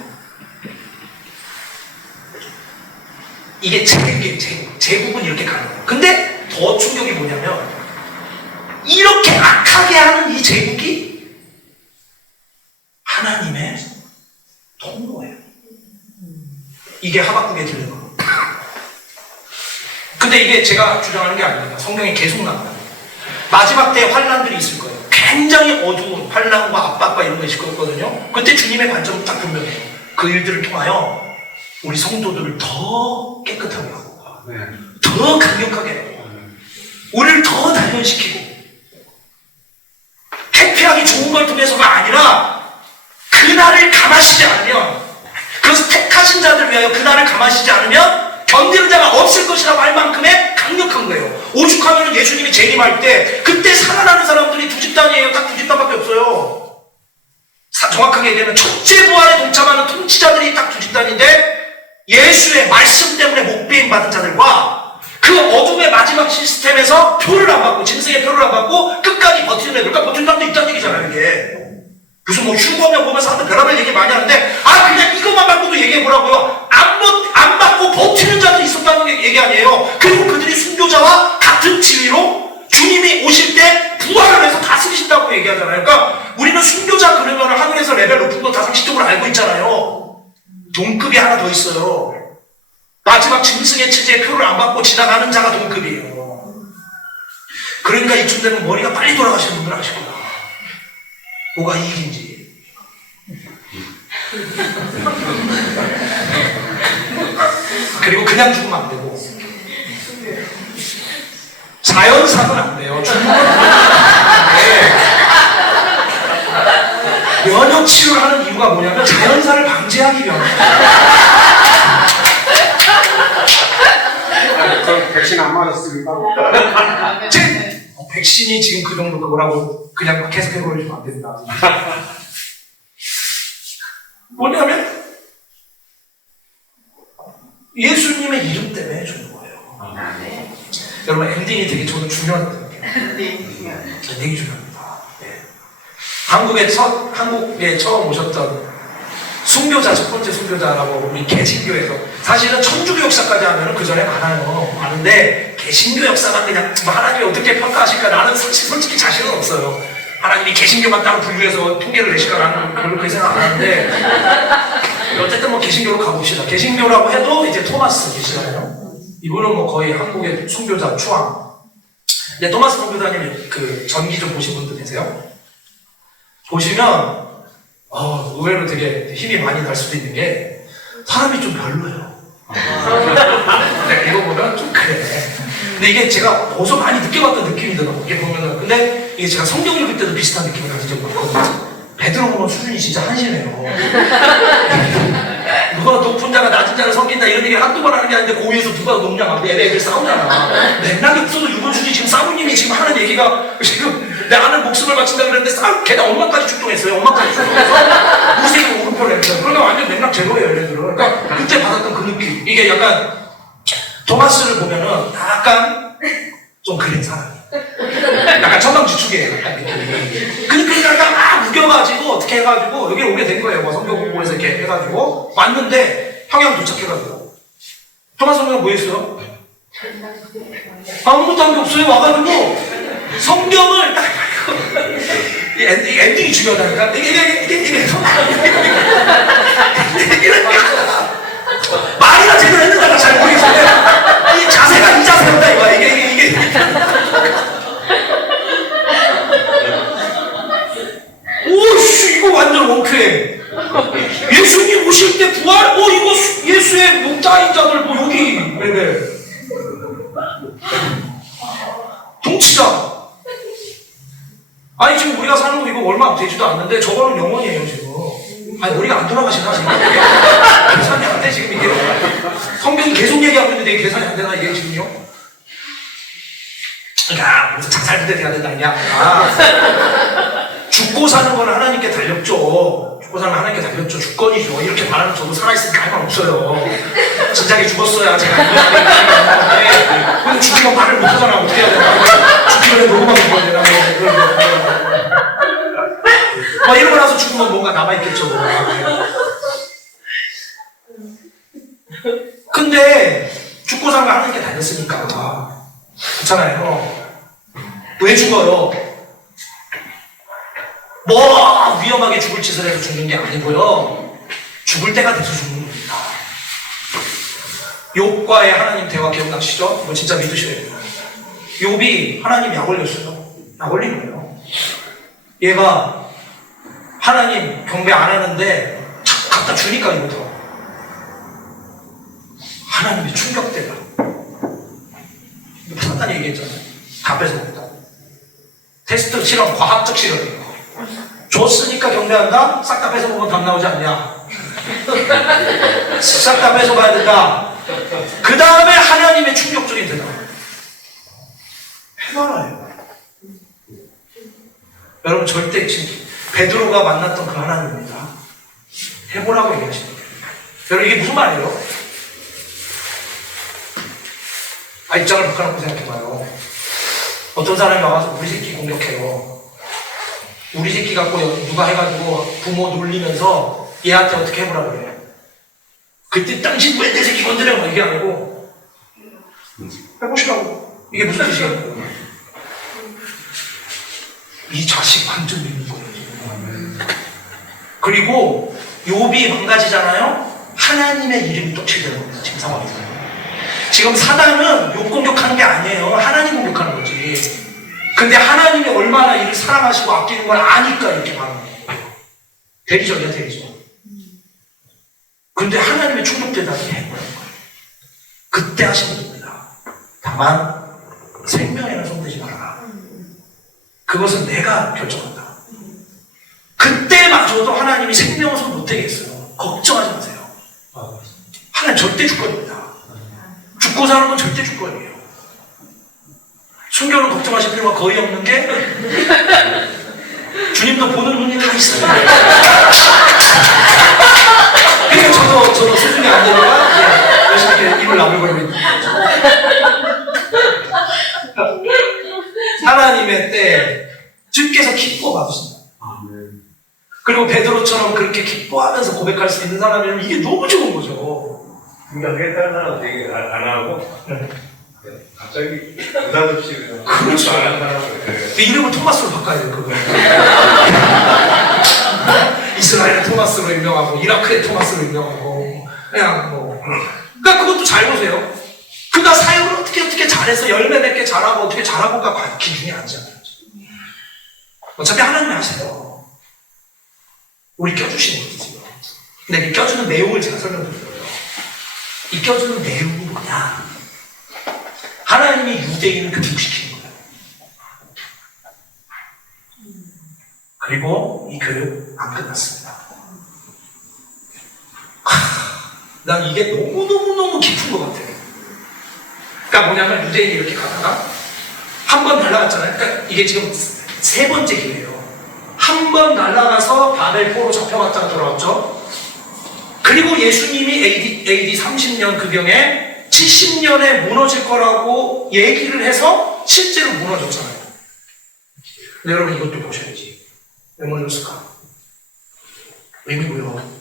이게 제국은 이렇게 가는 거예요. 근데 더 충격이 뭐냐면, 이렇게 악하게 하는 이 제국이 하나님의 통로예요. 이게 하박국의 딜레마. 근데 이게 제가 주장하는 게 아닙니다. 성경에 계속 나와요. 마지막 때 환난들이 있을 거예요. 굉장히 어두운 환난과 압박과 이런 거 있을 거거든요. 그때 주님의 관점은 딱 분명해요. 그 일들을 통하여 우리 성도들을 더 깨끗하게 하고, 더 강력하게 하고, 우리를 더 단련시키고, 회피하기 좋은 걸 통해서가 아니라 그날을 감하시지 않으면, 그래서 택하신 자들을 위하여 그날을 감하시지 않으면 견디는 자가 없을 것이라고 할 만큼의 강력한 거예요. 오죽하면 예수님이 재림할 때 그때 살아나는 사람들이 두 집단이에요. 딱 두 집단밖에 없어요. 정확하게 얘기하면 첫째 부활에 동참하는 통치자들이 딱 두 집단인데, 예수의 말씀 때문에 목배임 받은 자들과 그 어둠의 마지막 시스템에서 표를 안 받고, 짐승의 표를 안 받고 끝까지 버티는 애들. 그러니까 버티는 사람도 있다는 얘기잖아요, 이게. 무슨 뭐 휴거냐 보면 사람들 별의별 얘기 많이 하는데 그냥 이것만 갖고도 얘기해보라고요. 안 받고 버티는 자들이 있었다는 게 얘기 아니에요. 그리고 그들이 순교자와 같은 지위로 주님이 오실 때 부활을 해서 다스리신다고 얘기하잖아요. 그러니까 우리는 순교자 그러면 하늘에서 레벨 높은 거 다 상식적으로 알고 있잖아요. 동급이 하나 더 있어요. 마지막 짐승의 체제의 표를 안 받고 지나가는 자가 동급이에요. 그러니까 이쯤 되면 머리가 빨리 돌아가시는 분들 아시구나. 뭐가 이익인지. 그리고 그냥 죽으면 안 되고 자연사는 안 돼요. 죽으면 안 돼. 면역 치료를 하는 이유가 뭐냐면 자연사를 방지하기 위함. 저 백신 안 맞았습니까? 백신이 지금 그 정도 그거라고 그냥 계속 해버리면 안 된다. 뭐냐면 예수님의 이름 때문에 주는 거예요. 여러분 엔딩이 되게 저는 중요하다고 생각해요. 엔딩이 중요합니다. 네. 한국에 처음 오셨던 순교자, 첫 번째 순교자라고 우리 개신교에서 사실은 천주교 역사까지 하면 그 전에 많은데 개신교 역사만 그냥 하나님이 어떻게 평가하실까 나는 솔직히 자신은 없어요. 하나님이 개신교만 따로 분류해서 통계를 내실까 나는 그렇게 생각 안 하는데 어쨌든 뭐 개신교로 가봅시다. 개신교라고 해도 이제 토마스 계시잖아요. 이분은 뭐 거의 한국의 순교자 추앙. 근데 토마스 선교사님 그 전기 좀 보신 분들 계세요? 보시면 의외로 되게 힘이 많이 날 수도 있는 게 사람이 좀 별로예요. 이거 보면 좀 그래. 근데 이게 제가 어디서 많이 느껴봤던 느낌이더라고요. 이게 보면은. 근데 이게 제가 성경 읽을 때도 비슷한 느낌을 가진 적이 많거든요. 베드로 보면 수준이 진짜 한심해요. 누가 높은 자가 낮은 자를 섬긴다 이런 얘기를 한두 번 하는 게 아닌데 그 위에서 누가 높냐고 애들 싸우잖아. 맥락이 없어도 유본수지 지금 사부님이 지금 하는 얘기가 지금 내 아는 목숨을 바친다 그랬는데 걔가 엄마까지 출동했어요. 엄마까지 출동해서 무색으로 오른편을 했어요. 그러니까 완전 맥락 제로예요 얘네들은. 그러니까 그때 받았던 그 느낌. 이게 약간 토마스를 보면은 약간 좀 그린 사람이. 약간 천방지축이에요. 약간 느낌이. 그러니까 약간 막 우겨가지고 어떻게 해가지고 여기 오게 된 거예요. 뭐 성경 공부해서 이렇게 해가지고 왔는데 평양 도착해가지고 토마스 성경 뭐 했어요? 아무것도 한 게 없어요. 와가지고 성경을 딱 이 엔딩이 중요하다니까. 이게 말이나 제대로 했는가 잘 모르겠는데 이 자세가 이 자세였다 이거야. 이게 오씨 이거 완전 원쾌해. 예수님 오실 때 부활? 이거 예수의 목자인자들 뭐 여기 왜 동치자. 아니 지금 우리가 사는 거 이거 얼마 되지도 않는데 저거는 영원이에요 지금. 아니 머리가 안 돌아가시나 지금. 계산이 안 돼 지금 이게. 성경이 계속 얘기하고 있는데 이게 계산이 안 되나 이게 지금요? 그러니까 무슨 자살부대 돼야 된다는 게 아니라 죽고 사는 건 하나님께 달렸죠. 죽고 사는 건 하나님께 달렸죠. 주권이죠. 이렇게 말하면 저도 살아있으니까 할 말 없어요. 진작에 죽었어야 제가 근데 죽으면 말을 못하잖아. 어떻게 해야 되나. 죽기 전에 녹음하고 죽어야 되나. 이러고 나서 죽으면 뭔가 남아있겠죠. 근데 죽고 사는 건 하나님께 달렸으니까 그렇잖아요. 왜 죽어요? 뭐 위험하게 죽을 짓을 해서 죽는 게 아니고요. 죽을 때가 돼서 죽는 겁니다. 욥과의 하나님 대화 기억나시죠? 이거 진짜 믿으셔야 돼요. 욥이 하나님 약 올렸어요. 약 올린 거예요. 얘가 하나님 경배 안 하는데 자꾸 갖다 주니까 이거더라고. 하나님의 충격대가. 이거 간단히 얘기했잖아요. 다 뺏어먹다. 테스트 실험, 과학적 실험이에요. 줬으니까 경배한다? 싹 다 뺏어먹으면 답 나오지 않냐? 싹 다 뺏어가야 된다. 그 다음에 하나님의 충격적인 대답. 해봐라요. 여러분 절대 지금 베드로가 만났던 그 하나님입니다. 해보라고 얘기하십니다. 여러분 이게 무슨 말이에요? 입장을 바꿔놓고 생각해봐요. 어떤 사람이 와서 우리 새끼 공격해요. 우리 새끼 갖고 누가 해가지고 부모 놀리면서 얘한테 어떻게 해보라 그래. 그때 당신 왜 내 새끼 건드려? 뭐 이게 아니고 해보시라고. 이게 무슨 뜻이에요? 이 자식 완전 믿는 거예요. 그리고 욥이 망가지잖아요. 하나님의 이름이 떡칠되는 겁니다. 지금 상황에서. 지금 사단은 욥 공격하는 게 아니에요. 하나님 공격하는 거지. 근데 하나님이 얼마나 이를 사랑하시고 아끼는 걸 아니까 이렇게 말하는 거예요. 대리적이야, 대리적. 근데 하나님의 충격 대답이 해버린 거예요. 그때 하시는 겁니다. 다만 생명에는 손대지 말아라. 그것은 내가 결정한다. 그때마저도 하나님이 생명을 손 못대게 했어요. 걱정하지 마세요. 하나님 절대 주권입니다. 죽고 사는 건 절대 주권이에요. 순교는 걱정하실 필요가 거의 없는 게 주님도 보는 눈이 다 있어요. 그러니까 저도 수준이 안 되니까 열심히 이렇게 입을 나불거리고 있는 거죠. 하나님의 때 주께서 기뻐 받으신다. 그리고 베드로처럼 그렇게 기뻐하면서 고백할 수 있는 사람이면 이게 너무 좋은 거죠. 생각했다는 사람 되게 안 하고 갑자기 느닷없이 그냥 그렇죠. 안 하는 사람을 그 이름을 토마스로 바꿔야 돼요. 그거. 이스라엘의 토마스로 유명하고 이라크의 토마스로 유명하고 그냥 뭐. 그러니까 그것도 잘 보세요. 그가 사역을 어떻게 잘해서 열매 맺게 잘하고 어떻게 잘하고가 기준이 아니잖아요. 어차피 하나님이 하세요. 우리 껴주시는 거지 지금. 근데 이 껴주는 내용을 제가 설명드려요. 이 껴주는 내용이 뭐냐? 하나님이 유대인을 교육시키는 거예요. 그리고 이 교육 안 끝났습니다. 난 이게 너무너무 깊은 것 같아요. 그러니까 뭐냐면 유대인이 이렇게 가다가 한 번 날아갔잖아요. 그러니까 이게 지금 세 번째 기회예요. 한 번 날아가서 바벨포로 잡혀갔다가 돌아왔죠. 그리고 예수님이 AD 30년 그경에 70년에 무너질 거라고 얘기를 해서 실제로 무너졌잖아요. 근데 여러분 이것도 보셔야지. 왜 무너졌을까? 의미고요.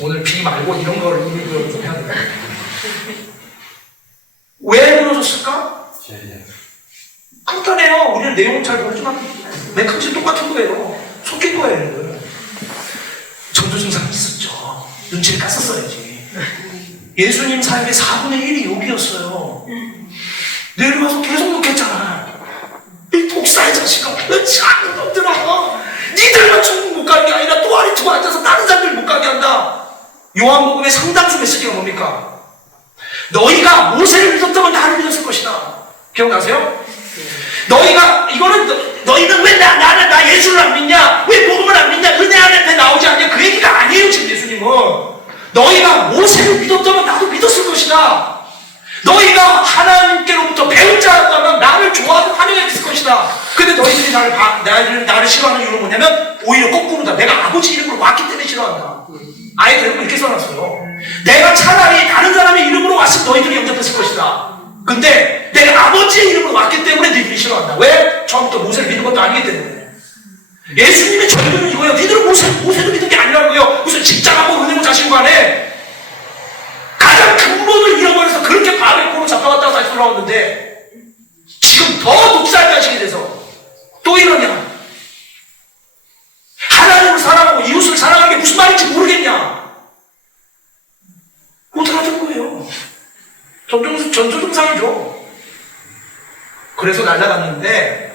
오늘 비 말고 이런 거를 의미고요 좀 해야 돼요. 왜 무너졌을까? 간단해요. 우리는 내용은 잘 모르지만 메커니즘 똑같은 거예요. 속인 거예요. 전도 증상이 있었죠. 눈치를 깠었어야지. 예수님 사역의 4분의 1이 욕이었어요. 내려와서 계속 욕했잖아. 이 독사의 자식아, 너 작은 놈들아. 니들만 천국 못 가게 아니라 또 아래 두고 앉아서 다른 사람들 못 가게 한다. 요한복음의 상당수 메시지가 뭡니까? 너희가 모세를 믿었다면 나를 믿었을 것이다. 기억나세요? 너희가 너희는 왜 나 예수를 안 믿냐? 왜 복음을 안 믿냐? 은혜 안에 나오지 않냐? 그 얘기가 아니에요. 지금 예수님은 너희가 모세를 믿었다면 나도 믿었을 것이다. 너희가 하나님께로부터 배운 자라면 나를 좋아하고 환영했을 것이다. 근데 너희들이 나를 싫어하는 이유는 뭐냐면 오히려 거꾸로다. 내가 아버지 이름으로 왔기 때문에 싫어한다. 아예 대부분 이렇게 써놨어요. 내가 차라리 다른 사람의 이름으로 왔으면 너희들이 영접했을 것이다. 근데 내가 아버지의 이름으로 왔기 때문에 너희들이 싫어한다. 왜? 처음부터 모세를 믿는 것도 아니기 때문에. 예수님의 전도는 이거예요. 니들은 모세도 믿은 게 아니라는 거예요. 무슨 직장하고 은혜고 자신 간에 가장 근본을 잃어버려서 그렇게 바벨포로 잡혀갔다가 다시 돌아왔는데 지금 더 독사의 자식이 돼서 또 이러냐? 하나님을 사랑하고 이웃을 사랑하는 게 무슨 말인지 모르겠냐? 못하는 거예요. 전조 증상이죠. 그래서 날아갔는데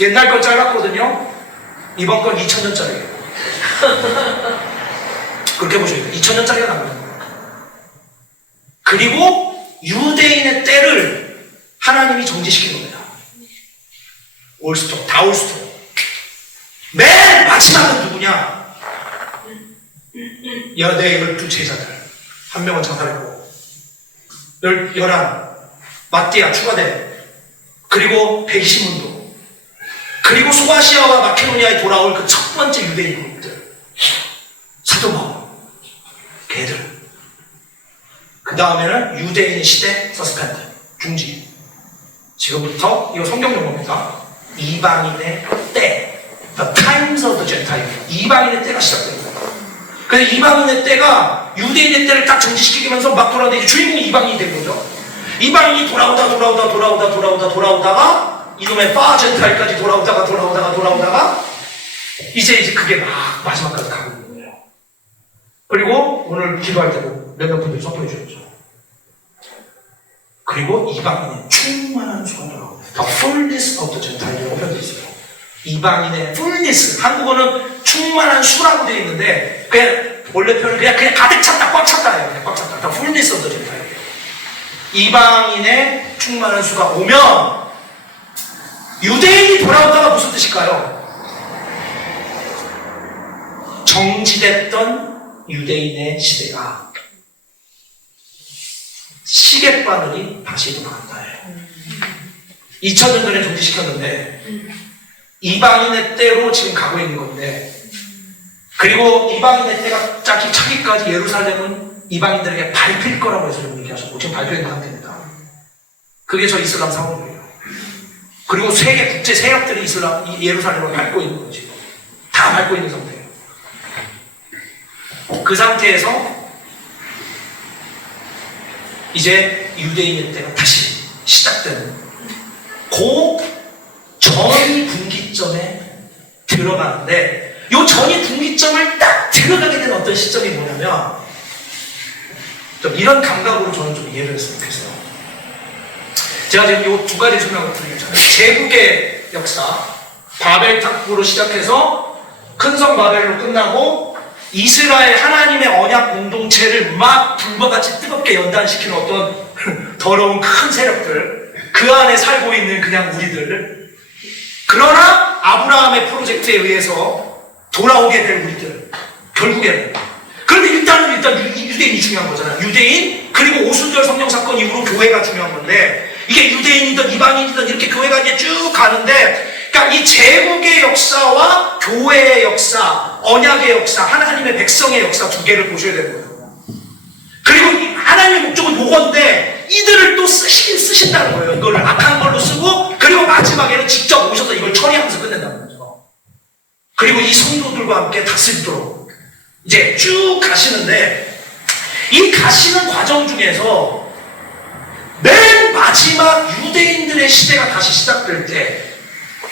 옛날 건 짧았거든요. 이번 건 2000년짜리예요. 그렇게 보셔야 돼요. 2000년짜리가 나거든요. 그리고 유대인의 때를 하나님이 정지시킨 겁니다. 올스톱, 다 올스톱. 맨 마지막은 누구냐? 내 12 제자들. 한 명은 자살했고 11 마띠아 추가돼. 그리고 120문도. 그리고 소아시아와 마케도니아에 돌아올 그 첫 번째 유대인 그룹들. 사도 바울. 걔들. 그 다음에는 유대인의 시대 서스펜드. 중지. 지금부터 이거 성경 용어입니다. 이방인의 때. The times of the Gentile. 이방인의 때가 시작됩니다. 그래서 이방인의 때가 유대인의 때를 딱 정지시키면서 막 돌아오는데 주인공이 이방인이 된 거죠. 이방인이 돌아오다가 이놈의 파 젠타일까지 돌아오다가 이제 그게 막 마지막까지 가고 있는 거예요. 그리고 오늘 기도할 때도 몇몇 분들이 선포해 주셨죠. 그리고 이방인의 충만한 수가 돌아옵니다. The fullness of the Gentile이라고 표현되어 있어요. 이방인의 fullness, 한국어는 충만한 수라고 되어 있는데 그냥 원래 표현은 그냥 가득 찼다, 꽉 찼다예요. 그냥 꽉 찼다. The fullness of the Gentile. 이방인의 충만한 수가 오면 유대인이 돌아오다가 무슨 뜻일까요? 정지됐던 유대인의 시대가 시계바늘이 다시 돌아간다. 2000년 전에 정지시켰는데 이방인의 때로 지금 가고 있는 건데, 그리고 이방인의 때가 차기까지 예루살렘은 이방인들에게 밟힐 거라고 해서 얘기하셨고 지금 밟혀있는 상태입니다. 그게 저 이슬람 상황이에요. 그리고 세계 국제 세력들이 예루살렘을 밟고 있는 거지. 다 밟고 있는 상태예요. 그 상태에서 이제 유대인의 때가 다시 시작되는 그 전이 분기점에 들어가는데, 이 전이 분기점을 딱 들어가게 된 어떤 시점이 뭐냐면, 좀 이런 감각으로 저는 좀 이해를 했으면 좋겠어요. 제가 지금 이 두 가지 설명을 드리겠잖아요. 제국의 역사, 바벨탑으로 시작해서 큰성 바벨로 끝나고 이스라엘 하나님의 언약 공동체를 막 불과 같이 뜨겁게 연단시키는 어떤 더러운 큰 세력들, 그 안에 살고 있는 그냥 우리들, 그러나 아브라함의 프로젝트에 의해서 돌아오게 될 우리들, 결국에는. 그런데 일단 유대인이 중요한 거잖아요. 유대인, 그리고 오순절 성령 사건 이후로 교회가 중요한 건데, 이게 유대인이든 이방인이든 이렇게 교회가 이제 쭉 가는데, 그러니까 이 제국의 역사와 교회의 역사, 언약의 역사, 하나님의 백성의 역사 두 개를 보셔야 되는 거예요. 그리고 하나님의 목적은 요건데 이들을 또 쓰신다는 거예요. 이걸 악한 걸로 쓰고, 그리고 마지막에는 직접 오셔서 이걸 처리하면서 끝낸다는 거죠. 그리고 이 성도들과 함께 다스리도록 이제 쭉 가시는데, 이 가시는 과정 중에서 맨 마지막 유대인들의 시대가 다시 시작될 때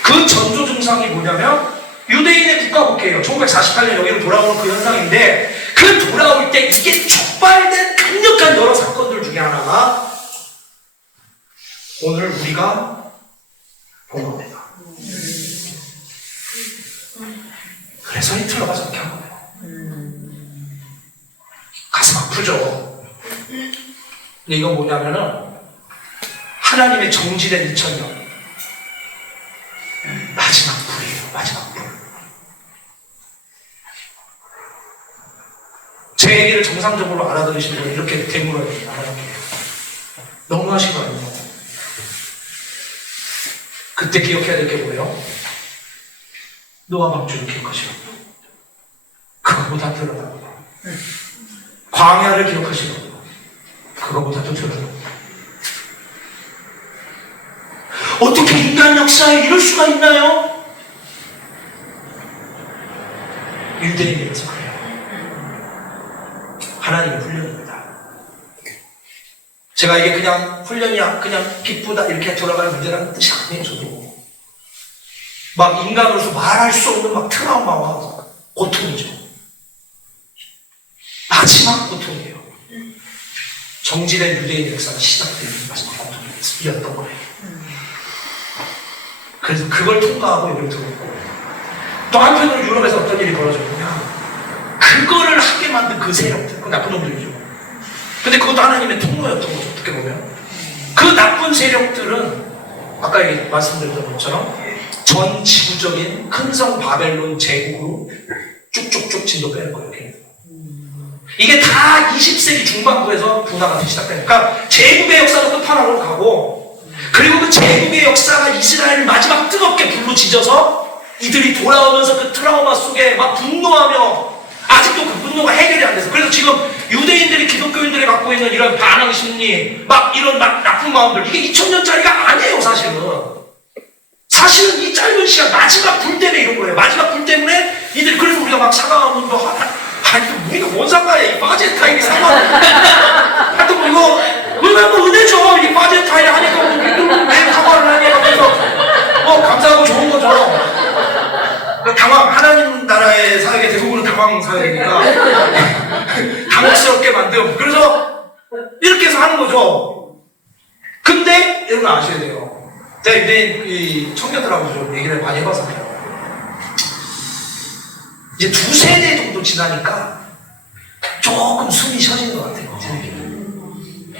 그 전조 증상이 뭐냐면, 유대인의 국가국회예요. 1948년 여기로 돌아오는 그 현상인데, 그 돌아올 때 이게 촉발된 강력한 여러 사건들 중에 하나가 오늘 우리가 본 겁니다. 그래서 히틀러가 저렇게 한 거예요. 가슴 아프죠. 근데 이건 뭐냐면은 하나님의 정지된 2000년 마지막 불이에요. 마지막 불. 제 얘기를 정상적으로 알아들으신 분은 이렇게 되물어야 됩니다. 너무하신 거 아니에요? 그때 기억해야 될 게 뭐예요? 노아 방주를 기억하시라고. 그거보다 드러나고. 광야를 기억하시라고. 그거보다도 드러나고. 어떻게 인간 역사에 이럴 수가 있나요? 유대인이라서 그래요. 하나님의 훈련입니다. 제가 이게 그냥 훈련이야, 그냥 기쁘다 이렇게 돌아가는 문제라는 뜻이 아니에요. 저도 막 인간으로서 말할 수 없는 막 트라우마와 고통이죠. 마지막 고통이에요. 정지된 유대인 역사가 시작되는 마지막 고통이었던 거예요. 그래서 그걸 통과하고 여기를 들어오고, 또 한편으로 유럽에서 어떤 일이 벌어졌느냐, 그거를 하게 만든 그 세력들, 그 나쁜 놈들이죠. 근데 그것도 하나님의 통로였던 거죠. 어떻게 보면 그 나쁜 세력들은 아까 말씀드렸던 것처럼 전 지구적인 큰성 바벨론 제국으로 쭉쭉쭉 진도 빼는 거예요. 이게 다 20세기 중반부에서 분화가 시작되니까 제국의 역사도 끝판왕으로 가고, 그리고 그 제국의 역사가 이스라엘을 마지막 뜨겁게 불로 지져서 이들이 돌아오면서 그 트라우마 속에 막 분노하며, 아직도 그 분노가 해결이 안 돼서, 그래서 지금 유대인들이 기독교인들이 갖고 있는 이런 반항 심리, 막 이런 막 나쁜 마음들, 이게 2000년짜리가 아니에요. 사실은 사실은 이 짧은 시간 마지막 불 때문에 이런 거예요. 마지막 불 때문에 이들 그래서 우리가 막 사과문도 아니 우리가 뭔 상관이야. 이 바제타인이 상관. 하여튼 뭐 이거 왜냐면 은혜죠. 이 바제타인이 하니까 왜 사과를 하냐. 그래서 뭐 감사하고 좋은 거죠. 당황, 하나님 나라의 사역의 대부분은 당황 사역이니까 당혹스럽게 만듦. 그래서 이렇게 해서 하는 거죠. 근데 여러분 아셔야 돼요. 제가 유대인 이 청년들하고 좀 얘기를 많이 해봐서요. 이제 2세대 정도 지나니까 조금 숨이 쉬어지는 것 같아요. 제 느낌은.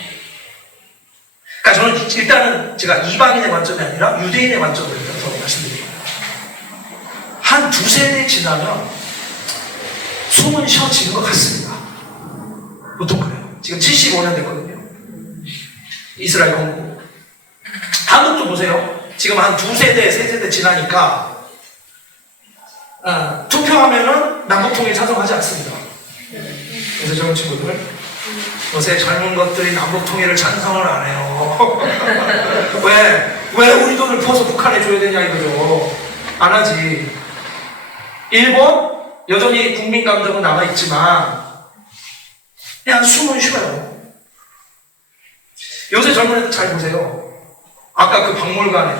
그러니까 저는 일단은 제가 이방인의 관점이 아니라 유대인의 관점으로 일단 말씀드릴게요. 한 2세대 지나면 숨은 쉬어지는 것 같습니다. 보통 그래요. 지금 75년 됐거든요. 이스라엘 건국. 한국도 보세요. 지금 한 2세대, 3세대 지나니까 투표하면은 남북통일 찬성하지 않습니다. 그래서 저런 친구들 요새 젊은 것들이 남북통일을 찬성을 안 해요. 왜 우리 돈을 퍼서 북한에 줘야 되냐 이거죠. 안 하지. 일본 여전히 국민 감정은 남아있지만 그냥 숨은 쉬어요. 요새 젊은 애들 잘 보세요. 아까 그 박물관에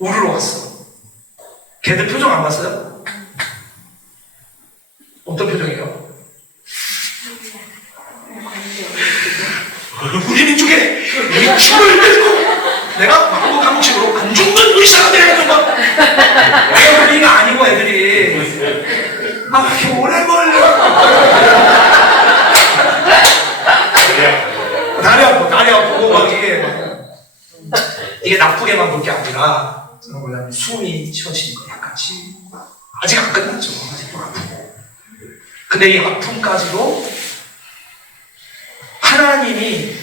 우르르 왔어. 걔들 표정 안 봤어요? 어떤 표정이에요? 우리는 쪽에 이 힘을 들고 내가 한국 한국식으로 안 죽는 우리 사람들이 하는 거 우리가 아니고 애들이 이렇게 오래 걸려 다리 아프고 막 이게 나쁘게만 볼 게 아니라 저는 뭐냐면 숨이 쉬어지는 거예요. 약간씩 아직 안 끝났죠. 아직도 아프고 근데 이 아픔까지도 하나님이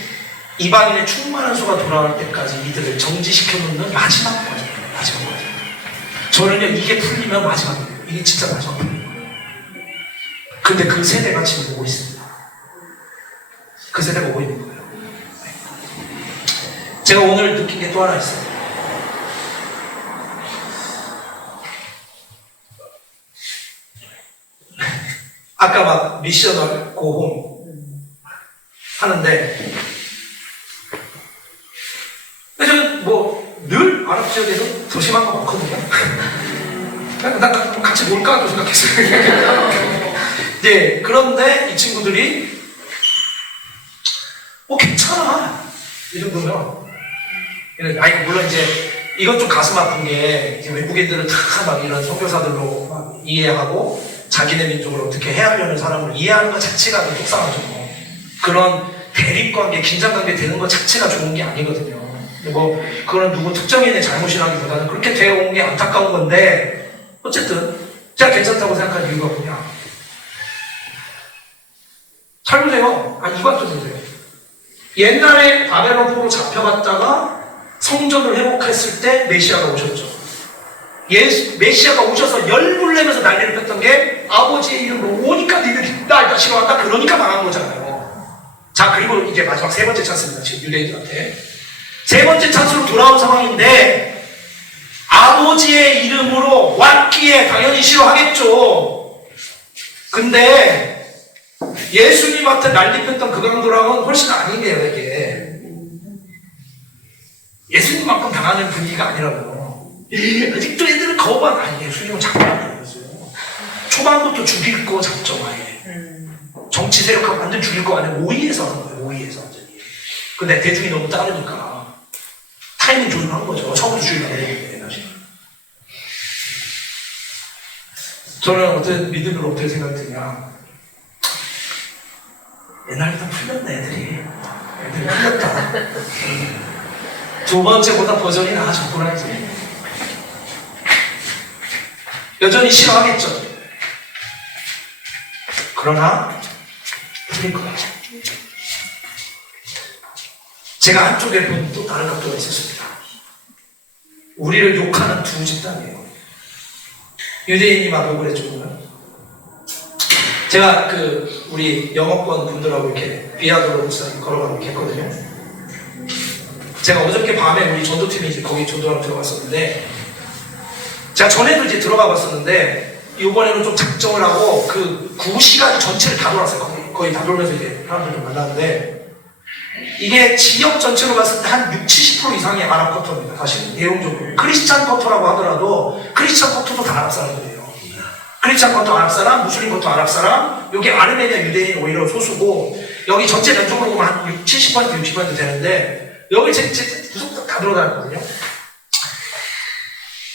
이방인의 충만한 수가 돌아올 때까지 이들을 정지시켜 놓는 마지막 과정이에요. 마지막 과정. 저는요 이게 풀리면 마지막이에요. 이게 진짜 마지막 풀리는 거예요. 근데 그 세대가 지금 오고 있습니다. 그 세대가 오고 있는 거예요. 제가 오늘 느낀 게 또 하나 있어요. 아까 막 미셔널 고홈 하는데 저는 뭐 늘 아랍 지역에서 더 심한 거 많거든요. 난 같이 놀까 또 생각했어요. 네, 그런데 이 친구들이 괜찮아 이 정도면 아니 물론 이제 이건 좀 가슴 아픈 게 이제 외국인들은 다 막 이런 선교사들로 막 이해하고 자기네 민족을 어떻게 해야 하려는 사람을 이해하는 것 자체가 속상하죠. 그런 대립관계, 긴장관계 되는 것 자체가 좋은 게 아니거든요. 뭐 그건 누구 특정인의 잘못이라기보다는 그렇게 되어 온 게 안타까운 건데 어쨌든 제가 괜찮다고 생각하는 이유가 뭐냐? 잘 보세요. 이거 좀 보세요. 옛날에 바벨론 포로 잡혀갔다가 성전을 회복했을 때 메시아가 오셨죠. 메시아가 오셔서 열불 내면서 난리를 폈던 게 아버지의 이름으로 오니까 니들이 나 싫어한다 그러니까 망한 거잖아요. 자 그리고 이제 마지막 세 번째 찬스입니다. 지금 유대인들한테 세 번째 찬스로 돌아온 상황인데 아버지의 이름으로 왔기에 당연히 싫어하겠죠. 근데 예수님한테 난리폈던 그 강도랑은 훨씬 아니네요. 이게 예수님만큼 당하는 분위기가 아니라고요. 아직도 애들은 거부한 아니에요. 예수님은 장난 아니었어요. 초반부터 죽일 거 작정 아예. 정치 세력하고 완전 죽일 거 아니에요. 오이에서 하는 거예요. 오이에서 완전히. 근데 대중이 너무 따르니까 타이밍 조절한 거죠. 처음부터 죽이려고 했는데 사실. 저는 어떤 믿음으로 어떻게 생각이 드냐. 옛날부터 풀렸네 애들이 풀렸다. 두 번째보다 버전이 나아졌구나 이제. 여전히 싫어하겠죠. 그러나 풀릴 거예요. 제가 한쪽에 본 또 다른 각도가 있었습니다. 우리를 욕하는 두 집단이에요. 유대인이 막 욕을 해주고요. 제가 우리 영어권 분들하고 이렇게 비아도로 목사님 걸어가고 이렇게 했거든요. 제가 어저께 밤에 우리 전도팀이 이제 거기 전도하러 들어갔었는데 제가 전에도 이제 들어가 봤었는데 이번에는 좀 작정을 하고 그 9시간 전체를 다 돌았어요. 거의 다 돌면서 이제 사람들 좀 만나는데 이게 지역 전체로 봤을 때 한 60-70% 이상이 아랍 커터입니다. 사실 내용적으로 크리스찬 커터라고 하더라도 크리스찬 커터도 다 아랍 사람들이에요. 크리스찬 커터 아랍 사람, 무슬림 커터 아랍 사람, 여기 아르메니아 유대인 오히려 소수고 여기 전체 면적으로 보면 한 70% 60% 되는데 여기 제 구석구석 다 돌아다녔거든요.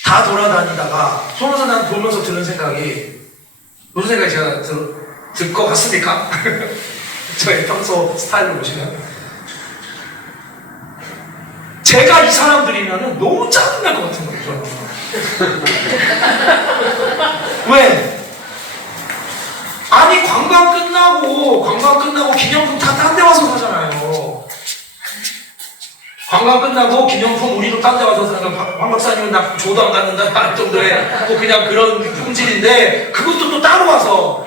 다 돌아다니다가 손호선 난 보면서 드는 생각이 무슨 생각이 제가 들 것 같습니까? 저의 평소 스타일을 보시면 제가 이 사람들이면은 너무 짜증날 것 같은 거예요. 왜? 아니 관광 끝나고 기념품 다 딴 데 와서 사잖아요. 관광 끝나고 기념품 우리도 딴 데 와서 사는 황 박사님은 나 조도 안 갖는다 할 정도의 뭐 그냥 그런 품질인데 그것도 또 따로 와서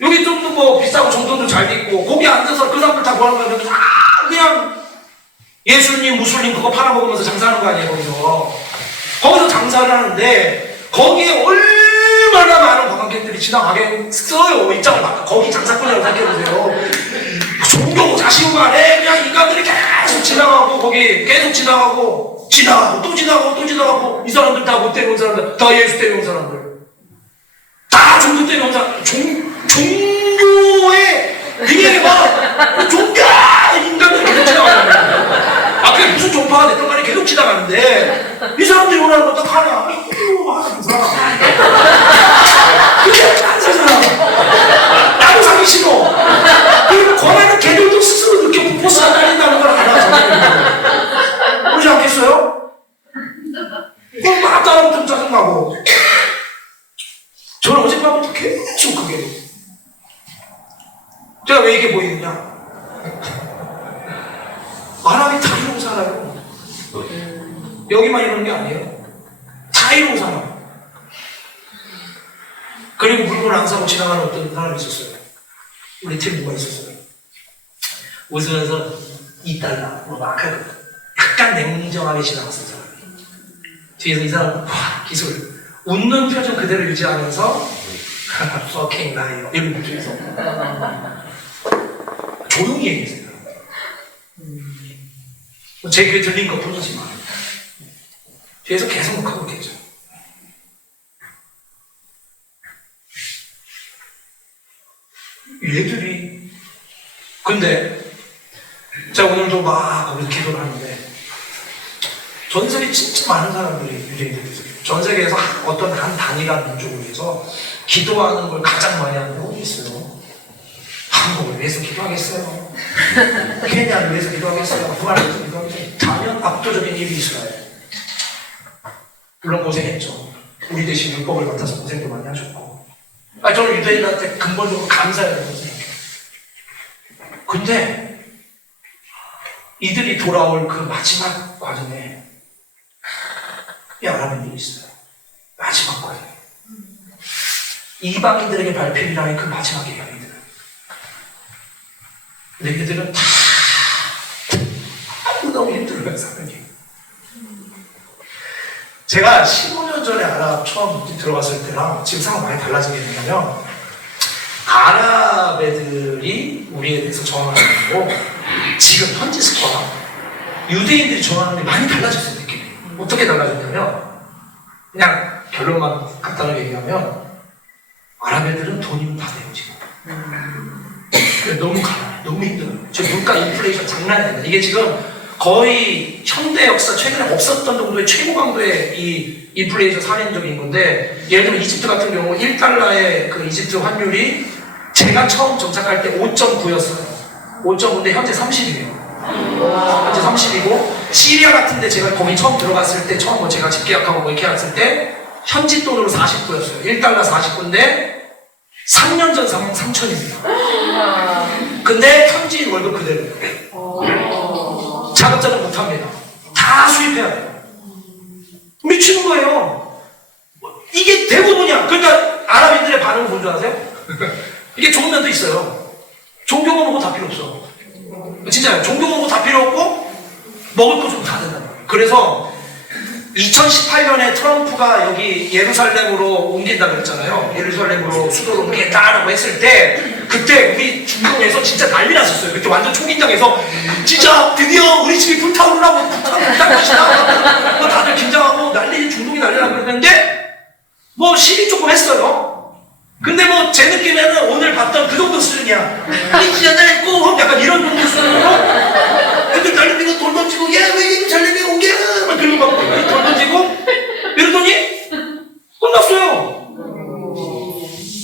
여기 좀 뭐 비싸고 정도도 잘 있고 거기 앉아서 그 사람들 다 뭐하는 거야? 다 그냥 예수님 무슬림 그거 팔아먹으면서 장사하는 거 아니에요. 거기서 장사를 하는데 거기에 얼마나 많은 관광객들이 지나가겠어요. 입장을 바꿔 거기 장사꾼이라고 생각해보세요. 종교 자시고 안에 그냥 인간들이 계속 지나가고 거기 계속 지나가고 또 지나가고 이 사람들 다 못 데려온 사람들 다 예수 데려온 사람들 다 종교 데려온 사람들 종교의 이게 막 종교 인간들이 계속 지나가는 거예요. 아 그게 무슨 종파가 됐던 간에 계속 지나가는데 이 사람들이 원하는 건 딱 하나 하는 사람 그게 안 사잖아. 나도 사기 싫어. 그리고 권하는 개들도 스스로 느껴 포스 안 달린다는 걸 알아. 그러지 않겠어요? 그럼 막 따라오면 좀 짜증나고. 저는 어젯밤부터 계속 그게. 제가 왜 이게 보이느냐? 아랍이 다 이러고 살아요. 여기만 이러는 게 아니에요. 다 이러고 살아. 그리고 물건 안 사고 지나가는 어떤 사람이 있었어요. 우리 팀 누가 있었어요. 웃으면서 2달러 막 하고 약간 냉정하게 지나갔어요. 사람이. 뒤에서 이 사람 기술 웃는 표정 그대로 유지하면서 fucking liar 이런 뒤에서 조용히 얘기했어요. 제 귀에 들린 거 뿐이지만 뒤에서 계속 하고 계죠. 얘들이 근데 제가 오늘도 막 거기서 기도를 하는데 전 세계 진짜 많은 사람들이 유대인들이 있어요. 전 세계에서 어떤 한 단일한 민족을 위해서 기도하는 걸 가장 많이 하는 게 어디 있어요? 한국을 위해서 기도하겠어요? 케냐를 위해서 기도하겠어요? 북한을 위해서 기도하겠어요? 당연 압도적인 일이 이스라엘. 물론 고생했죠. 우리 대신 율법을 맡아서 고생도 많이 하셨고 저는 유대인한테 근본적으로 감사해야 된다고 생각해요. 근데 이들이 돌아올 그 마지막 과정에 이 아랍인 일이 있어요. 마지막 과정. 이방인들에게 발표이라는 그 마지막이에요. 이들은. 근데 이들은 다 너무 힘들어요. 사는 게. 제가 15년 전에 아랍 처음 들어갔을 때랑 지금 상황 많이 달라진 게 뭐냐면 아랍 애들이 우리에 대해서 정하는 거고 지금 현지 스코어랑 유대인들이 정하는 게 많이 달라졌어요. 느낌이. 어떻게 달라졌냐면 그냥 결론만 간단하게 얘기하면 아랍 애들은 돈이면 다 돼요 지금. 너무 가난해. 너무 힘들어요. 지금 물가 인플레이션 장난이 아니야. 이게 지금 거의 현대 역사 최근에 없었던 정도의 최고 강도의 이 인플레이션 살인적인 건데 예를 들면 이집트 같은 경우 1달러의 그 이집트 환율이 제가 처음 정착할 때 5.9였어요. 5.9인데 현재 30이에요. 현재 30이고 시리아 같은데 제가 거기 처음 들어갔을 때 처음 제가 집계약하고 뭐 이렇게 했을 때 현지 돈으로 49였어요. 1달러 49인데 3년 전 상황 3,000입니다. 근데 현지인 월급 그대로예요. 자급자족 못합니다. 다 수입해야 돼요. 미치는 거예요. 이게 대부분이야. 그러니까 아랍인들의 반응은 뭔지 아세요? 이게 좋은 면도 있어요. 종교 먹고 다 필요 없어. 진짜요. 종교 먹고 다 필요 없고 먹을 거 좀 다 된다. 그래서 2018년에 트럼프가 여기 예루살렘으로 옮긴다 그랬잖아요. 예루살렘으로 수도를 옮기겠다라고 했을 때 그때 우리 중동에서 진짜 난리 났었어요. 그때 완전 초긴장해서 진짜 드디어 우리 집이 불타오르라고 불타올 것이다. 뭐 다들 긴장하고 중동이 난리라고 그랬는데 뭐 시비 조금 했어요. 근데 뭐 제 느낌에는 오늘 봤던 그 정도 수준이야. 미치잖아 꼭 약간 이런 정도 수준으로 애들 달리고 돌 던지고 야왜 예루살렘에 옮겨 막 그런 거 돌 던지고 이러더니 끝났어요.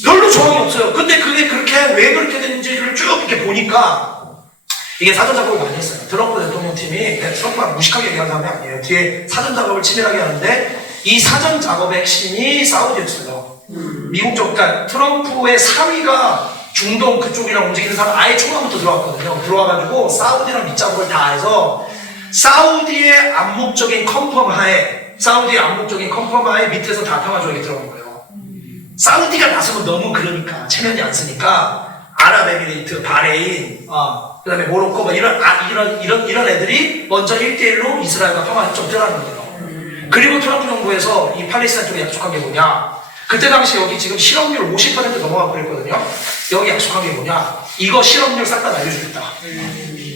별로 저항이 없어요. 근데 그게 왜 그렇게 됐는지를 쭉 이렇게 보니까 이게 사전 작업을 많이 했어요. 트럼프 대통령 팀이 트럼프가 무식하게 얘기하는 사람이 아니에요. 뒤에 사전 작업을 치밀하게 하는데 이 사전 작업의 핵심이 사우디였어요. 미국 쪽, 그러니까 트럼프의 사위가 중동 그쪽이랑 움직이는 사람 아예 초반부터 들어왔거든요. 들어와가지고 사우디랑 밑작업을 다 해서 사우디의 암묵적인 컨펌 하에 밑에서 다 평화조약이 들어간 거예요. 사우디가 나서면 너무 그러니까 체면이 안 쓰니까 아랍에미리트, 바레인, 그다음에 모로코 뭐 이런 애들이 먼저 1대1로 이스라엘과 평화협정 들어가는 거예요. 그리고 트럼프 정부에서 이 팔레스타인 쪽에 약속한 게 뭐냐? 그때 당시 여기 지금 실업률 50% 넘어가고 그랬거든요. 여기 약속한 게 뭐냐? 이거 실업률 싹 다 날려주겠다.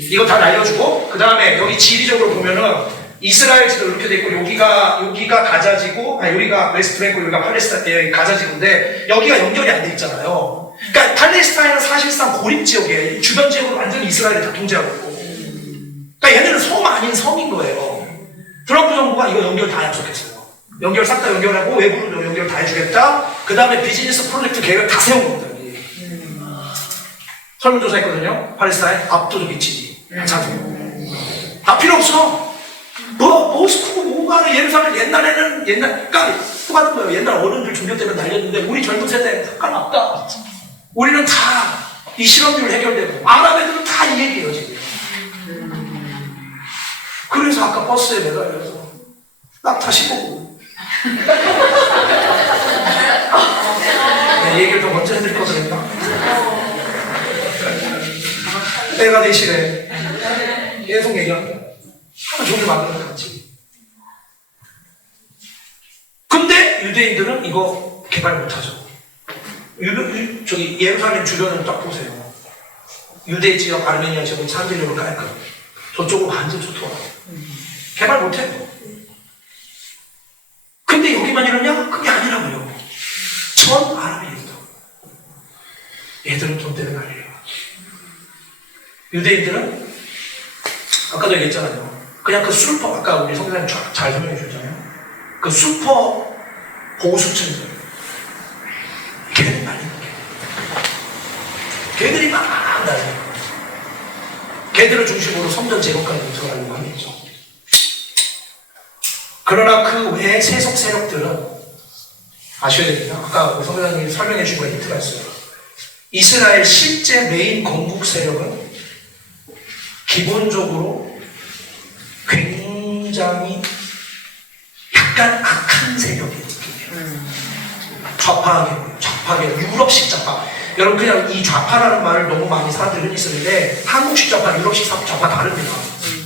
이거 다 날려주고 그 다음에 여기 지리적으로 보면은 이스라엘 지도 이렇게 돼 있고 여기가 가자지고 여기가 웨스트뱅크 여기가 팔레스타인 가자지구인데 여기가 연결이 안 돼 있잖아요. 그러니까 팔레스타인은 사실상 고립 지역이에요. 주변 지역은 완전히 이스라엘이 다 통제하고 있고. 그러니까 얘네는 섬 아닌 섬인 거예요. 트럼프 정부가 이거 연결 다 약속했어요. 연결 싹 다 연결하고 외부로 연결 다 해주겠다. 그 다음에 비즈니스 프로젝트 계획을 다 세운 겁니다. 설문조사했거든요. 팔레스타인 압도적 위치지. 다 필요 없어. 모스크고 뭐가 예루살렘 그러니까 똑같은 거예요. 옛날 어른들 종교 때문에 날렸는데 우리 젊은 세대 상관없다. 우리는 다 이 실업률 해결되고 아랍 애들은 다 이 얘기예요 지금. 그래서 아까 버스에 매달려서 딱 타시고 얘기를 더 먼저 해드릴 거거든요. 때가 되시래 계속 얘기합니다. 하루 종일 만들어 같이. 근데 유대인들은 이거 개발 못하죠. 저기 예루살렘 주변을 딱 보세요. 유대 지역, 아르메니아 지역은 산지력을 깔끔. 저쪽은 완전 좋더라고요. 개발 못해요. 근데 여기만 이러냐? 그게 아니라고요. 전 아랍인도 얘들은 돈 때문에 아니에요. 유대인들은 아까도 얘기했잖아요. 그냥 그 슈퍼, 아까 우리 성사님 잘 설명해 주셨잖아요. 그 슈퍼 보수층들 걔들 말리는 게 걔들이 막 날리는 거예요. 걔들을 중심으로 성전 제거까지 들어가려고 하겠죠. 그러나 그 외의 세속 세력들은 아셔야 됩니다. 아까 우리 성사님이 설명해 주신 거에 힌트가 있어요. 이스라엘 실제 메인 건국 세력은 기본적으로 굉장히 약간 악한 세력이에요. 좌파계, 유럽식 좌파. 여러분 그냥 이 좌파라는 말을 너무 많이 사람들이 흔히 쓰는데 한국식 좌파, 유럽식 좌파 다릅니다.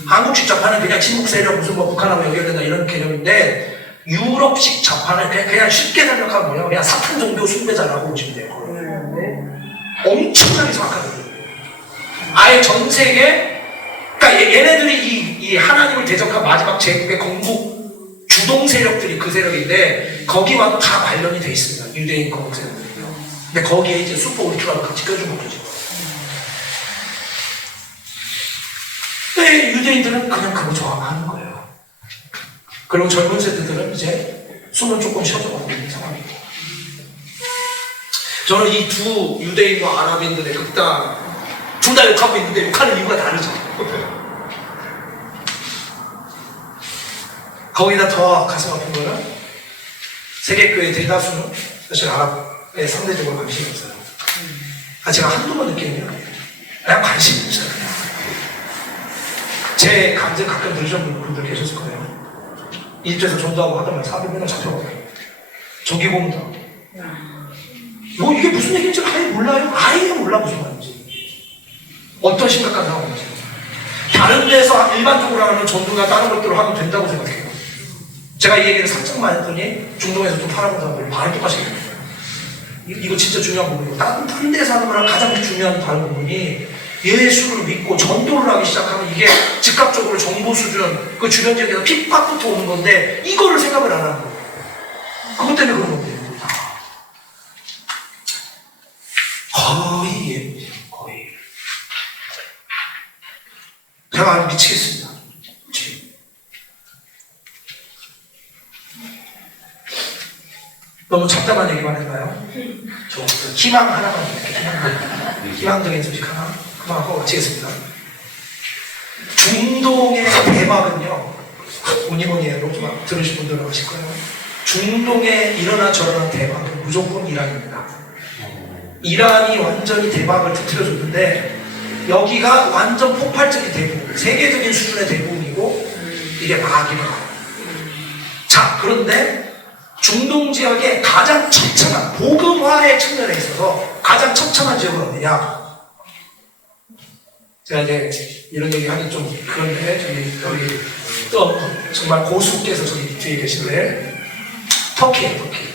한국식 좌파는 그냥 친북 세력 무슨 뭐 북한하고 연결된다 이런 개념인데 유럽식 좌파는 그냥 쉽게 설명하면 뭐냐면 그냥 사탄 종교 숭배자라고 보시면 돼요. 엄청나게 정확하거든요. 아예 전 세계, 그러니까 얘네들이 이 하나님을 대적한 마지막 제국의 건국 주동 세력들이 그 세력인데 거기와도 다 관련이 돼 있습니다. 유대인 건국 세력들이요. 근데 거기에 이제 슈퍼 울트라를 같이 껴준 거죠. 근데 유대인들은 그냥 그거 좋아하는 거예요. 그리고 젊은 세대들은 이제 숨은 조금 쉬어져가고 있는 상황이고. 저는 이 두 유대인과 아랍인들의 극단 둘 다 욕하고 있는데 욕하는 이유가 다르죠. 거기다 더 가슴 아픈 거는 세계교회 대다수는 사실 아랍에 상대적으로 관심이 없어요. 제가 한두 번 느끼는 게 아니에요. 그냥 관심이 없어요. 제 감정 가끔 들으시는 분들 계셨을 거예요. 이집트에서 전도하고 하다가 사람들 맨날 잡혀가요. 저기 공다. 뭐 이게 무슨 얘기인지 아예 몰라요? 아예 몰라 무슨 말인지. 어떤 심각한 상황인지. 다른 데서 일반적으로 하는 전도나 다른 것들을 하면 된다고 생각해요. 제가 이 얘기를 살짝만 했더니 중동에서 좀 팔아본 사람들이 바로 똑같이 얘기해요. 이거 진짜 중요한 부분이고, 딴 데서 하는 거랑 가장 중요한 다른 부분이 예수를 믿고 전도를 하기 시작하면 이게 즉각적으로 정보 수준, 그 주변 지역에서 핍박부터 오는 건데 이거를 생각을 안 하는 거예요. 그것 때문에 그런 건데요. 거의 예쁘죠. 거의. 제가 아주 미치겠습니다. 너무 잡담한 얘기만 했나요? 희망 하나만 드릴게요. 희망적인 소식 하나. 그만하고 마치겠습니다. 중동의 대박은요, 뭐니 해도 좀 들으신 분들은 아실 거예요. 중동에 일어나 저러는 대박은 무조건 이란입니다. 이란이 완전히 대박을 터뜨려줬는데, 여기가 완전 폭발적인 대부분, 세계적인 수준의 대부분이고, 이게 막입니다. 자, 그런데 중동 지역의 가장 처참한, 복음화의 측면에 있어서 가장 처참한 지역은 어디냐? 제가 이제 이런 얘기 하기 좀 그런데, 여기 또 정말 고수께서 저기 뒤에 계신데, 터키예요, 터키.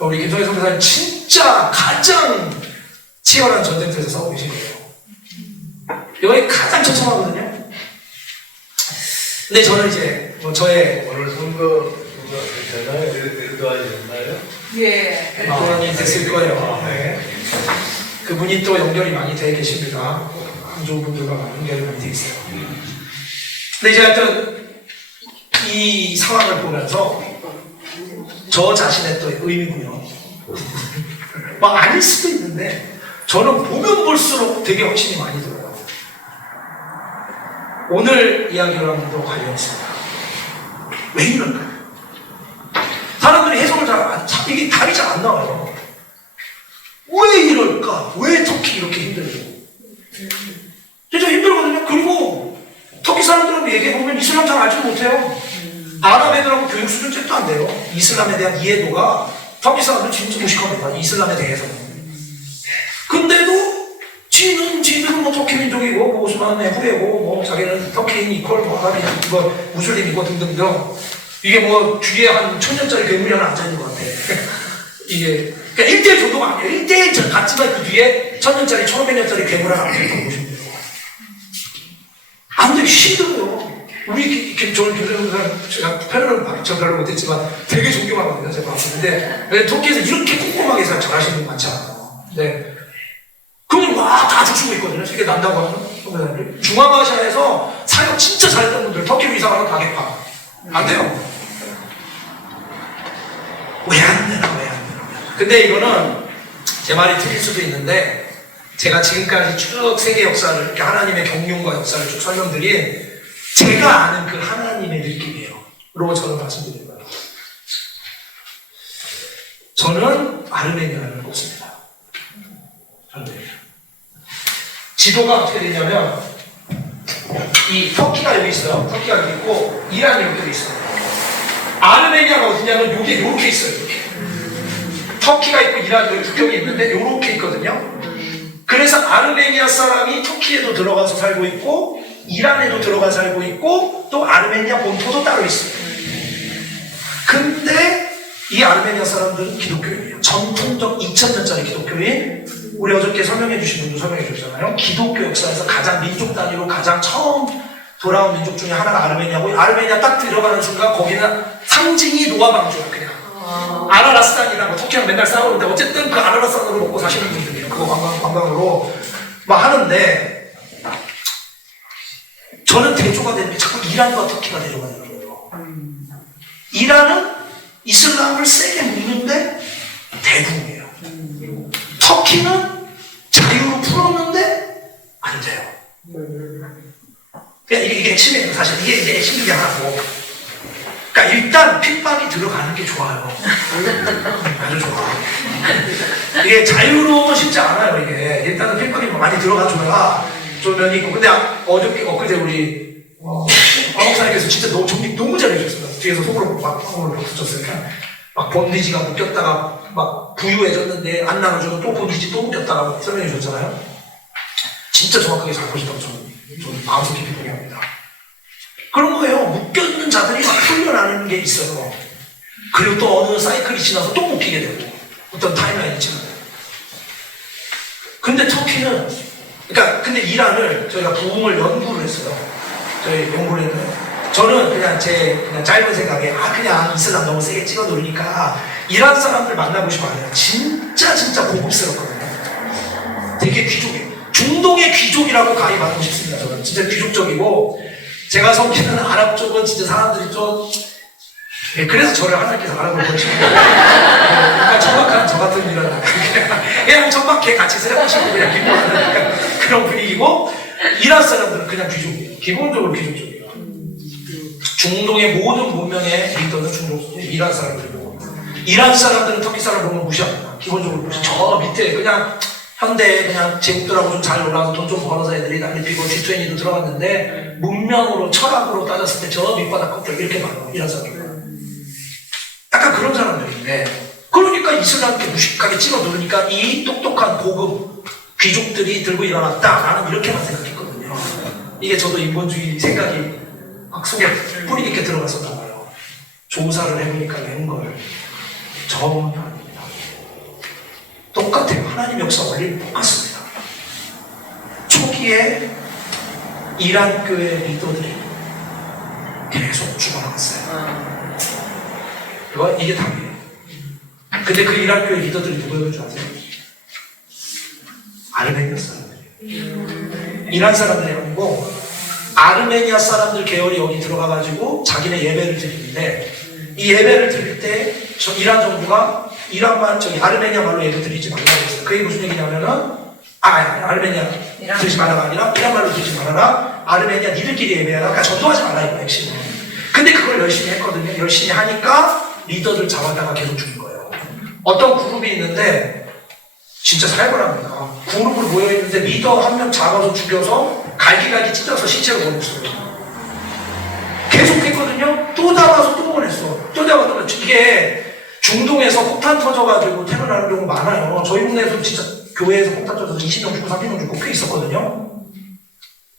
우리 김성희 선교사님 진짜 가장 치열한 전쟁터에서 싸우고 계신 거예요. 여기 가장 처참하거든요. 근데 저는 이제 저의 오늘 선거 되나요? 에르도안이었나요? 예. 에르도안이 됐을 거예요. 네. 그분이 또 연결이 많이 돼 계십니다. 안 좋은 분들과 연결이 많이 돼 있어요. 근데 이제 하여튼 이 상황을 보면서 저 자신의 또 의미고요. 막 아닐 수도 있는데 저는 보면 볼수록 되게 확신이 많이 들어요. 오늘 이야기랑도 관련있습니다. 왜 이럴까요? 사람들이 해석을 이게 답이 잘 안 나와요. 왜 이럴까? 왜 터키 이렇게 힘들죠? 진짜 힘들거든요. 그리고 터키 사람들하고 얘기해보면 이슬람 잘 알지 못해요. 아랍 애들하고 교육 수준 잽도 안 돼요. 이슬람에 대한 이해도가 터키 사람들 진짜 무식합니다. 이슬람에 대해서는. 근데도 지들은 뭐 터키 민족이고 뭐 오스만의 후예고 뭐 자기는 터키인 이퀄 뭐 아랍인 뭐 무슬림이고 등등등. 이게 뭐 뒤에 한 1000년짜리 괴물이 하나 앉아있는 것 같아. 이게 그러니까 1대1 정도가 아니에요. 1대1 같지만 그 뒤에 1000년짜리 1500년짜리 괴물 하나 앉아있다고 보시면 돼요. 안 되기 힘들어요. 우리 저는 김정은 제가 패널을 전달을 못했지만 되게 존경하거든요. 제가 봤는데 터키에서 이렇게 꼼꼼하게 잘하시는 분 많지 않아요. 네. 그분이 다 죽수고 있거든요. 세계 난다고 하는 선배님들. 중앙아시아에서 사역 진짜 잘했던 분들 터키로 이사가는 가게파 안 돼요. 왜 안 되나. 근데 이거는 제 말이 틀릴 수도 있는데 제가 지금까지 쭉 세계 역사를 이렇게 하나님의 경륜과 역사를 쭉 설명드린 제가 아는 그 하나님의 느낌이에요. 라고 저는 말씀드린 거예요. 저는 아르메니아를 꼽습니다. 지도가 어떻게 되냐면 이 터키가 여기 있어요. 터키가 여기 있고 이란이 여기 있어요. 아르메니아가 어디냐면 여기 이렇게 있어요. 이렇게. 터키가 있고 이란이 여기 국경이 있는데 이렇게 있거든요. 그래서 아르메니아 사람이 터키에도 들어가서 살고 있고 이란에도 들어가 살고 있고 또 아르메니아 본토도 따로 있어요. 근데 이 아르메니아 사람들은 기독교인이에요. 전통적 2000년짜리 기독교인. 우리 어저께 설명해 주신 분도 설명해 주셨잖아요. 기독교 역사에서 가장 민족 단위로 가장 처음 돌아온 민족 중에 하나가 아르메니아고 아르메니아 딱 들어가는 순간 거기는 상징이 노아방주야 그냥. 아라라스탄이라고 터키랑 맨날 싸우는데 어쨌든 그 아라라스탄으로 먹고 사시는 분들이에요. 그거 관광으로 막 하는데 저는 대조가 되는 게 자꾸 이란과 터키가 대조가 되는 거예요. 이란은 이슬람을 세게 묶는데 대국이에요. 터키는 자유로 풀었는데 안 돼요. 그러니까 이게 핵심이에요. 사실 이게 핵심 중에 하나고. 그러니까 일단 핍박이 들어가는 게 좋아요. 아주 좋아요. 이게 자유로움은 쉽지 않아요. 이게 일단은 핍박이 많이 들어가줘야 좀 면이 있고. 근데 엊그제 우리 박목사님께서 진짜 정리 너무 잘해주셨어요. 뒤에서 속으로 막 붙였어요. 막 본디지가 묶였다가 막 부유해졌는데 안 나눠주고 또 본디지 또 묶였다가 설명해 주셨잖아요. 진짜 정확하게 잘 보시다고 저는 마음속 깊이 동의합니다. 그런 거예요. 묶여있는 자들이 막 풀려나는 게 있어요. 그리고 또 어느 사이클이 지나서 또 묶이게 되고 어떤 타임라인이 지나요. 근데 터키는 그러니까 근데 이란을 저희가 부흥을 연구를 했어요. 저희 연구를 했는데 저는 그냥 제 그냥 짧은 생각에 그냥 이슬람 너무 세게 찍어 누르니까 이란 사람들 만나고 싶어 하네요. 진짜 고급스럽거든요. 되게 귀족이에요. 중동의 귀족이라고 가입하고 싶습니다. 저는 진짜 귀족적이고 제가 섬기는 아랍 쪽은 진짜 사람들이 좀 그래서 저를 하나님께서 아랍을 보시고 그러니까 정확한 저 같은 일은 그냥 정확하게 같이 살아보시고 그냥 기뻐하는 그런 분위기고 이란 사람들은 그냥 귀족이에요. 기본적으로 귀족적이에요. 중동의 모든 문명의 리더는 이란 사람들이고 이란 사람들은 터키 사람 보면 무시합니다. 기본적으로 무시. 저 밑에 그냥 현대에 그냥 제국들하고 좀 잘 올라와서 돈 좀 벌어서 애들이 난리피고 G20도 들어갔는데 문명으로 철학으로 따졌을 때 저 밑바닥 것들 이렇게 많아요. 이란 사람들. 약간 그런 사람들인데 그러니까 이슬람께 무식하게 찍어 누르니까 이 똑똑한 고급 귀족들이 들고 일어났다. 나는 이렇게만 생각했거든요. 이게 저도 인본주의 생각이 막 속에 뿌리 깊게 들어갔었던 거예요. 조사를 해보니까 웬걸 전혀 아닙니다. 똑같아요. 하나님 역사 원리는 똑같습니다. 초기에 이란 교회 리더들이 계속 죽어나갔어요. 이게 답이에요. 근데 그 이란 교회 리더들이 누구였는 줄 아세요? 아르메니아 사람들이에요. 이란 사람들이 아니고 아르메니아 사람들 계열이 여기 들어가가지고 자기네 예배를 드리는데 이 예배를 드릴 때 저 이란 정부가 이란만 아르메니아 말로 예배 드리지 말라고 했어요. 그게 무슨 얘기냐면은 아르메니아 드리지 말라가 아니라 이란 말로 드리지 말아라. 아르메니아 니들끼리 예배하라. 그러니까 전도하지 말라 이거 핵심은. 근데 그걸 열심히 했거든요. 열심히 하니까 리더들 잡아다가 계속 죽인 거예요. 어떤 그룹이 있는데 진짜 살벌합니다. 그룹으로 모여있는데 리더 한 명 잡아서 죽여서 갈기갈기 찢어서 시체로 보냈어요. 계속 했거든요. 또 잡아서 또 보냈어. 또 잡아서 보냈어. 이게 중동에서 폭탄 터져가지고 테러 나는 경우 많아요. 저희 동네에서 진짜 교회에서 폭탄 터져서 20명 죽고 30명 죽고 꽤 있었거든요.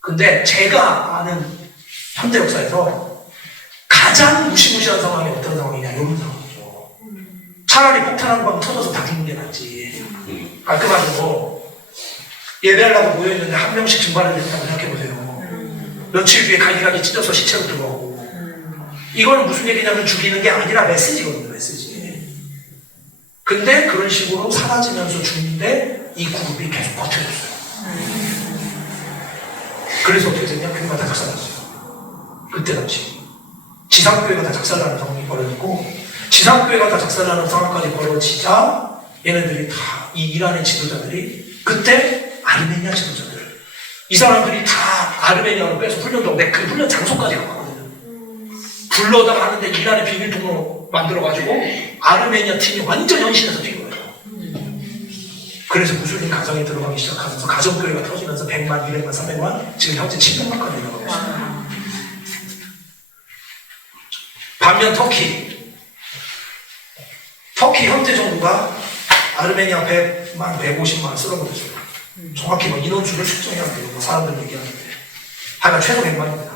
근데 제가 아는 현대 역사에서 가장 무시무시한 상황이 어떤 상황이냐 이런 상황이죠. 차라리 폭탄 한 방 터져서 다 죽는 게 낫지. 깔끔하고 예배하려고 모여있는데 한 명씩 증발을 했다고 생각해보세요. 며칠 뒤에 갈기갈기 찢어서 시체로 들어가고 이건 무슨 얘기냐면 죽이는 게 아니라 메시지거든요. 메시지. 근데 그런 식으로 사라지면서 죽는데 이 그룹이 계속 버텨줬어요. 그래서 어떻게 됐냐? 교회가 다 작살났어요. 그때 당시 지상교회가 다 작살나는 상황이 벌어졌고 지상교회가 다 작살나는 상황까지 벌어지자 얘네들이 다 이 이란의 지도자들이 그때 아르메니아 지도자들 이 사람들이 다 아르메니아로 빼서 훈련도 그 훈련 장소까지 갔거든요. 불러다가 하는데 이란의 비밀통로 만들어가지고 아르메니아 팀이 완전 연신해서 뛴 거예요. 그래서 무슬림 가정에 들어가기 시작하면서 가정교회가 터지면서 100만, 200만, 300만 지금 현재 700만까지 올라가고 있습니다. 반면 터키 현재 정부가 아르메니아 100만, 150만 쓸어버렸어요. 정확히 뭐 인원수를 측정해야 돼요. 사람들 얘기하는데. 하여간 최소 100만입니다.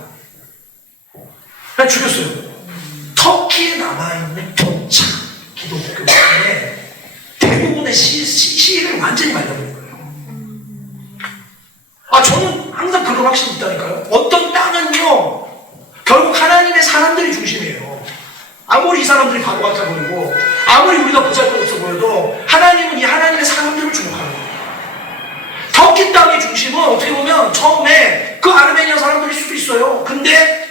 그냥 죽였어요. 터키에 남아있는 교차 기독교 중에 대부분의 시위를 완전히 말려버린 거예요. 저는 항상 그런 확신이 있다니까요. 어떤 땅은요, 결국 하나님의 사람들이 중심이에요. 아무리 이 사람들이 바보 같아 보이고, 아무리 우리가 보잘것없어 보여도, 하나님은 이 하나님의 사람들을 주목하는 거예요. 터키 땅의 중심은 어떻게 보면 처음에 그 아르메니아 사람들일 수도 있어요. 근데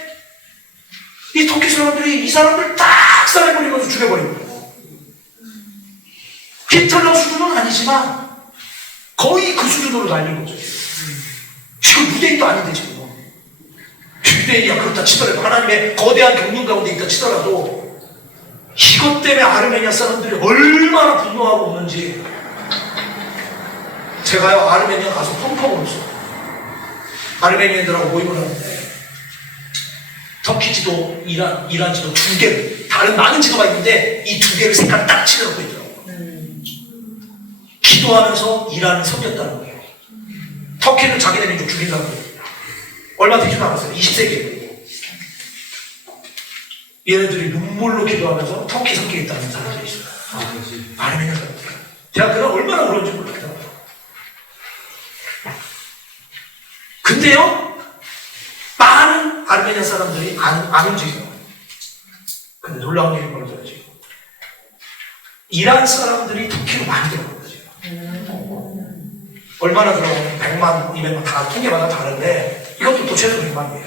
이 터키 사람들이 이 사람들 딱 쌀버리면서 죽여버린 거예요. 히틀러 수준은 아니지만 거의 그 수준으로 날린 거죠. 지금 유대인도 아닌데 지금. 유대인이야 그렇다 치더라도 하나님의 거대한 경륜 가운데 있다 치더라도 이것 때문에 아르메니아 사람들이 얼마나 분노하고 오는지 제가요 아르메니아 가서 펑펑 울었어요. 아르메니아인들하고 모임을 하는데 터키 지도, 이란 지도 두 개를 다른 많은 지도가 있는데 이 두 개를 색깔 딱 칠해놓고 있더라고요. 기도하면서 이란을 섬겼다는 거예요. 터키는 자기네 민족 죽인 사람들이에요. 얼마 되지도 않았어요. 20세기에. 얘네들이 눈물로 기도하면서 터키 섞여 있다는 사람들이 있어요. 아르메니아 사람들. 제가 그날 얼마나 울었는지 몰라요. 근데요, 많은 아르메니아 사람들이 안 움직여요. 근데 놀라운 일이 벌어져요, 지금. 이란 사람들이 터키로 많이 들어가요, 지금. 얼마나 들어가면 100만, 200만 다 통계마다 다른데 이것도 또 최소 100만이에요.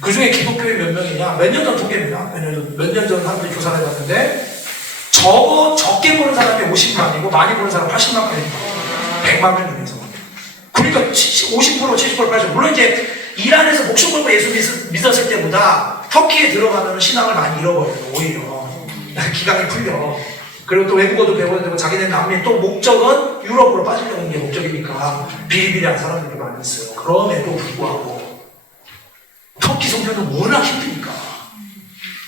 그 중에 기독교회 몇 명이냐? 몇 년 전 통계입니다. 몇 년 전 사람들이 조사를 해봤는데 적게 보는 사람이 50만이고 많이 보는 사람 80만까지입니다. 100만 명 중에서. 그러니까 50%, 70%, 80%. 물론 이제 이란에서 목숨 걸고 예수 믿었을 때보다 터키에 들어가면 신앙을 많이 잃어버려요. 오히려. 기강이 풀려. 그리고 또 외국어도 배워야 되고 자기네 남미 또 목적은 유럽으로 빠지려는 게 목적이니까 비리비리한 사람들이 많이 있어요. 그럼에도 불구하고 터키 성전은 워낙 힘드니까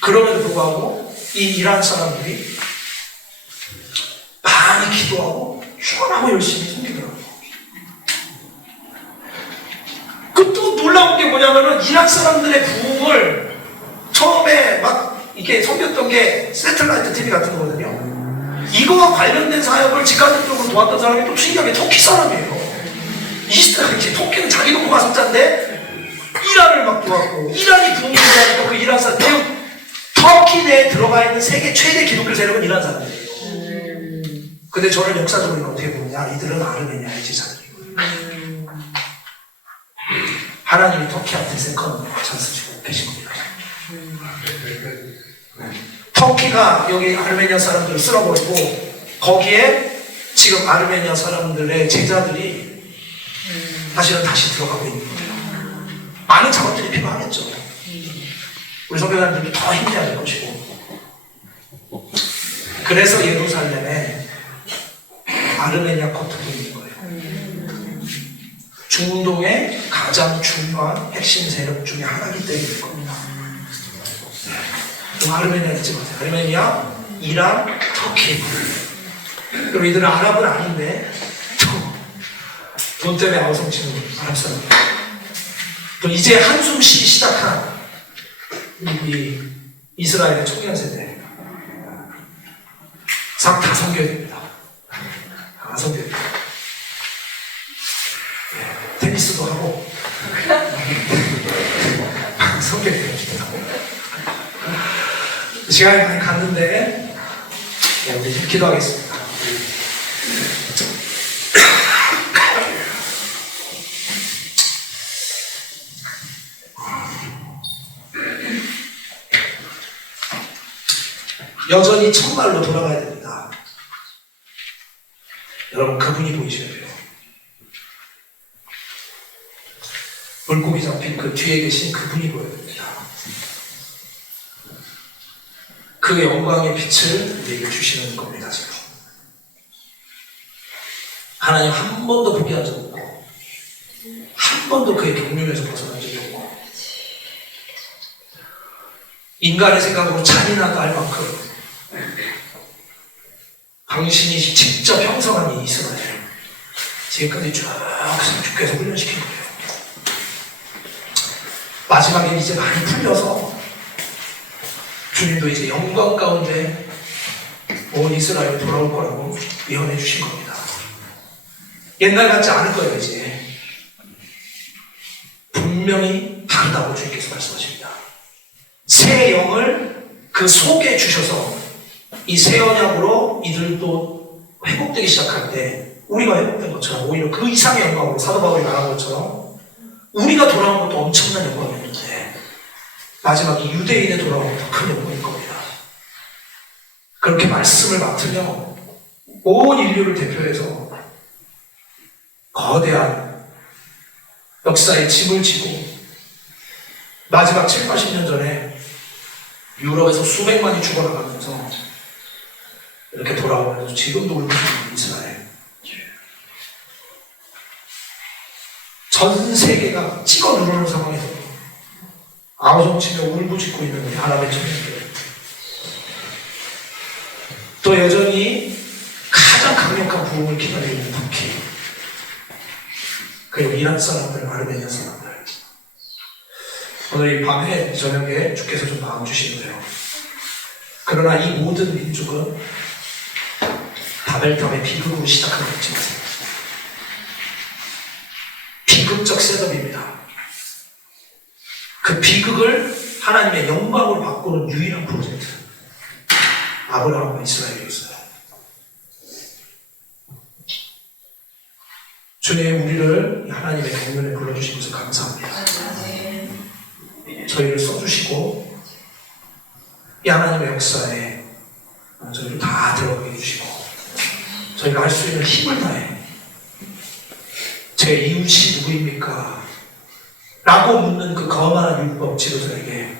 그럼에도 불구하고 이 이란 사람들이 많이 기도하고 휴원하고 열심히 섬기더라고요. 그 또 놀라운 게 뭐냐면은 이란 사람들의 부흥을 처음에 막 이렇게 섬겼던 게 세틀라이트 TV 같은 거거든요. 이거와 관련된 사역을 직간접적으로 도왔던 사람이 또 신기하게 터키 사람이에요. 터키는 자기 동포가 석자인데 이란을 막 도왔고 이란이 부흥이 일어나니까 그 이란 사람 터키 내에 들어가 있는 세계 최대 기독교 세력은 이란 사람들이에요. 근데 저를 역사적으로 어떻게 보느냐, 이들은 아르메니아의 제자들이에요. 하나님이 터키한테 세컨 찬스 주고 계신 겁니다. 터키가 여기 아르메니아 사람들을 쓸어버리고 거기에 지금 아르메니아 사람들의 제자들이 사실은 다시 들어가고 있는 거예요. 많은 작업들이 필요하겠죠. 우리 선교사님들도 더 힘내야 될 것이고. 그래서 예루살렘에 아르메니아 코트도 있는 거예요. 중동의 가장 중요한 핵심 세력 중에 하나이기 때문일 겁니다. 아르메니아 잊지 마세요. 아르메니아, 이란, 터키. 그리고 이들은 아랍은 아닌데 돈 때문에 아우성치는 아랍 사람. 또 이제 한숨 쉬기 시작한 이 이스라엘의 청년 세대. 싹 다 섬겨야 됩니다. 다 섬겨야 됩니다. 테니스도 하고 섬겨야 됩니다. 시간이 많이 갔는데 우리 좀 기도하겠습니다. 여전히 첫말로 돌아가야 됩니다. 여러분 그분이 보이셔야 돼요. 물고기 잡힌 그 뒤에 계신 그분이 보여야 됩니다. 그 영광의 빛을 우리에게 주시는 겁니다. 지금 하나님 한 번도 포기한 적 없고 한 번도 그의 경륜에서 벗어난 적이 없고 인간의 생각으로 잔인하다 할 만큼 당신이 직접 형성한 이 이스라엘 지금까지 쭉 주께서 훈련시킨 거예요. 마지막에 이제 많이 풀려서 주님도 이제 영광 가운데 온 이스라엘 돌아올 거라고 예언해 주신 겁니다. 옛날 같지 않을 거예요. 이제 분명히 다르다고 주님께서 말씀하십니다. 새 영을 그 속에 주셔서 이 새 언약으로 이들도 회복되기 시작할 때 우리가 회복된 것처럼 오히려 그 이상의 영광으로 사도 바울이 말한 것처럼 우리가 돌아온 것도 엄청난 영광이었는데 마지막에 유대인의 돌아오는 더 큰 영광일 겁니다. 그렇게 말씀을 맡으며 온 인류를 대표해서 거대한 역사의 짐을 지고 마지막 7, 80년 전에 유럽에서 수백만이 죽어나가면서 이렇게 돌아오면서 지금도 울고 있는 이스라엘. 전 세계가 찍어 누르는 상황에서 아우성치며 울부짖고 있는 우리 아랍의 청년들. 또 여전히 가장 강력한 부흥을 기다리고 있는 터키. 그리고 이란 사람들, 아르메니아 사람들. 오늘 이 밤에 저녁에 주께서 좀 마음 주시는데요. 그러나 이 모든 민족은 바벨탑의 비극으로 시작한 거 잊지 마세요. 비극적 셋업입니다. 그 비극을 하나님의 영광으로 바꾸는 유일한 프로젝트. 아브라함과 이스라엘이었어요. 주님, 우리를 하나님의 경륜에 불러주시면서 감사합니다. 저희를 써주시고 이 하나님의 역사에 저희를 다 들어가게 해주시고 저희가 할 수 있는 힘을 다해 제 이웃이 누구입니까? 라고 묻는 그 거만한 율법 지도자에게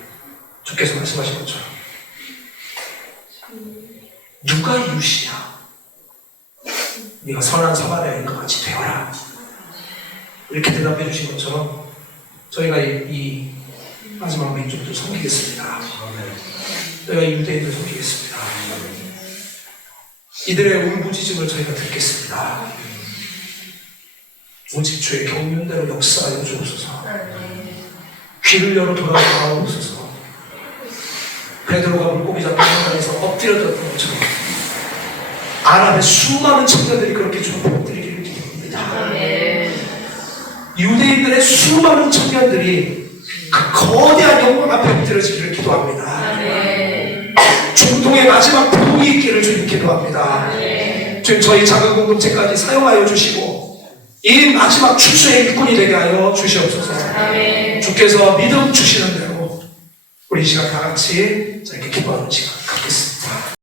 주께서 말씀하신 것처럼 누가 이웃이냐? 네가 선한 사마리아인과 같이 되어라. 이렇게 대답해 주신 것처럼 저희가 이 마지막 민족들 섬기겠습니다. 저희가 이 유대인들 섬기겠습니다. 이들의 울부짖음을 저희가 듣겠습니다. 오직 주의 경륜대로 역사하여 주옵소서. 귀를 열어 돌아오옵소서. 베드로가 물고기 잡는 현장에서 엎드려졌던 것처럼 아랍의 수많은 청년들이 그렇게 주로 엎드리기를 기도합니다. 유대인들의 수많은 청년들이 그 거대한 영광 앞에 엎드려지기를 기도합니다. 중동의 마지막 부흥이 있기를 주님 기도합니다. 주님, 저희 작은 공동체까지 사용하여 주시고 이 마지막 추수의 일꾼이 되게 하여 주시옵소서. 주께서 믿음 주시는 대로 우리 이 시간 다 같이 이렇게 기도하는 시간 갖겠습니다.